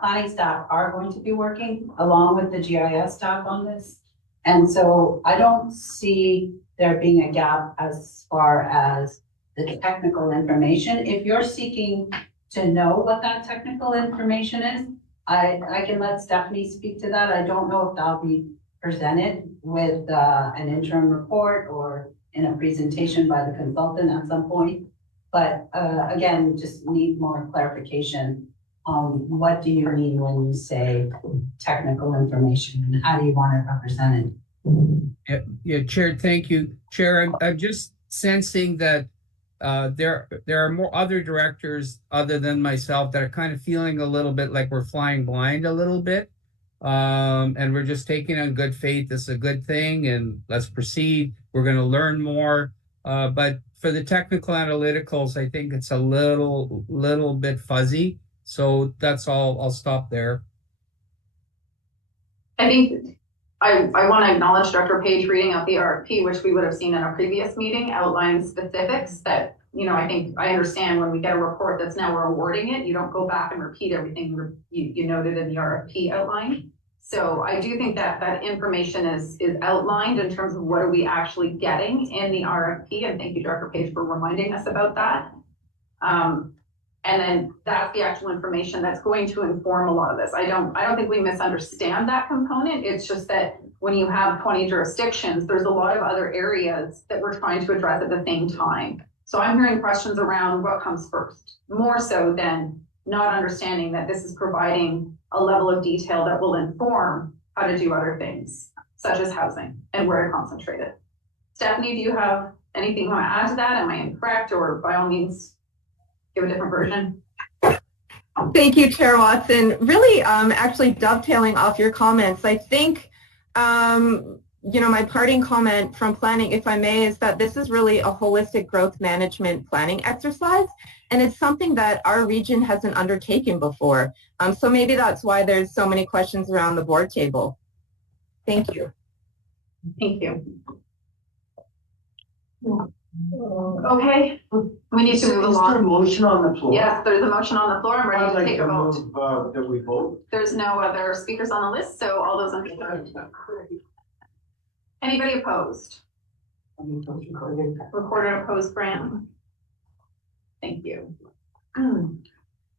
planning staff are going to be working along with the GIS staff on this. And so I don't see there being a gap as far as the technical information. If you're seeking to know what that technical information is, I can let Stephanie speak to that. I don't know if that'll be presented with an interim report or in a presentation by the consultant at some point. But again, just need more clarification on what do you mean when you say technical information and how do you want it represented? Yeah, Chair, thank you. Chair, I'm just sensing that there are more other directors other than myself that are kind of feeling a little bit like we're flying blind a little bit. And we're just taking on good faith. This is a good thing and let's proceed. We're going to learn more. But for the technical analyticals, I think it's a little bit fuzzy. So that's all. I'll stop there. I think I want to acknowledge Dr. Page reading out the RFP, which we would have seen in a previous meeting, outlines specifics that, I think I understand when we get a report that's now we're awarding it, you don't go back and repeat everything you noted in the RFP outline. So I do think that that information is outlined in terms of what are we actually getting in the RFP. And thank you, Dr. Page, for reminding us about that. And then that's the actual information that's going to inform a lot of this. I don't think we misunderstand that component. It's just that when you have 20 jurisdictions, there's a lot of other areas that we're trying to address at the same time. So I'm hearing questions around what comes first, more so than not understanding that this is providing a level of detail that will inform how to do other things, such as housing and where to concentrate it. Stephanie, do you have anything you want to add to that? Am I incorrect, or by all means, give a different version? Thank you, Chair Watson. Really, actually dovetailing off your comments, I think, my parting comment from planning, if I may, is that this is really a holistic growth management planning exercise, and it's something that our region hasn't undertaken before. So maybe that's why there's so many questions around the board table. Thank you. Thank you. Okay, we need to move along. Is there a motion on the floor? Yes, there's a motion on the floor. I'm ready to take a vote. Move, that we vote. There's no other speakers on the list, so all those in favor. Anybody opposed? Recorded opposed, Graham. Thank you.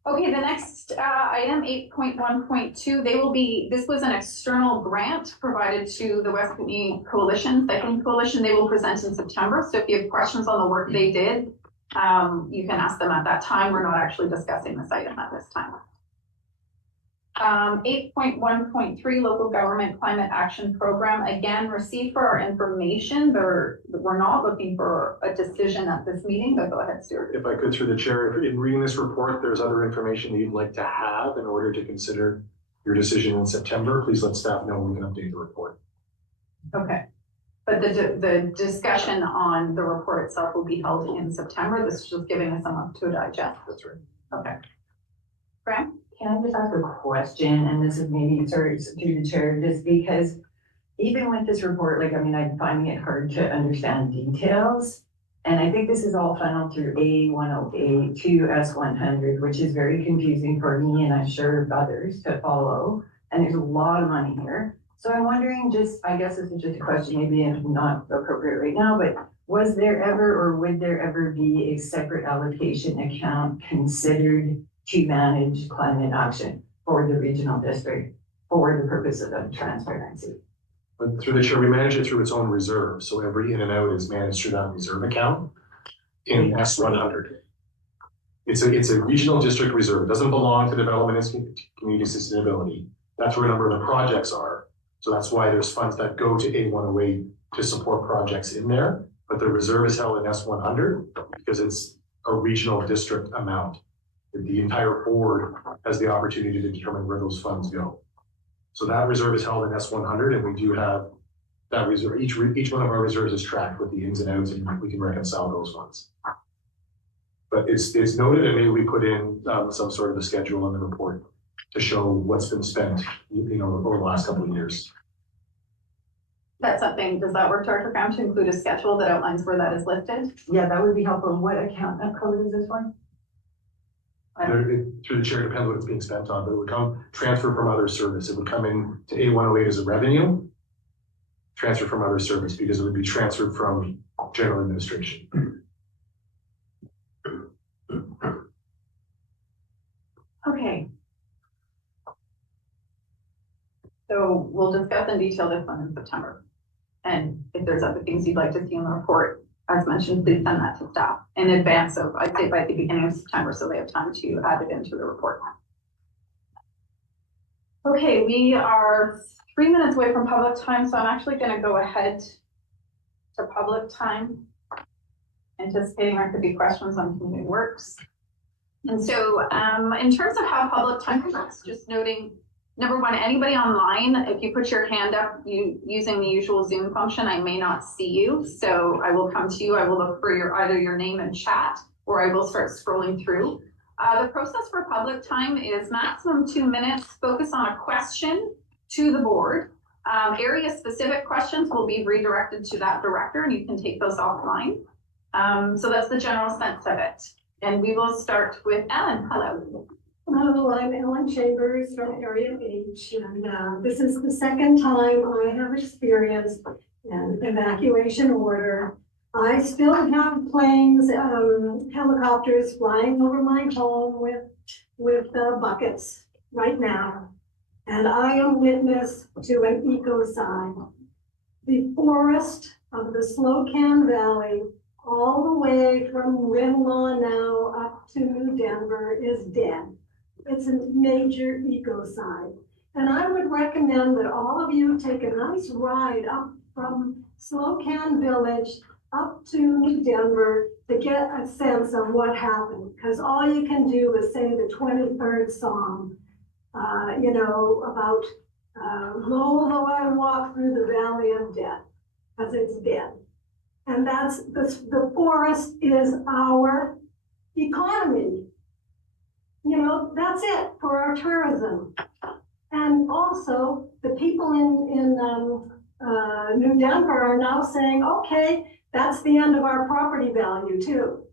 Okay, the next item, 8.1.2, this was an external grant provided to the West Kootenay Coalition, Cycling Coalition. They will present in September. So if you have questions on the work they did, you can ask them at that time. We're not actually discussing this item at this time. 8.1.3, Local Government Climate Action Program. Again, received for our information. We're not looking for a decision at this meeting, but go ahead, Stuart. If I could, through the chair, in reading this report, there's other information that you'd like to have in order to consider your decision in September. Please let staff know we can update the report. Okay. But the discussion on the report itself will be held in September. This is just giving us a month to digest. That's right. Okay. Graham? Can I just ask a question? And this is maybe, sorry, through the chair, just because even with this report, I'm finding it hard to understand details. And I think this is all funneled through A108 to S100, which is very confusing for me and I'm sure others to follow. And there's a lot of money here. So I'm wondering, I guess this is just a question, maybe not appropriate right now, but was there ever or would there ever be a separate allocation account considered to manage climate action for the regional district for the purposes of transparency? But through the chair, we manage it through its own reserve. So every in and out is managed through that reserve account in S100. It's a regional district reserve. It doesn't belong to development and community sustainability. That's where a number of the projects are. So that's why there's funds that go to A108 to support projects in there. But the reserve is held in S100 because it's a regional district amount. The entire board has the opportunity to determine where those funds go. So that reserve is held in S100, and we do have that reserve. Each one of our reserves is tracked with the ins and outs, and we can reconcile those funds. But it's noted, and maybe we put in some sort of a schedule in the report to show what's been spent, over the last couple of years. That's something, does that work, Director Graham, to include a schedule that outlines where that is listed? Yeah, that would be helpful. What account code is this one? Through the chair, depends what it's being spent on, but it would come transfer from other service. It would come in to A108 as a revenue, transfer from other service, because it would be transferred from general administration. Okay. So we'll discuss in detail this one in September. And if there's other things you'd like to see in the report, as mentioned, please send that to staff in advance of, I'd say by the beginning of September, so they have time to add it into the report. Okay, we are 3 minutes away from public time, so I'm actually going to go ahead to public time, anticipating there could be questions on community works. And so in terms of how public time works, just noting, number one, anybody online, if you put your hand up using the usual Zoom function, I may not see you. So I will come to you. I will look for either your name and chat, or I will start scrolling through. The process for public time is maximum 2 minutes, focus on a question to the board. Area specific questions will be redirected to that director, and you can take those offline. So that's the general sense of it. And we will start with Ellen. Hello. Hello, I'm Ellen Chambers from Area H, and this is the second time I have experienced an evacuation order. I still have planes, helicopters flying over my home with buckets right now, and I am witness to an ecocide. The forest of the Slocan Valley, all the way from Winlaw now up to Denver, is dead. It's a major ecocide. And I would recommend that all of you take a nice ride up from Slocan Village up to Denver to get a sense of what happened. Because all you can do is say the 23rd Psalm, about lo, though I walk through the valley of death, because it's dead. And that's the forest is our economy. That's it for our tourism. And also the people in New Denver are now saying, okay, that's the end of our property value too,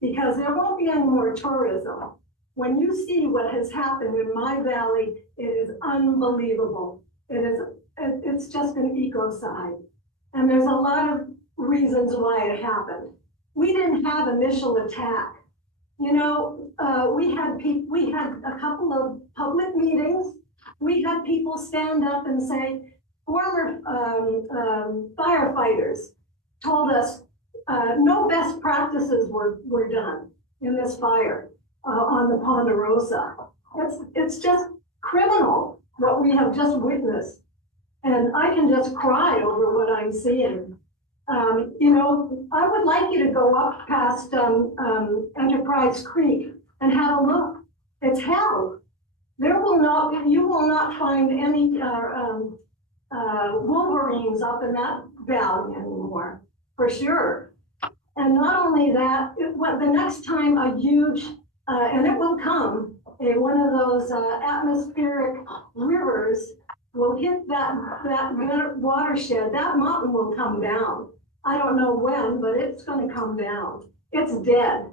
because there won't be any more tourism. When you see what has happened in my valley, it is unbelievable. It's just an ecocide. And there's a lot of reasons why it happened. We didn't have initial attack. We had a couple of public meetings. We had people stand up and say, former firefighters told us no best practices were done in this fire on the Ponderosa. It's just criminal what we have just witnessed. And I can just cry over what I'm seeing. I would like you to go up past Enterprise Creek and have a look. It's hell. You will not find any wolverines up in that valley anymore, for sure. And not only that, the next time a huge, and it will come, one of those atmospheric rivers will hit that watershed, that mountain will come down. I don't know when, but it's going to come down. It's dead.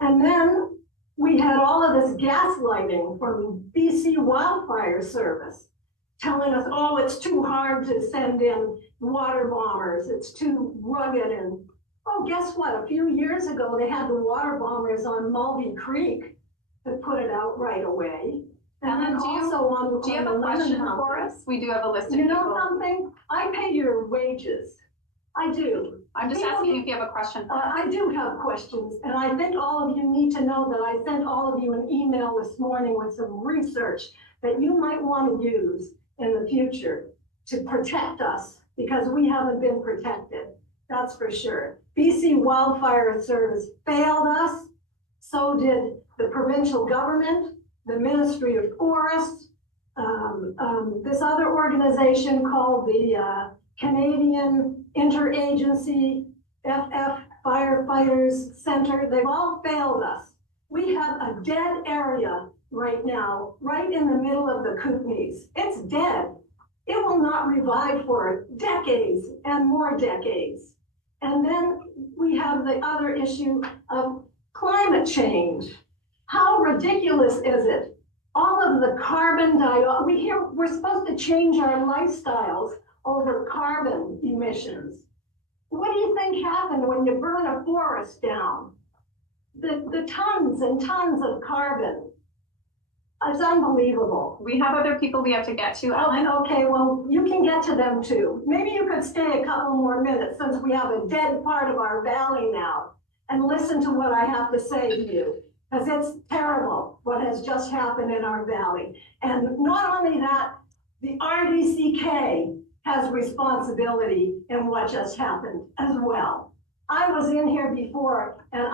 And then we had all of this gaslighting from BC Wildfire Service telling us, oh, it's too hard to send in water bombers. It's too rugged. And oh, guess what? A few years ago, they had the water bombers on Mulvey Creek to put it out right away. And then also do you have a question for us? We do have a list of people. You know something? I pay your wages. I do. I'm just asking if you have a question. I do have questions, and I think all of you need to know that I sent all of you an email this morning with some research that you might want to use in the future to protect us, because we haven't been protected. That's for sure. BC Wildfire Service failed us. So did the provincial government, the Ministry of Forests, this other organization called the Canadian Interagency FF Firefighters Center. They've all failed us. We have a dead area right now, right in the middle of the Kootenays. It's dead. It will not revive for decades and more decades. And then we have the other issue of climate change. How ridiculous is it? All of the carbon dioxide, we're supposed to change our lifestyles over carbon emissions. What do you think happened when you burn a forest down? The tons and tons of carbon. It's unbelievable. We have other people we have to get to, Ellen. Okay, well, you can get to them too. Maybe you could stay a couple more minutes since we have a dead part of our valley now and listen to what I have to say to you. Because it's terrible what has just happened in our valley. And not only that, the RDCK has responsibility in what just happened as well. I was in here before and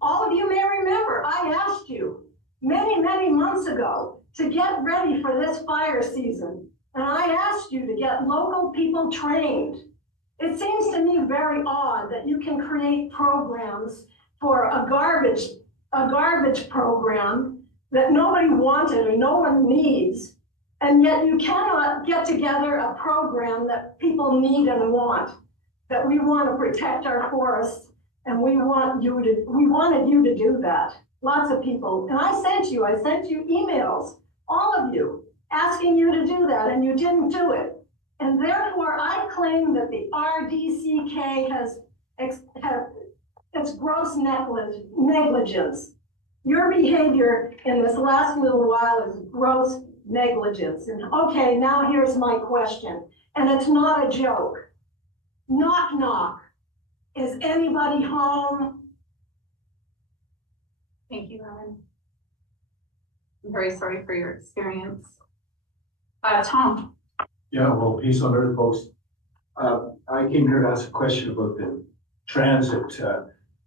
all of you may remember, I asked you many, many months ago to get ready for this fire season. And I asked you to get local people trained. It seems to me very odd that you can create programs for a garbage program that nobody wanted or no one needs. And yet you cannot get together a program that people need and want, that we want to protect our forests. And we wanted you to do that. Lots of people, and I sent you emails, all of you, asking you to do that, and you didn't do it. And therefore, I claim that the RDCK has it's gross negligence. Your behavior in this last little while is gross negligence. And okay, now here's my question, and it's not a joke. Knock, knock. Is anybody home? Thank you, Ellen. I'm very sorry for your experience. Tom. Yeah, well, peace on earth, folks. I came here to ask a question about the transit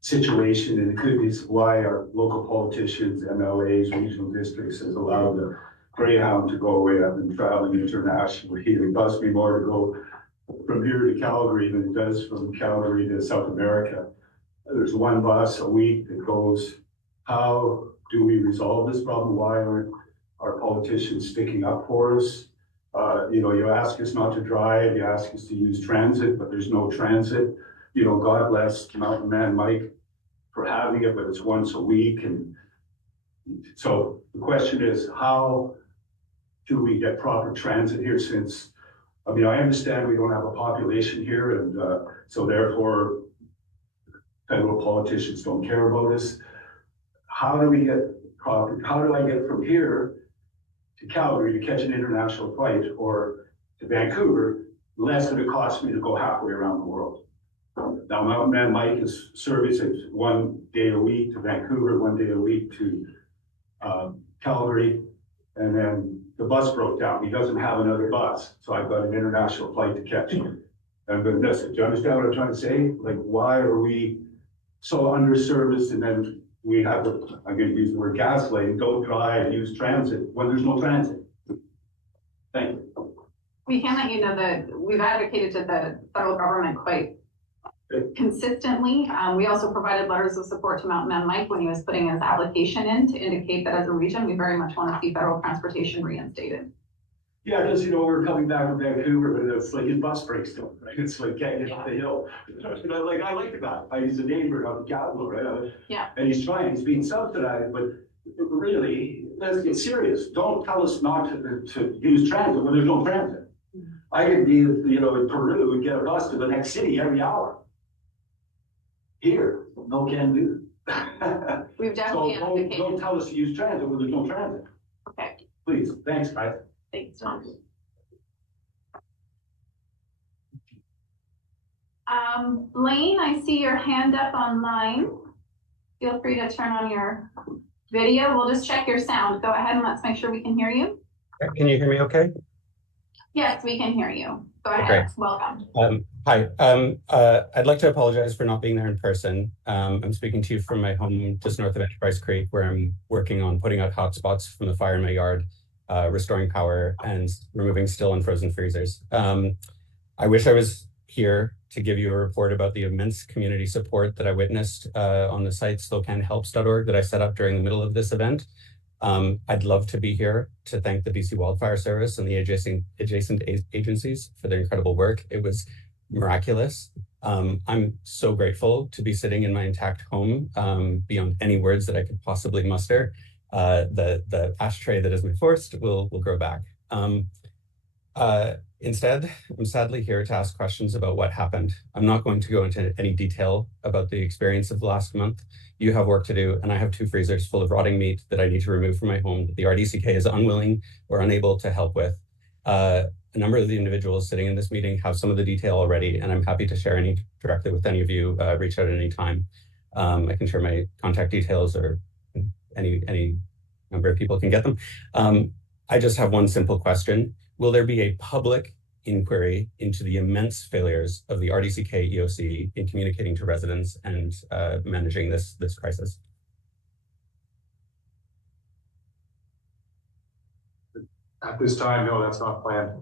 situation in the Kootenays, why our local politicians, MLAs, regional districts has allowed the Greyhound to go away. I've been traveling internationally. It costs me more to go from here to Calgary than it does from Calgary to South America. There's one bus a week that goes. How do we resolve this problem? Why aren't our politicians sticking up for us? You ask us not to drive, you ask us to use transit, but there's no transit. God bless Mountain Man Mike for having it, but it's once a week. And so the question is, how do we get proper transit here since, I understand we don't have a population here, and so therefore federal politicians don't care about us. How do I get from here to Calgary to catch an international flight or to Vancouver less than it costs me to go halfway around the world? Now, Mountain Man Mike is servicing 1 day a week to Vancouver, 1 day a week to Calgary, and then the bus broke down. He doesn't have another bus, so I've got an international flight to catch. I'm going to miss it. Do you understand what I'm trying to say? Like, why are we so underserviced, and then we have I'm going to use the word gaslighting, don't drive, use transit when there's no transit. Thank you. We can let you know that we've advocated to the federal government quite consistently. We also provided letters of support to Mountain Man Mike when he was putting his application in to indicate that as a region, we very much want to see federal transportation reinstated. Yeah, because we're coming back from Vancouver, but it's like his bus breaks down, right? It's like getting up the hill. I like the guy. He's a neighbor of the capital, right? Yeah. And he's being subsidized, but really, let's get serious. Don't tell us not to use transit when there's no transit. I could be, in Peru and get a bus to the next city every hour. Here, no can do. We've definitely advocated. Don't tell us to use transit when there's no transit. Okay. Please, thanks, guys. Thanks, Tom. Lane, I see your hand up online. Feel free to turn on your video. We'll just check your sound. Go ahead and let's make sure we can hear you. Can you hear me okay? Yes, we can hear you. Go ahead, welcome. Hi, I'd like to apologize for not being there in person. I'm speaking to you from my home just north of Enterprise Creek, where I'm working on putting out hotspots from the fire in my yard, restoring power and removing still and frozen freezers. I wish I was here to give you a report about the immense community support that I witnessed on the site slocanhelps.org that I set up during the middle of this event. I'd love to be here to thank the BC Wildfire Service and the adjacent agencies for their incredible work. It was miraculous. I'm so grateful to be sitting in my intact home beyond any words that I could possibly muster. The ashtray that is my forest will grow back. Instead, I'm sadly here to ask questions about what happened. I'm not going to go into any detail about the experience of the last month. You have work to do, and I have 2 freezers full of rotting meat that I need to remove from my home that the RDCK is unwilling or unable to help with. A number of the individuals sitting in this meeting have some of the detail already, and I'm happy to share any directly with any of you. Reach out at any time. I can share my contact details, or any number of people can get them. I just have one simple question. Will there be a public inquiry into the immense failures of the RDCK EOC in communicating to residents and managing this crisis? At this time, no, that's not planned.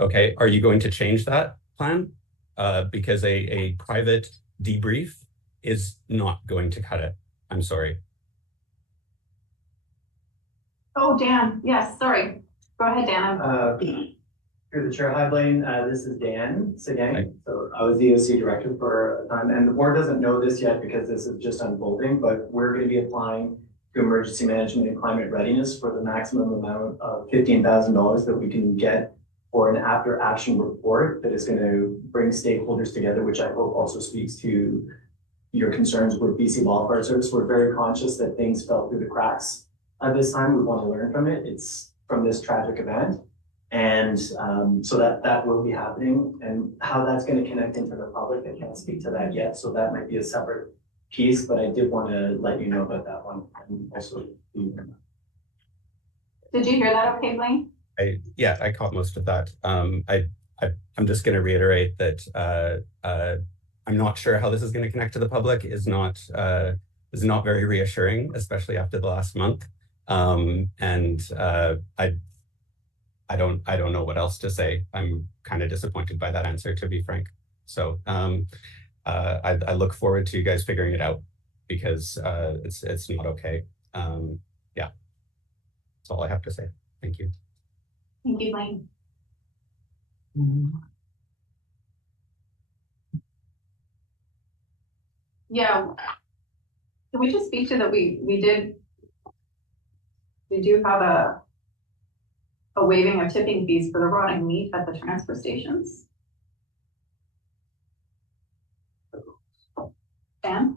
Okay, are you going to change that plan? Because a private debrief is not going to cut it. I'm sorry. Oh, Dan, yes, sorry. Go ahead, Dan. Through the chair, hi Blaine, this is Dan Segang. So I was the EOC director for a time, and the board doesn't know this yet because this is just unfolding, but we're going to be applying to emergency management and climate readiness for the maximum amount of $15,000 that we can get for an after action report that is going to bring stakeholders together, which I hope also speaks to your concerns with BC Wildfire Service. We're very conscious that things fell through the cracks at this time. We want to learn from it. It's from this tragic event. And so that will be happening, and how that's going to connect into the public, I can't speak to that yet. So that might be a separate piece, but I did want to let you know about that one. And also, did you hear that okay, Blaine? Yeah, I caught most of that. I'm just going to reiterate that I'm not sure how this is going to connect to the public is not very reassuring, especially after the last month. I don't know what else to say. I'm kind of disappointed by that answer, to be frank. So I look forward to you guys figuring it out, because it's not okay. Yeah, that's all I have to say. Thank you. Thank you, Blaine. Yeah. Can we just speak to that? We do have a waiving of tipping fees for the rotting meat at the transfer stations. Dan?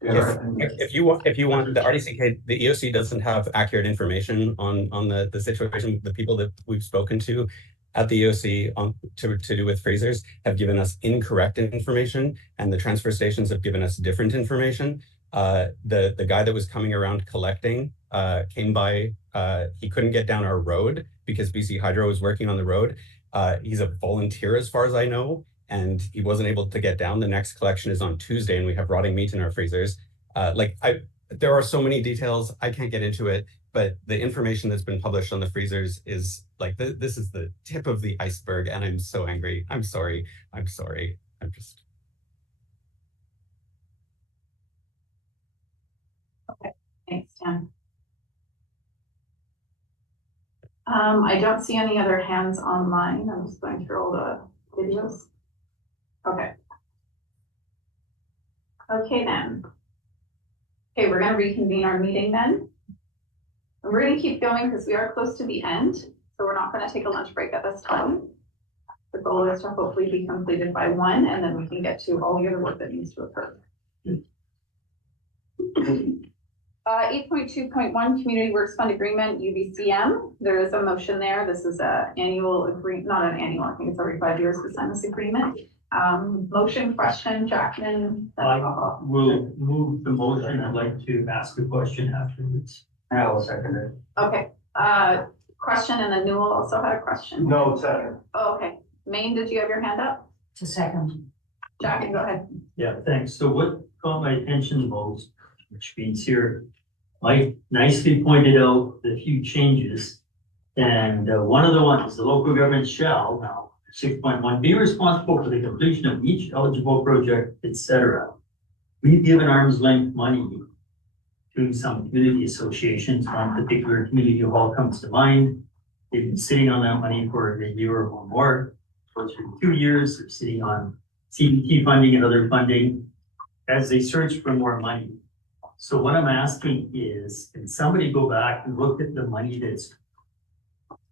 If you want, the RDCK, the EOC doesn't have accurate information on the situation. The people that we've spoken to at the EOC to do with freezers have given us incorrect information, and the transfer stations have given us different information. The guy that was coming around collecting came by. He couldn't get down our road because BC Hydro was working on the road. He's a volunteer as far as I know, and he wasn't able to get down. The next collection is on Tuesday, and we have rotting meat in our freezers. There are so many details, I can't get into it, but the information that's been published on the freezers is like, this is the tip of the iceberg, and I'm so angry. I'm sorry. I'm just. Okay, thanks, Dan. I don't see any other hands online. I'm just going through all the videos. Okay. Okay then. Okay, we're gonna reconvene our meeting then. And we're gonna keep going because we are close to the end. So we're not gonna take a lunch break at this time. The goal is to hopefully be completed by 1, and then we can get to all the other work that needs to occur. 8.2.1 Community Works Fund Agreement, UBCM. There is a motion there. This is a annual agreement, not an annual, I think it's every 5 years we sign this agreement. Motion, question, Jackman. I will move the motion. I'd like to ask a question afterwards. I will second it. Okay, question, and then Newell also had a question. No, second. Oh, okay. Maine, did you have your hand up? It's a second. Jackie, go ahead. Yeah, thanks. So what caught my attention the most, which means here, Mike nicely pointed out the few changes. And one of the ones, the local government shall now, 6.1, be responsible for the completion of each eligible project, etc. We've given arm's length money to some community associations. One particular community hall comes to mind. They've been sitting on that money for a year or more. For 2 years, they're sitting on CBT funding and other funding as they search for more money. So what I'm asking is, can somebody go back and look at the money that's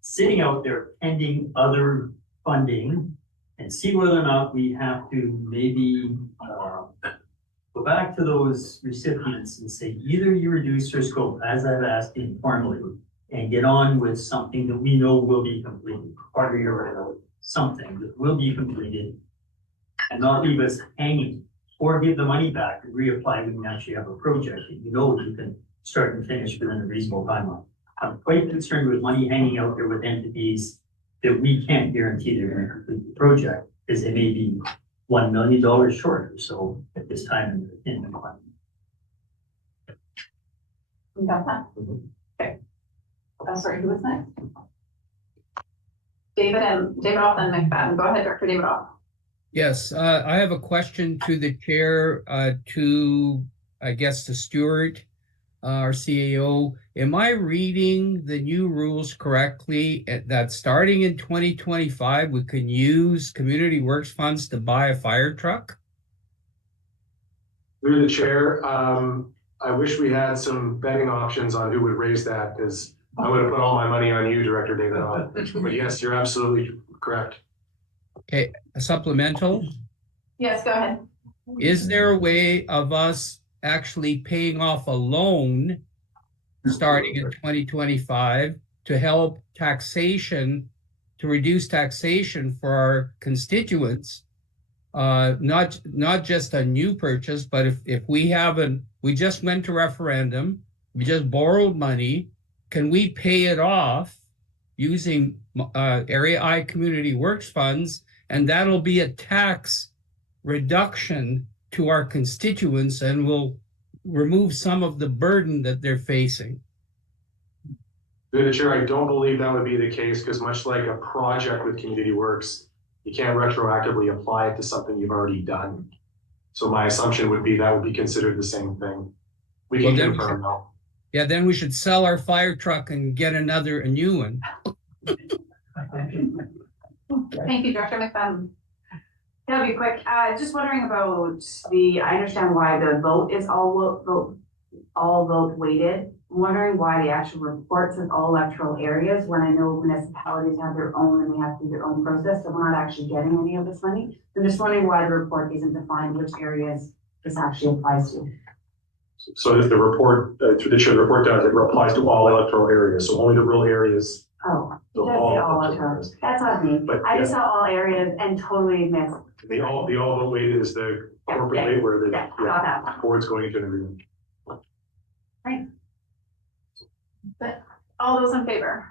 sitting out there pending other funding and see whether or not we have to maybe go back to those recipients and say, either you reduce your scope, as I've asked informally, and get on with something that we know will be completed, part of your something that will be completed, and not leave us hanging, or give the money back and reapply when you actually have a project that you know you can start and finish within a reasonable timeline. I'm quite concerned with money hanging out there with entities that we can't guarantee they're gonna complete the project, because they may be $1 million short or so at this time in the plan. You got that? Okay. Sorry, who was next? David Off and McFadden. Go ahead, Dr. David Off. Yes, I have a question to the chair, to, I guess, the steward, our CAO. Am I reading the new rules correctly that starting in 2025, we can use community works funds to buy a fire truck? Through the chair, I wish we had some betting options on who would raise that, because I would have put all my money on you, Director David. But yes, you're absolutely correct. Okay, a supplemental. Yes, go ahead. Is there a way of us actually paying off a loan starting in 2025 to help taxation, to reduce taxation for our constituents? Not just a new purchase, but if we haven't, we just went to referendum, we just borrowed money, can we pay it off using Area I Community Works funds? And that'll be a tax reduction to our constituents and will remove some of the burden that they're facing. Through the chair, I don't believe that would be the case, because much like a project with Community Works, you can't retroactively apply it to something you've already done. So my assumption would be that would be considered the same thing. We can confirm though. Yeah, then we should sell our fire truck and get a new one. Thank you, Director McFadden. That'll be quick. Just wondering about I understand why the vote is all vote weighted. I'm wondering why the actual reports of all electoral areas, when I know municipalities have their own and they have to do their own process, so we're not actually getting any of this money. I'm just wondering why the report isn't defined which areas this actually applies to. So if the report, through the chair, the report does, it applies to all electoral areas, so only the rural areas. Oh, it So does say all electoral. That's on me. But I just yeah. saw all areas and totally missed. The all vote weighted is the corporate rate where the got that. board's going into an agreement. Right. But all those in favor?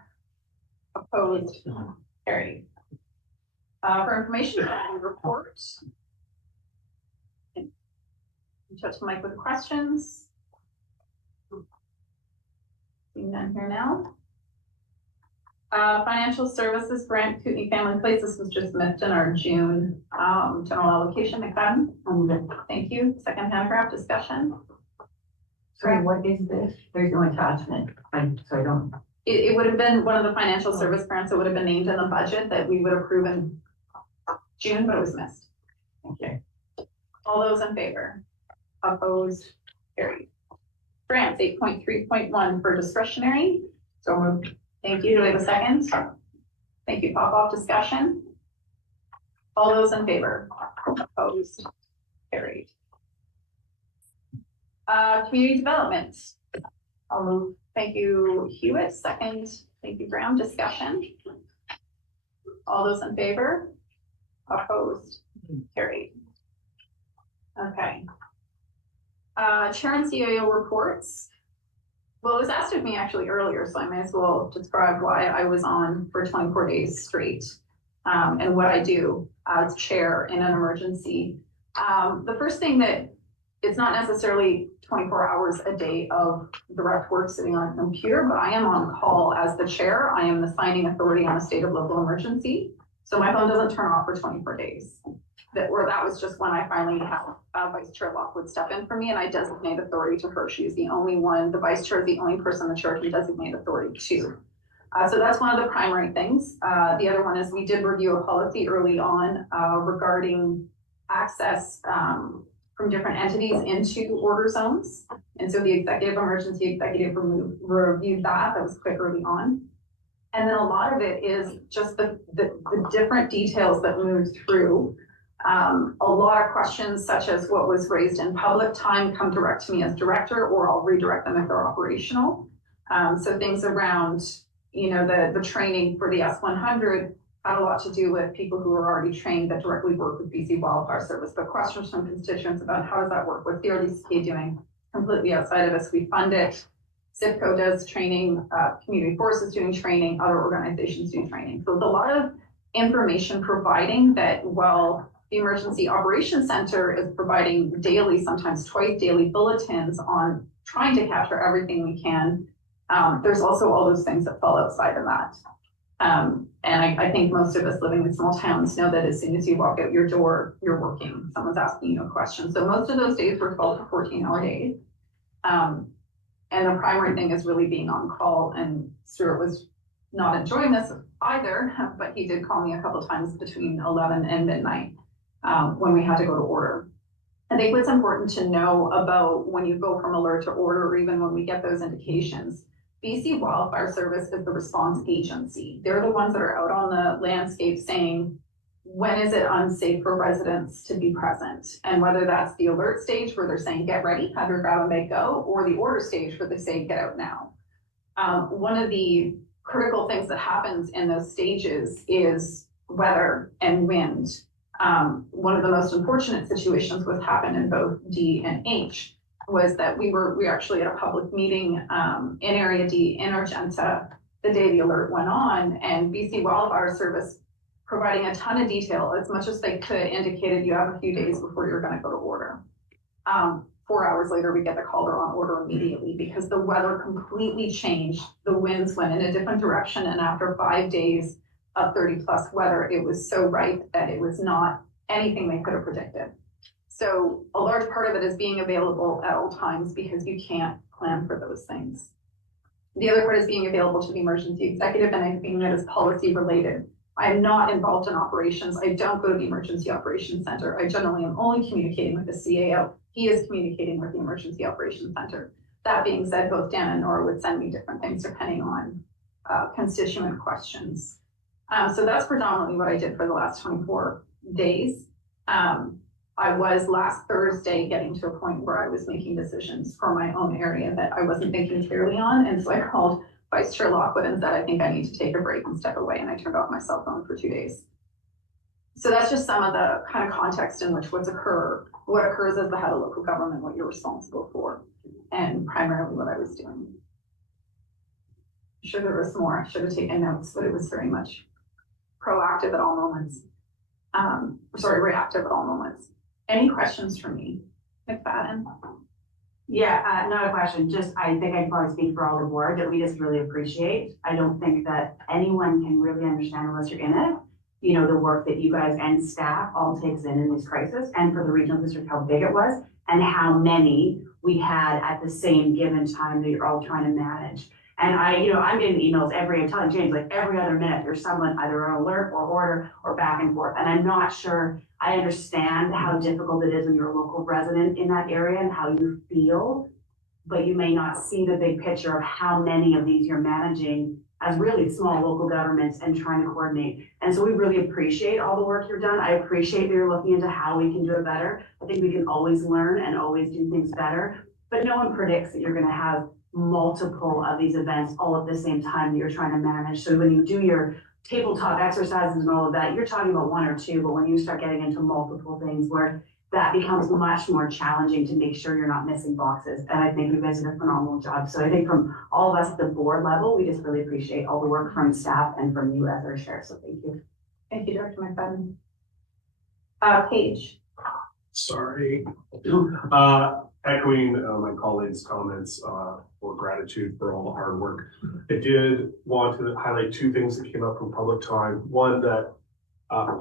Opposed? Carried. For information on reports. Touch the mic with questions. Seeing none here now. Financial services grant Kootenai Family Place. This was just missed in our June general allocation. McFadden. Thank you. Second paragraph discussion. Sorry, what is this? There's no attachment. So I don't. It would have been one of the financial service grants that would have been named in the budget that we would approve in June, but it was missed. Thank you. All those in favor? Opposed? Carried. Grants 8.3.1 for discretionary. So moved. Thank you. Do we have a second? Thank you. Pop off discussion. All those in favor? Opposed? Carried. Community development. I'll move. Thank you, Hewitt. Second. Thank you, Brown. Discussion. All those in favor? Opposed? Carried. Okay. Chair and CAO reports. Well, it was asked of me actually earlier, so I may as well describe why I was on for 24 days straight, and what I do as chair in an emergency. The first thing that it's not necessarily 24 hours a day of direct work sitting on a computer, but I am on call as the chair. I am the signing authority on a state of local emergency. So my phone doesn't turn off for 24 days. That was just when I finally had Vice Chair Lockwood step in for me, and I designate authority to her. She's the only one, the vice chair is the only person the chair can designate authority to. So that's one of the primary things. The other one is we did review a policy early on regarding access from different entities into order zones. And so the emergency executive reviewed that. That was quick early on. And then a lot of it is just the different details that moved through. A lot of questions such as what was raised in public time come direct to me as director, or I'll redirect them if they're operational. So things around, the training for the S100 had a lot to do with people who are already trained that directly work with BC Wildfire Service, but questions from constituents about how does that work, what's the RDCA doing, completely outside of us. We fund it. CIFCO does training, Community Force is doing training, other organizations do training. So there's a lot of information providing that while the Emergency Operations Center is providing daily, sometimes twice daily bulletins on trying to capture everything we can, there's also all those things that fall outside of that. And I think most of us living in small towns know that as soon as you walk out your door, you're working. Someone's asking you a question. So most of those days were 12 to 14-hour days. And the primary thing is really being on call. And Stuart was not enjoying this either, but he did call me a couple of times between 11 and midnight when we had to go to order. I think what's important to know about when you go from alert to order, or even when we get those indications, BC Wildfire Service is the response agency. They're the ones that are out on the landscape saying, when is it unsafe for residents to be present? And whether that's the alert stage where they're saying, get ready, have your grab and bag go, or the order stage where they say, get out now. One of the critical things that happens in those stages is weather and wind. One of the most unfortunate situations was happened in both D and H was that we actually at a public meeting in Area D in Argenta the day the alert went on, and BC Wildfire Service providing a ton of detail as much as they could indicated you have a few days before you're going to go to order. 4 hours later, we get the call they're on order immediately because the weather completely changed. The winds went in a different direction, and after 5 days of 30+ weather, it was so right that it was not anything they could have predicted. So a large part of it is being available at all times because you can't plan for those things. The other part is being available to the emergency executive, and I think that is policy related. I am not involved in operations. I don't go to the Emergency Operations Center. I generally am only communicating with the CAO. He is communicating with the Emergency Operations Center. That being said, both Dan and Nora would send me different things depending on constituent questions. So that's predominantly what I did for the last 24 days. I was last Thursday getting to a point where I was making decisions for my own area that I wasn't thinking clearly on. And so I called Vice Chair Lockwood and said, I think I need to take a break and step away. And I turned off my cell phone for 2 days. So that's just some of the kind of context in which what occurs as the head of local government, what you're responsible for, and primarily what I was doing. I'm sure there was more. I should have taken notes, but it was very much proactive at all moments. Reactive at all moments. Any questions for me, McFadden? Yeah, not a question, just I think I'd probably speak for all the board that we just really appreciate. I don't think that anyone can really understand unless you're in it, the work that you guys and staff all takes in this crisis, and for the regional district, how big it was and how many we had at the same given time that you're all trying to manage. And I'm getting emails I'm telling James, like every other minute, there's someone either on alert or order or back and forth. And I'm not sure I understand how difficult it is when you're a local resident in that area and how you feel, but you may not see the big picture of how many of these you're managing as really small local governments and trying to coordinate. And so we really appreciate all the work you've done. I appreciate that you're looking into how we can do it better. I think we can always learn and always do things better, but no one predicts that you're going to have multiple of these events all at the same time that you're trying to manage. So when you do your tabletop exercises and all of that, you're talking about one or two, but when you start getting into multiple things where that becomes much more challenging to make sure you're not missing boxes. And I think you guys did a phenomenal job. So I think from all of us at the board level, we just really appreciate all the work from staff and from you as our chair. So thank you. Thank you, Director McFadden. Paige. Sorry. Echoing my colleagues' comments for gratitude for all the hard work. I did want to highlight two things that came up from public time. One, that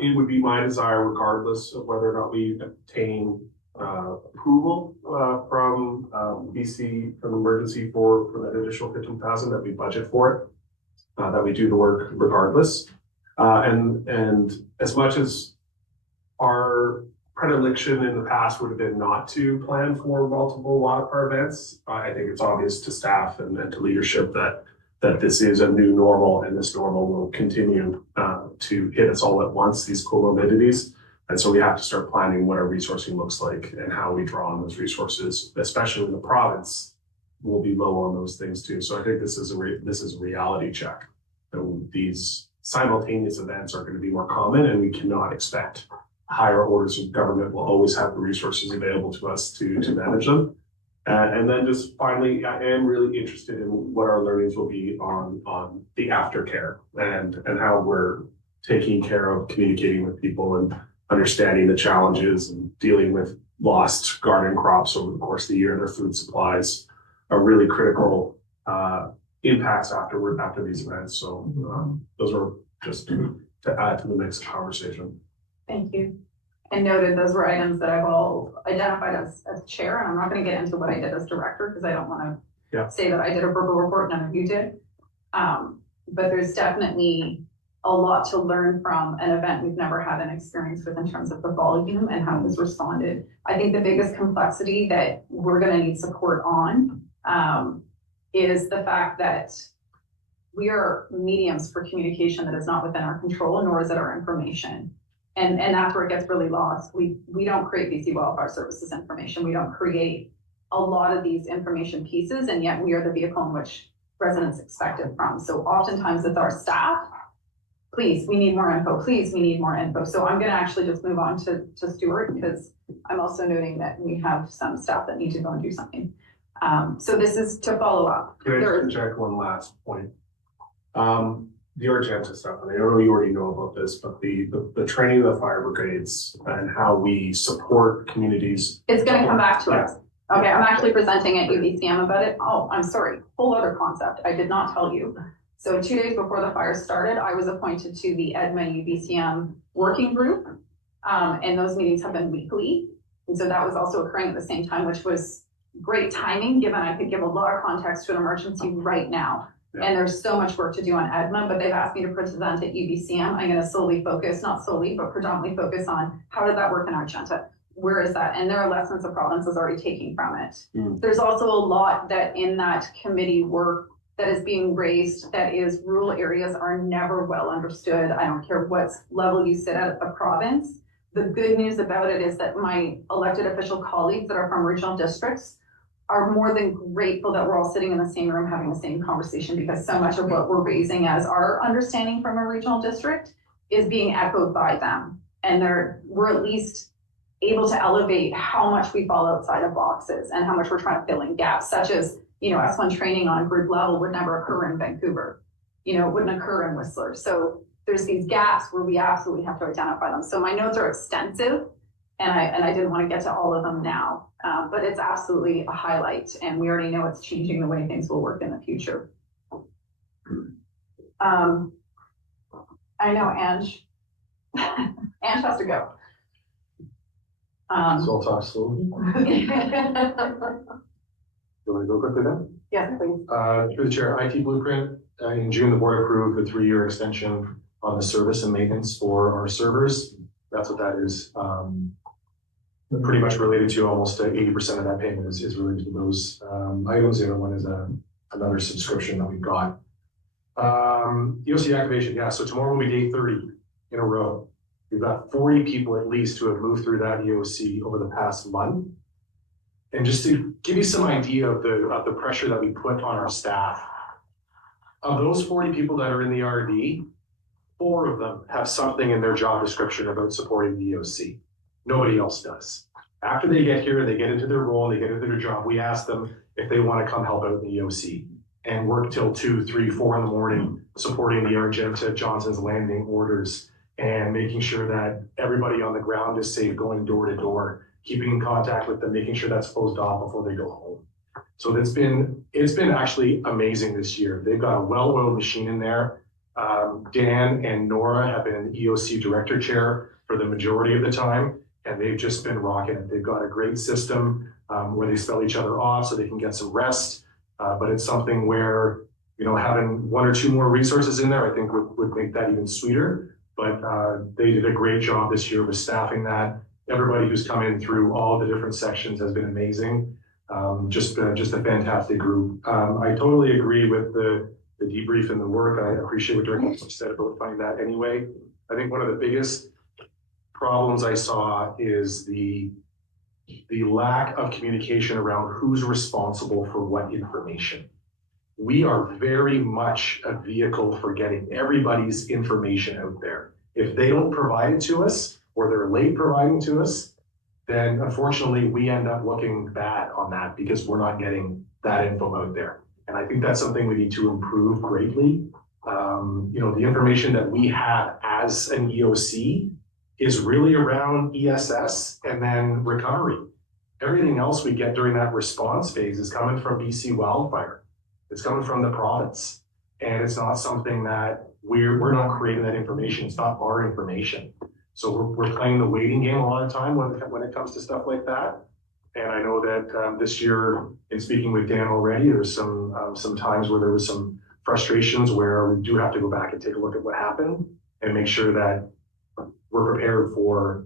it would be my desire, regardless of whether or not we obtain approval from BC, from emergency for that additional 15,000, that we budget for it, that we do the work regardless. And as much as our predilection in the past would have been not to plan for multiple wildfire events, I think it's obvious to staff and to leadership that this is a new normal, and this normal will continue to hit us all at once, these comorbidities. And so we have to start planning what our resourcing looks like and how we draw on those resources, especially in the province will be low on those things too. So I think this is a reality check. So these simultaneous events are going to be more common, and we cannot expect higher orders of government will always have the resources available to us to manage them. And then just finally, I am really interested in what our learnings will be on the aftercare and how we're taking care of communicating with people and understanding the challenges and dealing with lost garden crops over the course of the year. Their food supplies are really critical impacts after these events. So those are just to add to the mix of conversation. Thank you. And noted, those were items that I've all identified as chair, and I'm not going to get into what I did as director because I don't want to say that I did a verbal report, none of you did. But there's definitely a lot to learn from an event we've never had an experience with in terms of the volume and how it was responded. I think the biggest complexity that we're going to need support on is the fact that we are mediums for communication that is not within our control, nor is it our information. And that's where it gets really lost. We don't create BC Wildfire Services information. We don't create a lot of these information pieces, and yet we are the vehicle in which residents expect it from. So oftentimes it's our staff. Please, we need more info. Please, we need more info. So I'm going to actually just move on to Stuart, because I'm also noting that we have some staff that need to go and do something. So this is to follow up. Can I just check one last point? The Argenta stuff, and I know you already know about this, but the training of the fire brigades and how we support communities. It's going to come back to us. Okay, I'm actually presenting at UBCM about it. Oh, I'm sorry, whole other concept. I did not tell you. So 2 days before the fire started, I was appointed to the EDMA UBCM working group. And those meetings have been weekly. And so that was also occurring at the same time, which was great timing, given I could give a lot of context to an emergency right now. And there's so much work to do on EDMA, but they've asked me to present at UBCM. I'm going to solely focus, not solely, but predominantly focus on how did that work in Argenta? Where is that? And there are lessons the province is already taking from it. There's also a lot that in that committee work that is being raised that is rural areas are never well understood. I don't care what level you sit at a province. The good news about it is that my elected official colleagues that are from regional districts are more than grateful that we're all sitting in the same room having the same conversation, because so much of what we're raising as our understanding from a regional district is being echoed by them. And we're at least able to elevate how much we fall outside of boxes and how much we're trying to fill in gaps, such as, S1 training on group level would never occur in Vancouver. It wouldn't occur in Whistler. So there's these gaps where we absolutely have to identify them. So my notes are extensive, and I didn't want to get to all of them now, but it's absolutely a highlight, and we already know it's changing the way things will work in the future. I know Ange. Ange has to go. So I'll talk slowly. You want to go quickly then? Yes, please. Through the chair, IT Blueprint, in June, the board approved the 3-year extension on the service and maintenance for our servers. That's what that is. Pretty much related to almost 80% of that payment is related to those items. The other one is another subscription that we've got. EOC activation, yeah. So tomorrow will be day 30 in a row. We've got 40 people at least who have moved through that EOC over the past month. And just to give you some idea of the pressure that we put on our staff, of those 40 people that are in the RD, 4 of them have something in their job description about supporting the EOC. Nobody else does. After they get here, they get into their role, they get into their job, we ask them if they want to come help out in the EOC and work till 2, 3, 4 in the morning, supporting the Argenta Johnson's Landing orders and making sure that everybody on the ground is safe going door to door, keeping in contact with them, making sure that's closed off before they go home. So it's been actually amazing this year. They've got a well-oiled machine in there. Dan and Nora have been in the EOC director chair for the majority of the time, and they've just been rocking it. They've got a great system where they spell each other off so they can get some rest. But it's something where, you know, having 1 or 2 more resources in there, I think would make that even sweeter. But they did a great job this year with staffing that. Everybody who's come in through all the different sections has been amazing. Just a fantastic group. I totally agree with the debrief and the work. I appreciate what Director said about finding that anyway. I think one of the biggest problems I saw is the lack of communication around who's responsible for what information. We are very much a vehicle for getting everybody's information out there. If they don't provide it to us, or they're late providing to us, then unfortunately we end up looking bad on that because we're not getting that info out there. And I think that's something we need to improve greatly. You know, the information that we have as an EOC is really around ESS and then recovery. Everything else we get during that response phase is coming from BC Wildfire. It's coming from the province. And it's not something that we're not creating that information. It's not our information. So we're playing the waiting game a lot of time when it comes to stuff like that. And I know that this year, in speaking with Dan already, there's some times where there was some frustrations where we do have to go back and take a look at what happened and make sure that we're prepared for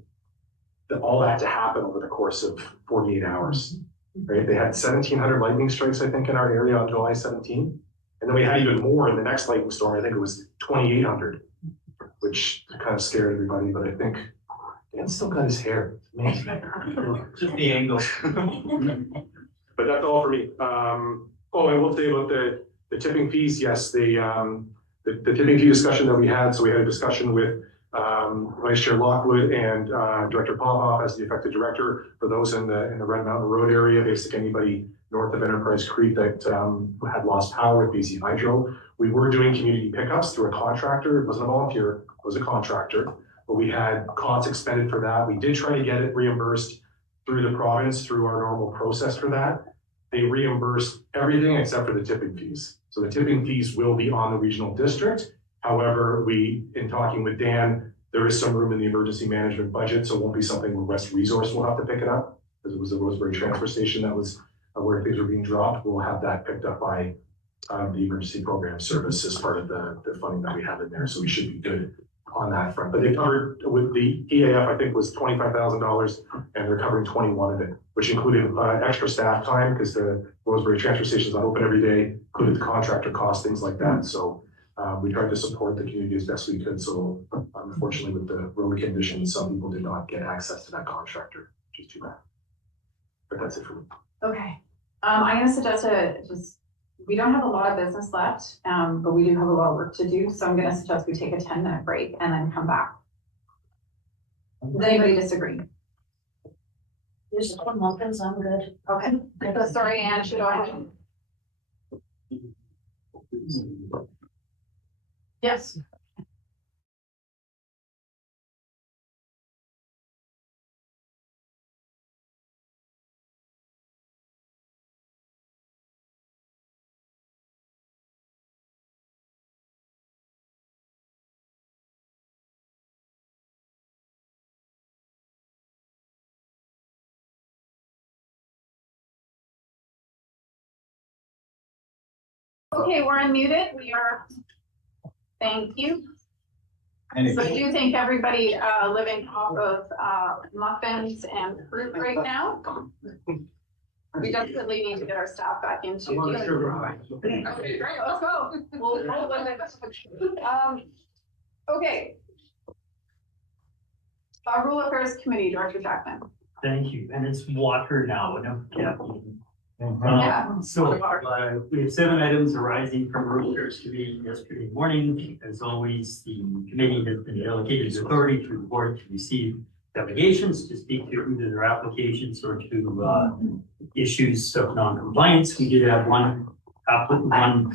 all that to happen over the course of 48 hours. Right? They had 1,700 lightning strikes, I think, in our area on July 17. And then we had even more in the next lightning storm. I think it was 2,800, which kind of scared everybody. But I think Dan still got his hair. It's amazing. Just the angle. But that's all for me. Oh, I will say about the tipping fees. Yes, the tipping fee discussion that we had. So we had a discussion with Vice Chair Lockwood and Director Popoff as the effective director for those in the Red Mountain Road area. Basically, anybody north of Enterprise Creek that had lost power with BC Hydro. We were doing community pickups through a contractor. It wasn't a volunteer, it was a contractor. But we had costs expended for that. We did try to get it reimbursed through the province through our normal process for that. They reimbursed everything except for the tipping fees. So the tipping fees will be on the regional district. However, in talking with Dan, there is some room in the emergency management budget, so it won't be something where West Resource will have to pick it up, because it was the Rosebery transfer station that was where things were being dropped. We'll have that picked up by the emergency program service as part of the funding that we have in there, so we should be good on that front. But they covered, with the EAF, I think was $25,000, and they're covering 21 of it, which included extra staff time, because the Rosebery transfer station is not open every day, included the contractor costs, things like that. So we tried to support the community as best we could. So unfortunately, with the road conditions, some people did not get access to that contractor, which is too bad. But that's it for me. Okay. I'm gonna suggest we don't have a lot of business left, but we do have a lot of work to do. So I'm gonna suggest we take a 10-minute break and then come back. Does anybody disagree? There's one month, so I'm good. Okay. Sorry, Anne, should I? Yes. Okay, we're unmuted. We are. Thank you. So I do think everybody living off of muffins and fruit right now. We definitely need to get our staff back into. Okay, great, let's go. We'll roll with it. Okay. Rural Affairs Committee, Director Jackman. Thank you, and it's water now, no caffeine. Yeah. So we have 7 items arising from Rural Affairs Committee yesterday morning. As always, the committee has been delegated authority through the board to receive delegations to speak to either their applications or to issues of non-compliance. We did have one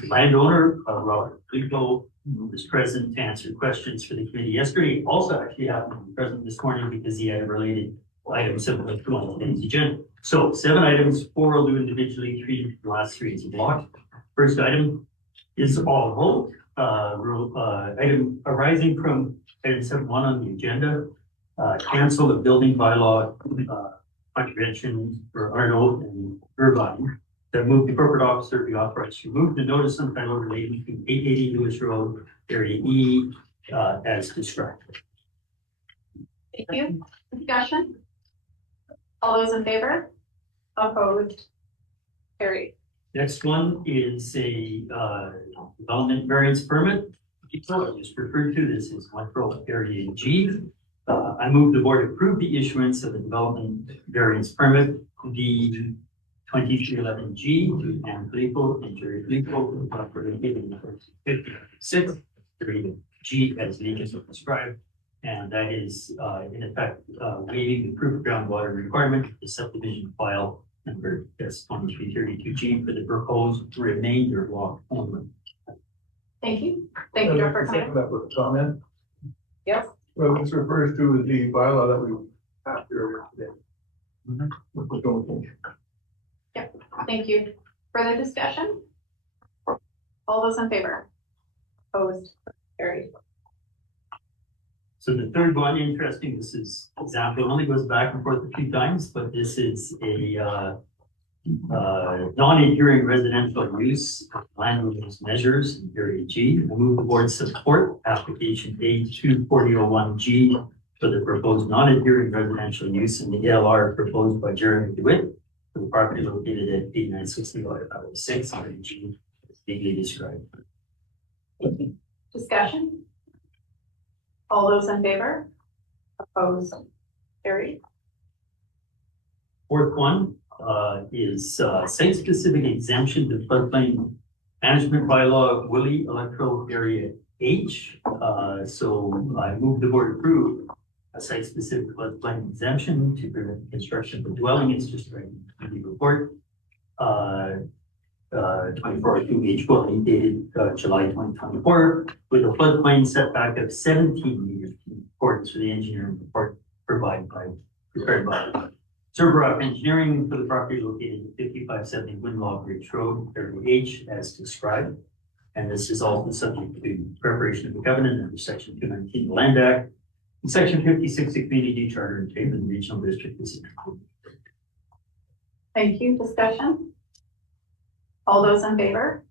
landowner, Robert Plico, who was present to answer questions for the committee yesterday. Also actually happened to be present this morning because he had related items similar to on today's agenda. So 7 items, 4 will do individually, 3 the last 3 is a block. First item is all vote. Item arising from item 7.1 on the agenda, cancel the building bylaw contravention for Arnold and Irvine. That move the corporate officer be authorized to remove the notice of title relating to 880 Lewis Road, area E, as described. Thank you. Discussion? All those in favor? Opposed? Carried. Next one is a development variance permit. I just referred to this as micro area G. I move the board approve the issuance of the development variance permit, the 2311 G to Ann Gleeple and Jerry Gleeple, property given 56, G as legal as described. And that is in effect waiving the proof of groundwater requirement of the subdivision file number S2332G for the proposed remainder block only. Thank you. Thank you, Director Connor. That with comment. Yes. Well, this refers to the bylaw that we passed earlier today. Yep. Thank you. Further discussion? All those in favor? Opposed? Carried. So the third one, interesting, this is example, only goes back and forth a few times, but this is a non-adhering residential use land use measures in area G. I move the board support application A24001G for the proposed non-adhering residential use in the LR proposed by Jeremy DeWitt for the property located at 8960 Highway 6 area G as legally described. Discussion? All those in favor? Opposed? Carried. Fourth one is site-specific exemption to floodplain management bylaw, Willie Electoral Area H. So I move the board approve a site-specific floodplain exemption to prevent construction of dwelling. It's just right in the report. 24-2H Willie dated July 2024 with a floodplain setback of 17 meters in accordance with the engineering report prepared by Cerberus Engineering for the property located at 5570 Winlaw Bridge Road, area H, as described. And this is also subject to preparation of the covenant under section 219 of the Land Act and section 56 of Community Charter and Taylor Regional District is included. Thank you. Discussion? All those in favor?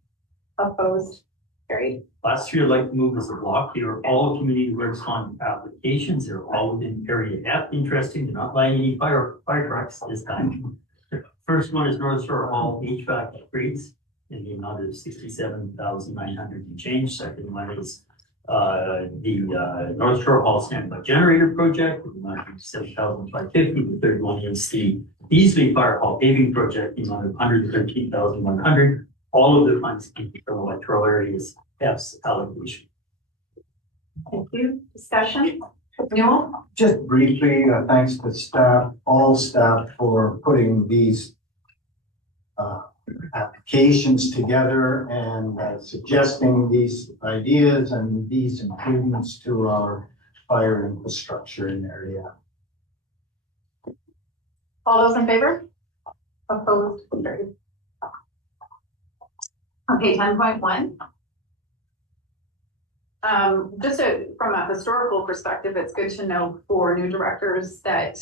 Opposed? Carried. Last 3 I'd like to move as a block. They are all community works fund applications. They're all within area F. Interesting, they're not buying any fire trucks this time. The first one is North Shore Hall HVAC upgrades in the amount of 67,900 and change. Second one is the North Shore Hall standby generator project in the amount of 7,550. The third one is the Beasley Fire Hall paving project in the amount of 113,100. All of the funds came from electoral areas F's allocation. Thank you. Discussion? Newell? Just briefly, thanks to staff, all staff for putting these applications together and suggesting these ideas and these improvements to our fire infrastructure in the area. All those in favor? Opposed? Carried. Okay, 10.1. From a historical perspective, it's good to know for new directors that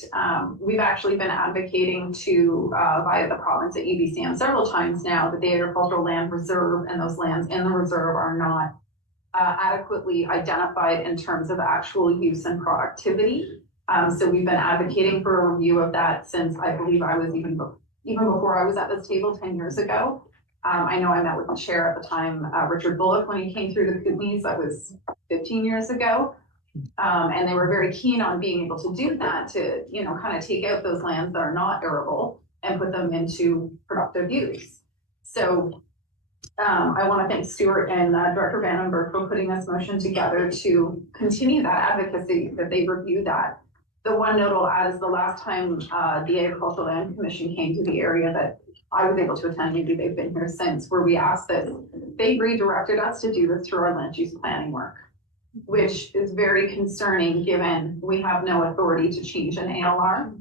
we've actually been advocating to via the province at UBCM several times now that the agricultural land reserve and those lands in the reserve are not adequately identified in terms of actual use and productivity. So we've been advocating for a review of that since I believe I was even before I was at this table 10 years ago. I know I met with the chair at the time, Richard Bullock, when he came through the Kootenays. That was 15 years ago. And they were very keen on being able to do that to, kind of take out those lands that are not arable and put them into productive use. So I want to thank Stuart and Director Vandenberg for putting this motion together to continue that advocacy, that they review that. The one note I'll add is the last time the Agricultural Land Commission came to the area that I was able to attend, maybe they've been here since, where we asked this, they redirected us to do this through our land use planning work, which is very concerning given we have no authority to change an ALR.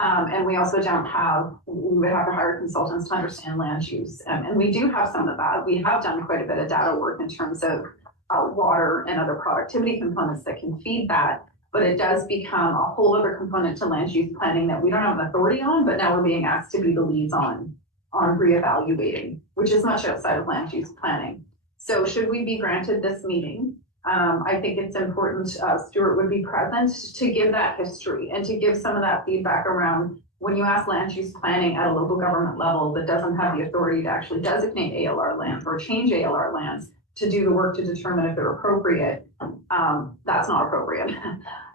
And we also don't have, we would have to hire consultants to understand land use. And we do have some of that. We have done quite a bit of data work in terms of water and other productivity components that can feed that. But it does become a whole other component to land use planning that we don't have an authority on, but now we're being asked to be the leads on reevaluating, which is much outside of land use planning. So should we be granted this meeting, I think it's important Stuart would be present to give that history and to give some of that feedback around when you ask land use planning at a local government level that doesn't have the authority to actually designate ALR lands or change ALR lands to do the work to determine if they're appropriate, that's not appropriate.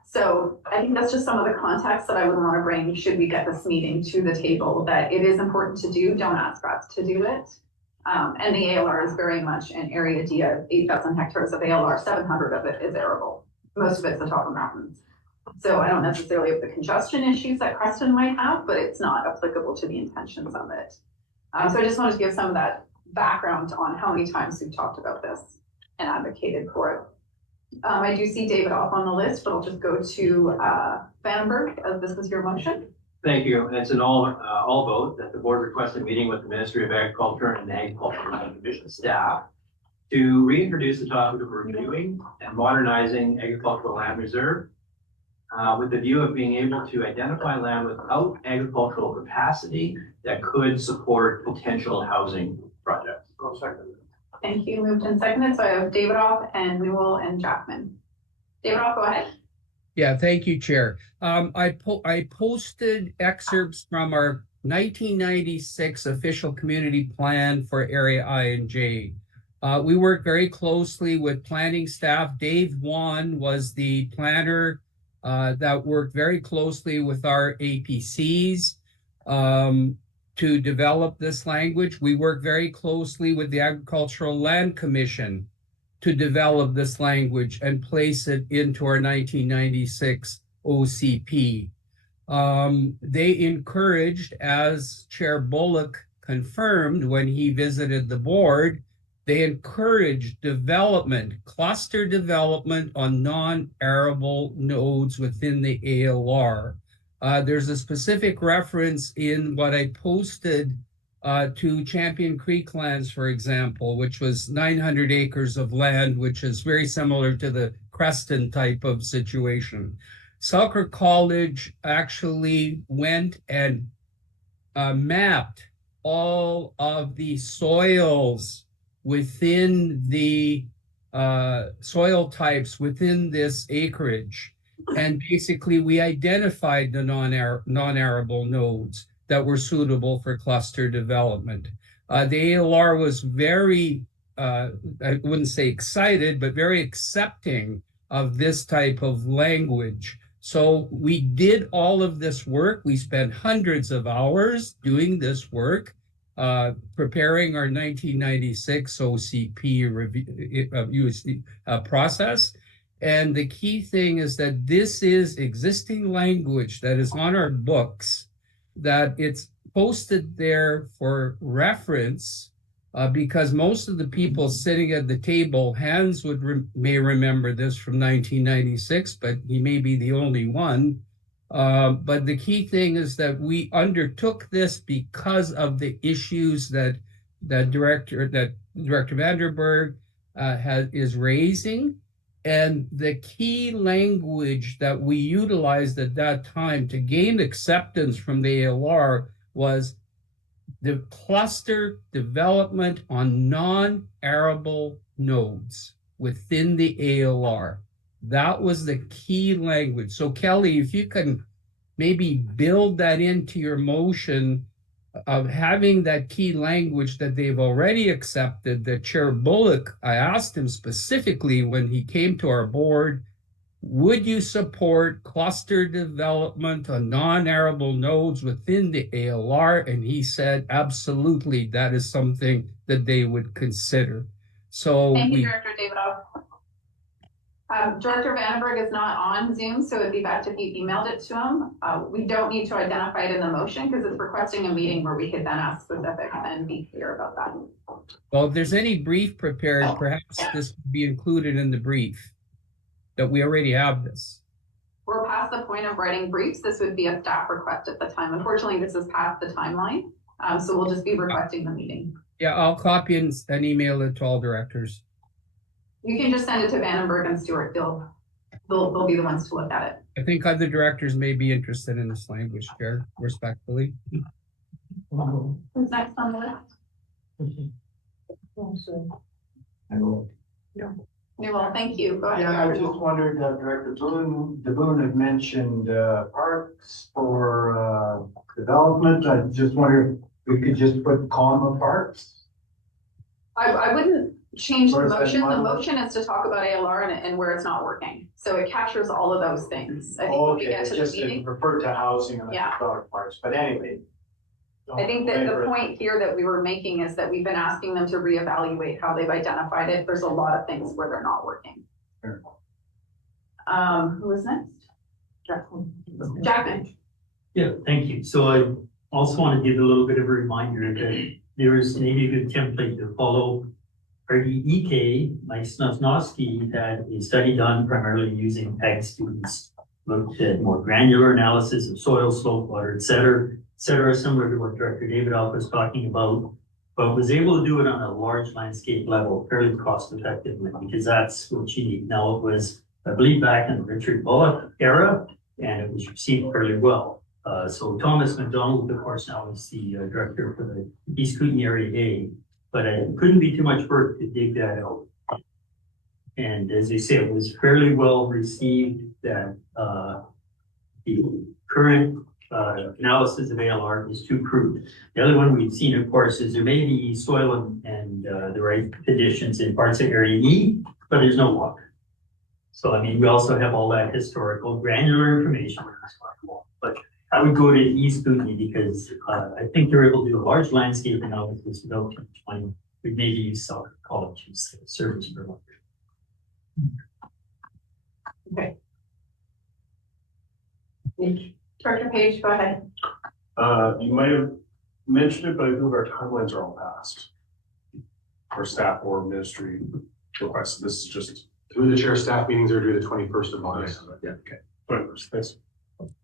So I think that's just some of the context that I would want to bring should we get this meeting to the table, that it is important to do, don't ask us to do it. And the ALR is very much an area D of 8,000 hectares of ALR, 700 of it is arable. Most of it's the top of mountains. So I don't necessarily have the congestion issues that Creston might have, but it's not applicable to the intentions of it. So I just wanted to give some of that background on how many times we've talked about this and advocated for it. I do see David off on the list, but I'll just go to Vandenberg as this is your motion. Thank you. It's an all vote that the board request a meeting with the Ministry of Agriculture and the Agricultural Land Commission staff to reintroduce the topic of reviewing and modernizing agricultural land reserve with the view of being able to identify land without agricultural capacity that could support potential housing projects. Thank you. Moved and seconded. So I have Davidoff and Newell and Jackman. Davidoff, go ahead. Yeah, thank you, Chair. I posted excerpts from our 1996 official community plan for Area I and J. We worked very closely with planning staff. Dave Wan was the planner that worked very closely with our APCs to develop this language. We worked very closely with the Agricultural Land Commission to develop this language and place it into our 1996 OCP. They encouraged, as Chair Bullock confirmed when he visited the board, they encouraged development, cluster development on non-arable nodes within the ALR. There's a specific reference in what I posted to Champion Creek lands, for example, which was 900 acres of land, which is very similar to the Creston type of situation. Selkirk College actually went and mapped all of the soils within the soil types within this acreage. And basically we identified the non-arable nodes that were suitable for cluster development. The ALR was very, I wouldn't say excited, but very accepting of this type of language. So we did all of this work. We spent hundreds of hours doing this work, preparing our 1996 OCP review, process. And the key thing is that this is existing language that is on our books, that it's posted there for reference, because most of the people sitting at the table, Hans may remember this from 1996, but he may be the only one. But the key thing is that we undertook this because of the issues that Director Vandenberg is raising. And the key language that we utilized at that time to gain acceptance from the ALR was the cluster development on non-arable nodes within the ALR. That was the key language. So Kelly, if you can maybe build that into your motion of having that key language that they've already accepted, that Chair Bullock, I asked him specifically when he came to our board, would you support cluster development on non-arable nodes within the ALR? And he said, absolutely, that is something that they would consider. So Thank you, Director Davidoff. Director Vandenberg is not on Zoom, so it'd be best if you emailed it to him. We don't need to identify it in the motion because it's requesting a meeting where we could then ask specifics and be clear about that. Well, if there's any brief prepared, perhaps this could be included in the brief, that we already have this. We're past the point of writing briefs. This would be a staff request at the time. Unfortunately, this is past the timeline. So we'll just be requesting the meeting. Yeah, I'll copy and email it to all directors. You can just send it to Vandenberg and Stewart. They'll be the ones to look at it. I think other directors may be interested in this language, Chair, respectfully. Who's next on the list? Newell, thank you. Go ahead. Yeah, I just wondered, Director DeBoon had mentioned parks for development. I just wondered if we could just put comma parks. I wouldn't change the Or is that motion. The mine? motion is to talk about ALR and where it's not working. So it captures all of those things. I think when we Okay, get to the just meeting. refer to housing and Yeah. the parks, but anyway. I think that the Don't point here that we were making is that we've been asking them to reevaluate how they've identified it. There's a lot of things where they're not working. Sure. Who is next? Jackman. Yeah, thank you. So I also want to give a little bit of a reminder that there is maybe a good template to follow. RDEK, Mike Snufnowski, had a study done primarily using ag students, looked at more granular analysis of soil, slope, water, et cetera, similar to what Director Davidoff was talking about, but was able to do it on a large landscape level fairly cost effectively, because that's what you need. Now, it was, I believe, back in the Richard Bullock era, and it was received fairly well. So Thomas McDonald, of course, now is the director for the East Kootenay Area A, but it couldn't be too much work to dig that out. And as I say, it was fairly well received that the current analysis of ALR is too crude. The other one we've seen, of course, is there may be soil and the right conditions in parts of Area E, but there's no water. So, I mean, we also have all that historical granular information. But I would go to East Kootenay because I think they're able to do a large landscape analysis without too much money. We'd maybe use Selkirk College as a service provider. Okay. Director Page, go ahead. You might have mentioned it, but I believe our timelines are all passed. For staff or ministry requests, this is just. Through the chair, staff meetings are due the 21st of August. Yeah, okay. 21st, thanks.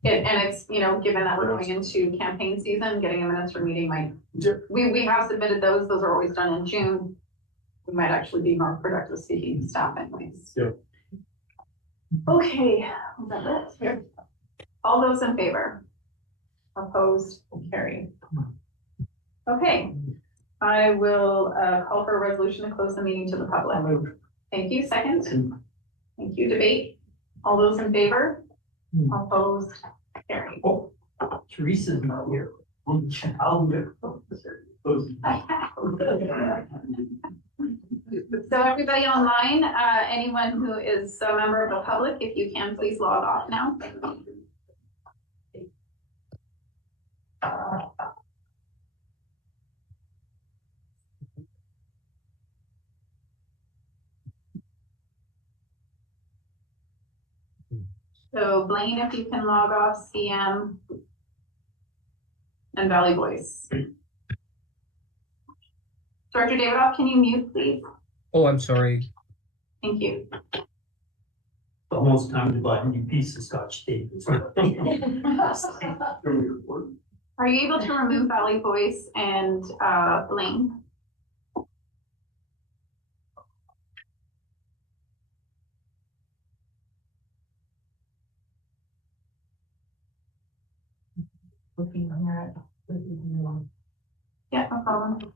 And it's, given that we're going into campaign season, getting a minister meeting might, we have submitted those are always done in June. We might actually be more productive speaking to staff anyways. Yep. Okay, is that it? Here. All those in favor? Opposed, carried. Okay, I will call for a resolution to close the meeting to the public. Thank you, second. Thank you, debate. All those in favor? Opposed, carried. Oh, Teresa's not here. So everybody online, anyone who is a member of the public, if you can, please log off now. So Blaine, if you can log off, CM, and Valley Voice. Director Davidoff, can you mute, please? Oh, I'm sorry. Thank you. Almost time to buy a new piece of Scotch tape. Are you able to remove Valley Voice and Blaine? Looking here. Yeah, no problem.